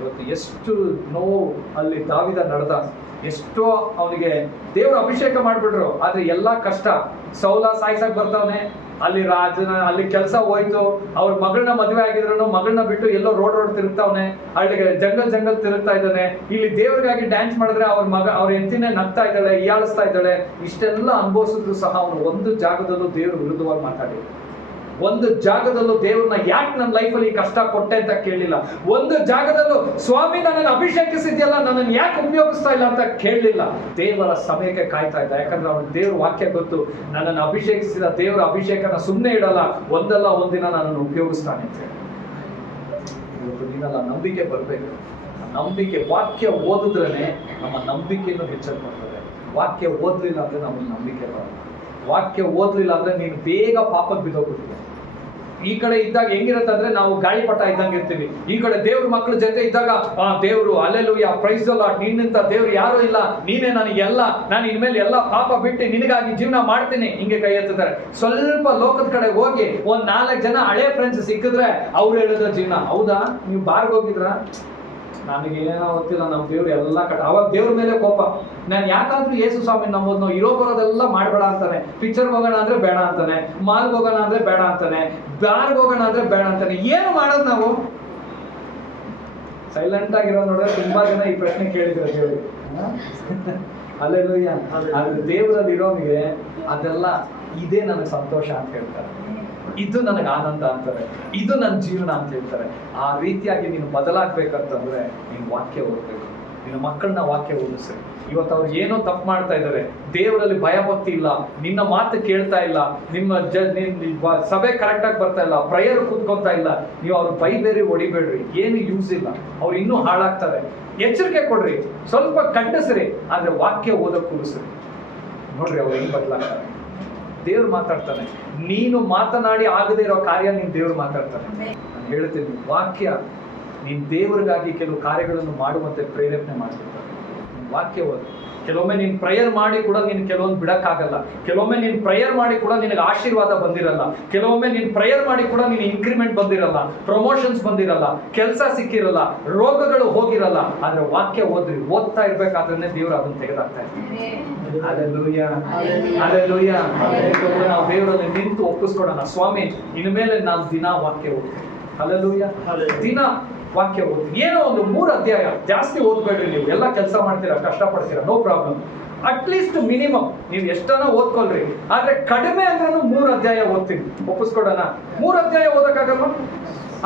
ಇವತ್ತು ಎಷ್ಟು ನೋವು ಅಲ್ಲಿ ದಾವಿದ ನಡೆದ, ಎಷ್ಟೋ ಅವನಿಗೆ ದೇವ್ರ ಅಭಿಷೇಕ ಮಾಡ್ಬಿಟ್ರು, ಆದ್ರೆ ಎಲ್ಲಾ ಕಷ್ಟ. ಸೌಲ ಸಾಯ್ಸಕ್ ಬರ್ತಾವನೆ, ಅಲ್ಲಿ ರಾಜನ ಅಲ್ಲಿ ಕೆಲಸ ಹೋಯ್ತು, ಅವ್ರ ಮಗಳನ್ನ ಮದುವೆ ಆಗಿದ್ರು, ಮಗಳನ್ನ ಬಿಟ್ಟು ಎಲ್ಲೋ ರೋಡ್ ತಿರುಗ್ತಾವನೆ, ಅಲ್ಲಿಗೆ ಜಂಗಲ್ ತಿರುಗ್ತಾ ಇದ್ದಾನೆ. ಇಲ್ಲಿ ದೇವ್ರಿಗಾಗಿ ಡ್ಯಾನ್ಸ್ ಮಾಡಿದ್ರೆ ಅವ್ರ ಹೆಂಡತಿನೇ ನಗ್ತಾ ಇದ್ದಾಳೆ, ಹೀಯಾಳಿಸ್ತಾ ಇದ್ದಾಳೆ. ಇಷ್ಟೆಲ್ಲ ಅನುಭವಿಸಿದ್ರು ಸಹ ಅವನು ಒಂದು ಜಾಗದಲ್ಲೂ ದೇವ್ರ ವಿರುದ್ಧವಾಗಿ ಮಾತಾಡಿದ್ರು. ಒಂದು ಜಾಗದಲ್ಲೂ ದೇವ್ರನ್ನ ಯಾಕೆ ನನ್ನ ಲೈಫಲ್ಲಿ ಕಷ್ಟ ಕೊಟ್ಟೆ ಅಂತ ಕೇಳಲಿಲ್ಲ. ಒಂದು ಜಾಗದಲ್ಲೂ ಸ್ವಾಮಿ ನನ್ನನ್ನು ಅಭಿಷೇಕಿಸಿದ್ಯಲ್ಲ, ನನ್ನನ್ನು ಯಾಕೆ ಉಪಯೋಗಿಸ್ತಾ ಇಲ್ಲ ಅಂತ ಕೇಳಲಿಲ್ಲ. ದೇವರ ಸಮಯಕ್ಕೆ ಕಾಯ್ತಾ ಇದ್ದ. ಯಾಕಂದ್ರೆ ಅವನು ದೇವ್ರ ವಾಕ್ಯ ಗೊತ್ತು, ನನ್ನನ್ನು ಅಭಿಷೇಕಿಸಿದ ದೇವರ ಅಭಿಷೇಕನ ಸುಮ್ಮನೆ ಇಡಲ್ಲ, ಒಂದಲ್ಲ ಒಂದಿನ ನನ್ನನ್ನು ಉಪಯೋಗಿಸ್ತಾನೆ ಅಂತ ಹೇಳಿ. ಇವತ್ತು ನೀನೆಲ್ಲ ನಂಬಿಕೆ ಬರಬೇಕು. ನಂಬಿಕೆ, ವಾಕ್ಯ ಓದಿದ್ರೇನೆ ನಮ್ಮ ನಂಬಿಕೆಯನ್ನು ಹೆಚ್ಚಲ್ಪಡ್ತದೆ. ವಾಕ್ಯ ಓದಲಿಲ್ಲ ಅಂದ್ರೆ ನಮಗೆ ನಂಬಿಕೆ ಬರಲ್ಲ. ವಾಕ್ಯ ಓದಲಿಲ್ಲ ಅಂದ್ರೆ ನೀನು ಬೇಗ ಪಾಪಕ್ಕೆ ಬಿದ್ದೋಗ್ಬಿಡ್ತೀವಿ. ಈ ಕಡೆ ಇದ್ದಾಗ ಹೆಂಗಿರುತ್ತೆ ಅಂದ್ರೆ ನಾವು ಗಾಳಿಪಟ ಇದ್ದಂಗೆ ಇರ್ತೀವಿ. ಈ ಕಡೆ ದೇವ್ರ ಮಕ್ಕಳ ಜೊತೆ ಇದ್ದಾಗ ದೇವ್ರು ಹಲ್ಲೆಲೂಯಾ ಪ್ರೈಸ್ ದಿ ಲಾರ್ಡ್, ನಿನ್ನಿಂತ ದೇವ್ರು ಯಾರು ಇಲ್ಲ, ನೀನೇ ನನಗೆಲ್ಲ, ನಾನು ಇನ್ಮೇಲೆ ಎಲ್ಲ ಪಾಪ ಬಿಟ್ಟು ನಿನಗಾಗಿ ಜೀವನ ಮಾಡ್ತೀನಿ, ಹಿಂಗೆ ಕೈ ಎತ್ತಾರೆ. ಸ್ವಲ್ಪ ಲೋಕದ ಕಡೆ ಹೋಗಿ ಒಂದ್ 4 ಜನ ಹಳೆ ಫ್ರೆಂಡ್ಸ್ ಸಿಕ್ಕಿದ್ರೆ ಅವ್ರು ಹೇಳಿದ್ರ ಜೀವನ, ಹೌದಾ ನೀವು ಬಾರ್ಗ್ ಹೋಗಿದ್ರ, ನನಗೇನೋ ಗೊತ್ತಿಲ್ಲ, ನಮ್ಮ ದೇವ್ರು ಎಲ್ಲ ಅವಾಗ ದೇವ್ರ ಮೇಲೆ ಕೋಪ. ನಾನು ಯಾಕಾದ್ರೂ ಯೇಸು ಸ್ವಾಮಿ ನಂಬೋದ್ನೋ, ಇರೋ ಬರೋದೆಲ್ಲ ಮಾಡ್ಬೇಡ ಅಂತಾನೆ. ಪಿಕ್ಚರ್ಗೆ ಹೋಗೋಣ ಅಂದ್ರೆ ಬೇಡ ಅಂತಾನೆ, ಮಾಲ್ಗೆ ಹೋಗೋಣ ಅಂದ್ರೆ ಬೇಡ ಅಂತಾನೆ, ಬಾರ್ಗೆ ಹೋಗೋಣ ಅಂದ್ರೆ ಬೇಡ ಅಂತಾನೆ. ಏನು ಮಾಡೋದು ನಾವು? ಸೈಲೆಂಟ್ ಆಗಿರೋ ನೋಡಿದ್ರೆ ತುಂಬಾ ಜನ ಈ ಪ್ರಶ್ನೆ ಕೇಳಿದ್ರೆ ದೇವ್ರಿಗೆ. ಹಲ್ಲೆಲೂಯಾ. ಆದ್ರೆ ದೇವರಲ್ಲಿ ಇರೋನಿಗೆ ಅದೆಲ್ಲ ಇದೇ ನನಗೆ ಸಂತೋಷ ಅಂತ ಹೇಳ್ತಾರೆ, ಇದು ನನಗೆ ಆನಂದ ಅಂತಾರೆ, ಇದು ನನ್ನ ಜೀವನ ಅಂತ ಹೇಳ್ತಾರೆ. ಆ ರೀತಿಯಾಗಿ ನೀನು ಬದಲಾಗ್ಬೇಕಂತಂದ್ರೆ ನೀನು ವಾಕ್ಯ ಓದಬೇಕು. ನಿನ್ನ ಮಕ್ಕಳನ್ನ ವಾಕ್ಯ ಓದಿಸ್ರಿ. ಇವತ್ತು ಅವ್ರು ಏನೋ ತಪ್ಪು ಮಾಡ್ತಾ ಇದ್ದಾರೆ, ದೇವರಲ್ಲಿ ಭಯ ಭಕ್ತಿ ಇಲ್ಲ, ನಿನ್ನ ಮಾತು ಕೇಳ್ತಾ ಇಲ್ಲ, ನಿಮ್ಮ ಸಭೆ ಕರೆಕ್ಟಾಗಿ ಬರ್ತಾ ಇಲ್ಲ, ಪ್ರೇಯರ್ ಕೂತ್ಕೊತಾ ಇಲ್ಲ, ನೀವು ಅವ್ರು ಬೈಬೇರಿ ಹೊಡಿಬೇಡ್ರಿ, ಏನು ಯೂಸ್ ಇಲ್ಲ, ಅವ್ರು ಇನ್ನೂ ಹಾಳಾಗ್ತಾರೆ. ಎಚ್ಚರಿಕೆ ಕೊಡ್ರಿ, ಸ್ವಲ್ಪ ಖಂಡಿಸ್ರಿ, ಆದ್ರೆ ವಾಕ್ಯ ಓದಕ್ಕೆ ಕೂರಿಸ್ರಿ. ನೋಡ್ರಿ ಅವ್ರು ಹೆಂಗ್ ಬದಲಾಗ್ತಾರೆ. ದೇವ್ರು ಮಾತಾಡ್ತಾನೆ. ನೀನು ಮಾತನಾಡಿ ಆಗದೆ ಇರೋ ಕಾರ್ಯ ನೀನ್ ದೇವ್ರು ಮಾತಾಡ್ತಾನೆ. ನಾನು ಹೇಳ್ತೀನಿ, ವಾಕ್ಯ ನೀನ್ ದೇವರಿಗಾಗಿ ಕೆಲವು ಕಾರ್ಯಗಳನ್ನು ಮಾಡುವಂತೆ ಪ್ರೇರೇಪಣೆ ಮಾಡ್ತಿರ್ತಾರೆ. ವಾಕ್ಯ ಓದಿ. ಕೆಲವೊಮ್ಮೆ ನೀನು ಪ್ರೇಯರ್ ಮಾಡಿ ಕೂಡ ನೀನು ಕೆಲವೊಂದು ಬಿಡಕ್ಕಾಗಲ್ಲ. ಕೆಲವೊಮ್ಮೆ ನೀನು ಪ್ರೇಯರ್ ಮಾಡಿ ಕೂಡ ನಿನಗೆ ಆಶೀರ್ವಾದ ಬಂದಿರಲ್ಲ. ಕೆಲವೊಮ್ಮೆ ನೀನು ಪ್ರೇಯರ್ ಮಾಡಿ ಕೂಡ ನೀನು ಇನ್ಕ್ರಿಮೆಂಟ್ ಬಂದಿರಲ್ಲ, ಪ್ರಮೋಷನ್ಸ್ ಬಂದಿರಲ್ಲ, ಕೆಲಸ ಸಿಕ್ಕಿರಲ್ಲ, ರೋಗಗಳು ಹೋಗಿರಲ್ಲ. ಆದ್ರೆ ವಾಕ್ಯ ಓದ್ತಾ ಇರ್ಬೇಕಾದ್ರೆ ದೇವರು ಅದನ್ನ ತೆಗೆದಾಕ್ತಾ ಇರ್ತಾರೆ. Hallelujah, hallelujah. ನಾವು ದೇವರಲ್ಲಿ ನಿಂತು ಒಪ್ಪಿಸ್ಕೊಡೋಣ, ಸ್ವಾಮಿ ಇನ್ಮೇಲೆ ನಾನು ದಿನ ವಾಕ್ಯ ಓದ್ತೀನಿ. ಹಲ್ಲೆಲೂಯಾ, ದಿನ ವಾಕ್ಯ ಓದಿ. ಏನೋ ಒಂದು 3 ಅಧ್ಯಾಯ, ಜಾಸ್ತಿ ಓದ್ಬೇಡ್ರಿ. ನೀವು ಎಲ್ಲ ಕೆಲಸ ಮಾಡ್ತೀರಾ, ಕಷ್ಟಪಡ್ತೀರಾ, ನೋ ಪ್ರಾಬ್ಲಮ್. ಅಟ್ಲೀಸ್ಟ್ ಮಿನಿಮಮ್ ನೀವು ಎಷ್ಟನ ಓದ್ಕೊಳ್ರಿ, ಆದ್ರೆ ಕಡಿಮೆ ಅಂದ್ರೂ 3 ಅಧ್ಯಾಯ ಓದ್ತೀನಿ. ಒಪ್ಪಿಸ್ಕೊಡೋಣ. 3 ಅಧ್ಯಾಯ ಓದಕ್ಕಾಗಲ್ಲ?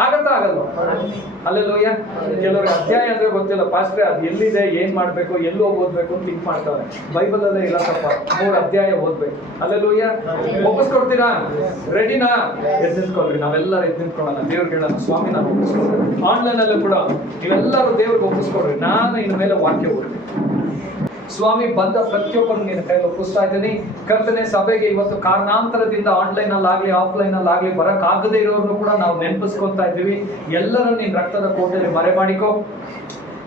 ಆಗಲ್ಲ. ಅಲ್ಲೆಲ್ಲೂಯ್ಯ. ಕೆಲವ್ರಿಗೆ ಅಧ್ಯಾಯ ಅಂದ್ರೆ ಗೊತ್ತಿಲ್ಲ, ಪಾಸ್ಟ್ರೆ ಅದು ಎಲ್ಲಿದೆ, ಏನ್ ಮಾಡ್ಬೇಕು, ಎಲ್ಲಿ ಹೋಗಿ ಓದ್ಬೇಕು ಅಂತ ಥಿಂಕ್ ಮಾಡ್ತಾರೆ. ಬೈಬಲ್ ಅಲ್ಲೇ ಇರತ್ತಪ್ಪ, 3 ಅಧ್ಯಾಯ ಓದ್ಬೇಕು. ಅಲ್ಲೆಲ್ಲೂಯ್ಯ. ಒಪ್ಪಿಸ್ಕೊಡ್ತೀರಾ? ರೆಡಿನಾ? ಎದ್ದಿಸ್ಕೊಳ್ರಿ. ನಾವೆಲ್ಲರೂ ಎದ್ದಿಸ್ಕೊಳ್ಳೋಣ, ದೇವ್ರಿಗೆ ಹೇಳೋಣ, ಸ್ವಾಮಿ ನಾನು ಒಪ್ಪಿಸ್ಕೊಳ್ರಿ. ಆನ್ಲೈನ್ ಅಲ್ಲೂ ಕೂಡ ನೀವೆಲ್ಲರೂ ದೇವ್ರಿಗೆ ಒಪ್ಪಿಸ್ಕೊಳ್ರಿ, ನಾನು ಇನ್ನು ಮೇಲೆ ವಾಕ್ಯ ಓದ್ತೀನಿ. ಸ್ವಾಮಿ, ಬಂದ ಪ್ರತಿಯೊಬ್ಬರು ನಿನ್ನ ಕೈಯಲ್ಲಿ ಒಪ್ಪಿಸ್ತಾ ಇದ್ದೀನಿ. ಕರ್ತನೆ, ಸಭೆಗೆ ಇವತ್ತು ಕಾರಣಾಂತರದಿಂದ ಆನ್ಲೈನ್ ಅಲ್ಲಾಗ್ಲಿ ಆಫ್ಲೈನ್ ಅಲ್ಲಾಗ್ಲಿ ಬರಕ್ಕಾಗದೇ ಇರೋರ್ನು ಕೂಡ ನಾವು ನೆನಪಿಸ್ಕೊತಾ ಇದ್ದೀವಿ. ಎಲ್ಲರೂ ನಿನ್ನ ರಕ್ತದ ಕೋಟೆಯಲ್ಲಿ ಮರೆ ಮಾಡಿಕೋ.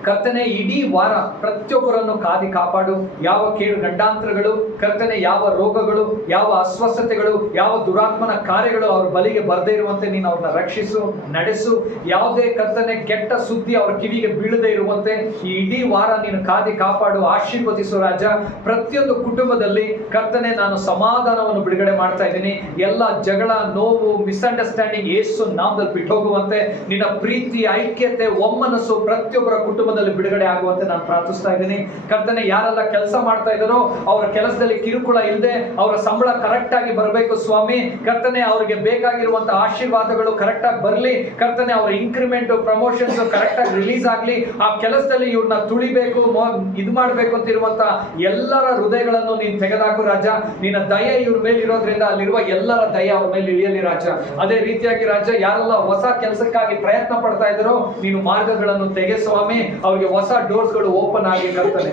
ಕರ್ತನೆ, ಇಡೀ ವಾರ ಪ್ರತಿಯೊಬ್ಬರನ್ನು ಕಾದಿ ಕಾಪಾಡು. ಯಾವ ಕೇಡು ಗಂಡಾಂತರಗಳು, ಕರ್ತನೆ, ಯಾವ ರೋಗಗಳು, ಯಾವ ಅಸ್ವಸ್ಥತೆಗಳು, ಯಾವ ದುರಾತ್ಮನ ಕಾರ್ಯಗಳು ಅವ್ರ ಬಲಿಗೆ ಬರದೇ ಇರುವಂತೆ ನೀನು ಅವ್ರನ್ನ ರಕ್ಷಿಸು, ನಡೆಸು. ಯಾವುದೇ ಕರ್ತನೆ ಕೆಟ್ಟ ಸುದ್ದಿ ಅವ್ರ ಕಿವಿಗೆ ಬೀಳದೇ ಇರುವಂತೆ ಈ ಇಡೀ ವಾರ ನೀನು ಕಾದಿ ಕಾಪಾಡು, ಆಶೀರ್ವದಿಸು ರಾಜ. ಪ್ರತಿಯೊಂದು ಕುಟುಂಬದಲ್ಲಿ ಕರ್ತನೆ ನಾನು ಸಮಾಧಾನವನ್ನು ಬಿಡುಗಡೆ ಮಾಡ್ತಾ ಇದ್ದೀನಿ. ಎಲ್ಲ ಜಗಳ, ನೋವು, ಮಿಸ್ಅಂಡರ್ಸ್ಟ್ಯಾಂಡಿಂಗ್ ಯೇಸು ನಾಮದಲ್ಲಿ ಬಿಟ್ಟು ಹೋಗುವಂತೆ, ನಿನ್ನ ಪ್ರೀತಿ, ಐಕ್ಯತೆ, ಒಮ್ಮನಸ್ಸು ಪ್ರತಿಯೊಬ್ಬರ ಕುಟುಂಬದಲ್ಲಿ ಬಿಡುಗಡೆ ಆಗುವಂತೆ ನಾನು ಪ್ರಾರ್ಥಿಸ್ತಾ ಇದ್ದೀನಿ. ಕರ್ತನೆ, ಯಾರೆಲ್ಲ ಕೆಲಸ ಮಾಡ್ತಾ ಇದ್ದಾರೋ ಅವರ ಕೆಲಸದಲ್ಲಿ ಕಿರುಕುಳ ಇಲ್ಲದೆ ಅವರ ಸಂಬಳ ಕರೆಕ್ಟ್ ಆಗಿ ಬರಬೇಕು ಸ್ವಾಮಿ. ಕರ್ತನೆ, ಅವರಿಗೆ ಬೇಕಾಗಿರುವಂತಹ ಆಶೀರ್ವಾದಗಳು ಕರೆಕ್ಟ್ ಆಗಿ ಬರಲಿ. ಕರ್ತನೆ, ಅವರ ಇನ್ಕ್ರಿಮೆಂಟ್, ಪ್ರಮೋಷನ್ಸ್ ಕರೆಕ್ಟ್ ಆಗಿ ರಿಲೀಸ್ ಆಗಲಿ. ಆ ಕೆಲಸದಲ್ಲಿ ಇವ್ರನ್ನ ತುಳಿಬೇಕು, ಇದು ಮಾಡಬೇಕು ಅಂತ ಇರುವಂತ ಎಲ್ಲರ ಹೃದಯಗಳನ್ನು ನೀನು ತೆಗೆದಾಕು ರಾಜ. ನಿನ್ನ ದಯೆ ಇವ್ರ ಮೇಲೆ ಇರೋದ್ರಿಂದ ಅಲ್ಲಿರುವ ಎಲ್ಲರ ದಯೆ ಅವ್ರ ಮೇಲೆ ಇಳಿಯಲಿ ರಾಜ. ಅದೇ ರೀತಿಯಾಗಿ ರಾಜ, ಯಾರೆಲ್ಲ ಹೊಸ ಕೆಲಸಕ್ಕಾಗಿ ಪ್ರಯತ್ನ ಪಡ್ತಾ ಇದ್ದಾರೋ ನೀನು ಮಾರ್ಗಗಳನ್ನು ತೆಗೆ ಸ್ವಾಮಿ. ಅವ್ರಿಗೆ ಹೊಸ ಡೋರ್ಸ್ಗಳು ಓಪನ್ ಆಗಿ ಕರ್ತನೆ,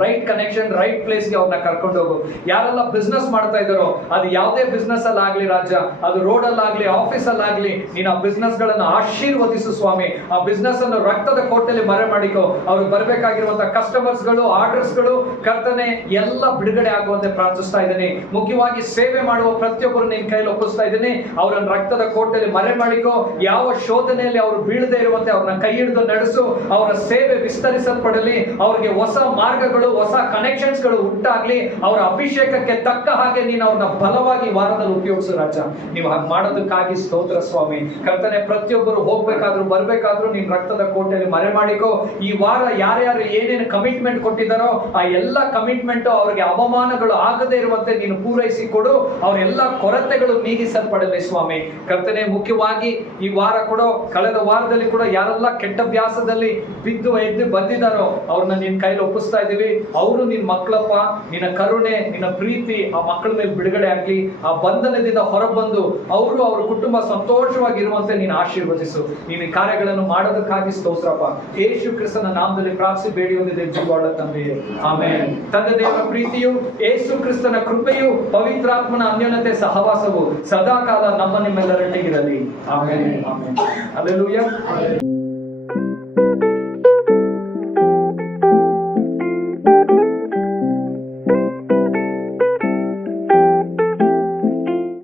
ರೈಟ್ ಕನೆಕ್ಷನ್, ರೈಟ್ ಪ್ಲೇಸ್ಗೆ ಅವ್ರನ್ನ ಕರ್ಕೊಂಡು ಹೋಗು. ಯಾರೆಲ್ಲ ಬಿಸ್ನೆಸ್ ಮಾಡ್ತಾ ಇದ್ದಾರೋ ಅದು ಯಾವುದೇ ಬಿಸ್ನೆಸ್ ಅಲ್ಲಾಗ್ಲಿ ರಾಜ, ಅದು ರೋಡ್ ಅಲ್ಲಾಗ್ಲಿ ಆಫೀಸ್ ಅಲ್ಲಾಗ್ಲಿ, ನೀನು ಆ ಬಿಸ್ನೆಸ್ ಗಳನ್ನು ಆಶೀರ್ವದಿಸು ಸ್ವಾಮಿ. ಆ ಬಿಸ್ನೆಸ್ ಅನ್ನು ರಕ್ತದ ಕೋಟೆಯಲ್ಲಿ ಮರೆ ಮಾಡಿಕೋ. ಅವ್ರಿಗೆ ಬರಬೇಕಾಗಿರುವಂತಹ ಕಸ್ಟಮರ್ಸ್ ಗಳು, ಆರ್ಡರ್ಸ್ ಗಳು ಕರ್ತನೆ ಎಲ್ಲ ಬಿಡುಗಡೆ ಆಗುವಂತೆ ಪ್ರಾರ್ಥಿಸ್ತಾ ಇದ್ದೀನಿ. ಮುಖ್ಯವಾಗಿ ಸೇವೆ ಮಾಡುವ ಪ್ರತಿಯೊಬ್ಬರು ನಿನ್ನ ಕೈಯಲ್ಲಿ ಒಪ್ಪಿಸ್ತಾ ಇದ್ದೀನಿ. ಅವರನ್ನು ರಕ್ತದ ಕೋಟೆಯಲ್ಲಿ ಮರೆ ಮಾಡಿಕೋ. ಯಾವ ಶೋಧನೆಯಲ್ಲಿ ಅವರು ಬೀಳದೇ ಇರುವಂತೆ ಅವ್ರನ್ನ ಕೈ ಹಿಡಿದು ನಡೆಸು. ಅವರ ಸೇವೆ ವಿಸ್ತರಿಸಲ್ಪಡಲಿ. ಅವ್ರಿಗೆ ಹೊಸ ಮಾರ್ಗಗಳು, ಹೊಸ ಕನೆಕ್ಷನ್ಸ್ ಗಳು ಉಂಟಾಗ್ಲಿ. ಅವರ ಅಭಿಷೇಕಕ್ಕೆ ತಕ್ಕ ಹಾಗೆ ನೀನು ಅವ್ರನ್ನ ಬಲವಾಗಿ ವಾರದಲ್ಲಿ ಉಪಯೋಗಿಸು ರಾಜ. ನೀವು ಹಾಗೆ ಮಾಡೋದಕ್ಕಾಗಿ ಸ್ತೋತ್ರ ಸ್ವಾಮಿ. ಕರ್ತನೆ, ಪ್ರತಿಯೊಬ್ಬರು ಹೋಗ್ಬೇಕಾದ್ರೂ ಬರ್ಬೇಕಾದ್ರೂ ನಿನ್ ರಕ್ತದ ಕೋಟೆಯಲ್ಲಿ ಮರೆ ಮಾಡಿಕೋ. ಈ ವಾರ ಯಾರ್ಯಾರು ಏನೇನು ಕಮಿಟ್ಮೆಂಟ್ ಕೊಟ್ಟಿದ್ದಾರೋ ಆ ಎಲ್ಲ ಕಮಿಟ್ಮೆಂಟ್ ಅವ್ರಿಗೆ ಅವಮಾನಗಳು ಆಗದೇ ಇರುವಂತೆ ನೀನು ಪೂರೈಸಿ ಕೊಡು. ಅವರೆಲ್ಲ ಕೊರತೆಗಳು ನೀಗಿಸಲ್ಪಡಲಿ ಸ್ವಾಮಿ. ಕರ್ತನೆ, ಮುಖ್ಯವಾಗಿ ಈ ವಾರ ಕೂಡ, ಕಳೆದ ವಾರದಲ್ಲಿ ಕೂಡ ಯಾರೆಲ್ಲ ಕೆಟ್ಟ ಅಭ್ಯಾಸದಲ್ಲಿ ಬಿದ್ದು ಎದ್ದು ಬಂದಿದ್ದಾರೋ ಅವ್ರನ್ನ ನಿನ್ ಕೈಲಿ ಒಪ್ಪಿಸ್ತಾ ಇದ್ದೀವಿ. ಅವರು ನಿನ್ ಮಕ್ಕಳಪ್ಪ. ನಿನ್ನ ಕರುಣೆ, ನಿನ್ನ ಪ್ರೀತಿ ಆ ಮಕ್ಕಳ ಮೇಲೆ ಬಿಡುಗಡೆ ಆಗ್ಲಿ. ಆ ಬಂಧನದಿಂದ ಹೊರಬಂದು ಅವರು ಅವ್ರ ಕುಟುಂಬ ಸಂತೋಷವಾಗಿರುವಂತೆ ನೀನು ಆಶೀರ್ವದಿಸು. ನೀನು ಕಾರ್ಯಗಳನ್ನು ಮಾಡೋದಕ್ಕಾಗಿ ಸ್ತೋತ್ರಪ್ಪ. ಯೇಸು ಕ್ರಿಸ್ತನ ನಾಮದಲ್ಲಿ ಪ್ರಾರ್ಥಿಸಿ ಬೇಡಿ ಹೊಂದಿದೆ ಜೀವಾಳ ತಂದೆಯೇ, ಆಮೆನ್. ತಂದೆ ದೇವರ ಪ್ರೀತಿಯು, ಯೇಸು ಕ್ರಿಸ್ತನ ಕೃಪೆಯು, ಪವಿತ್ರಾತ್ಮನ ಅನ್ಯೋನ್ಯತೆ ಸಹವಾಸವು ಸದಾಕಾಲ ನಮ್ಮ ನಿಮ್ಮೆಲ್ಲರೊಟ್ಟಿಗಿರಲಿ. Amen, amen. ಹಲ್ಲೆಲೂಯಾ.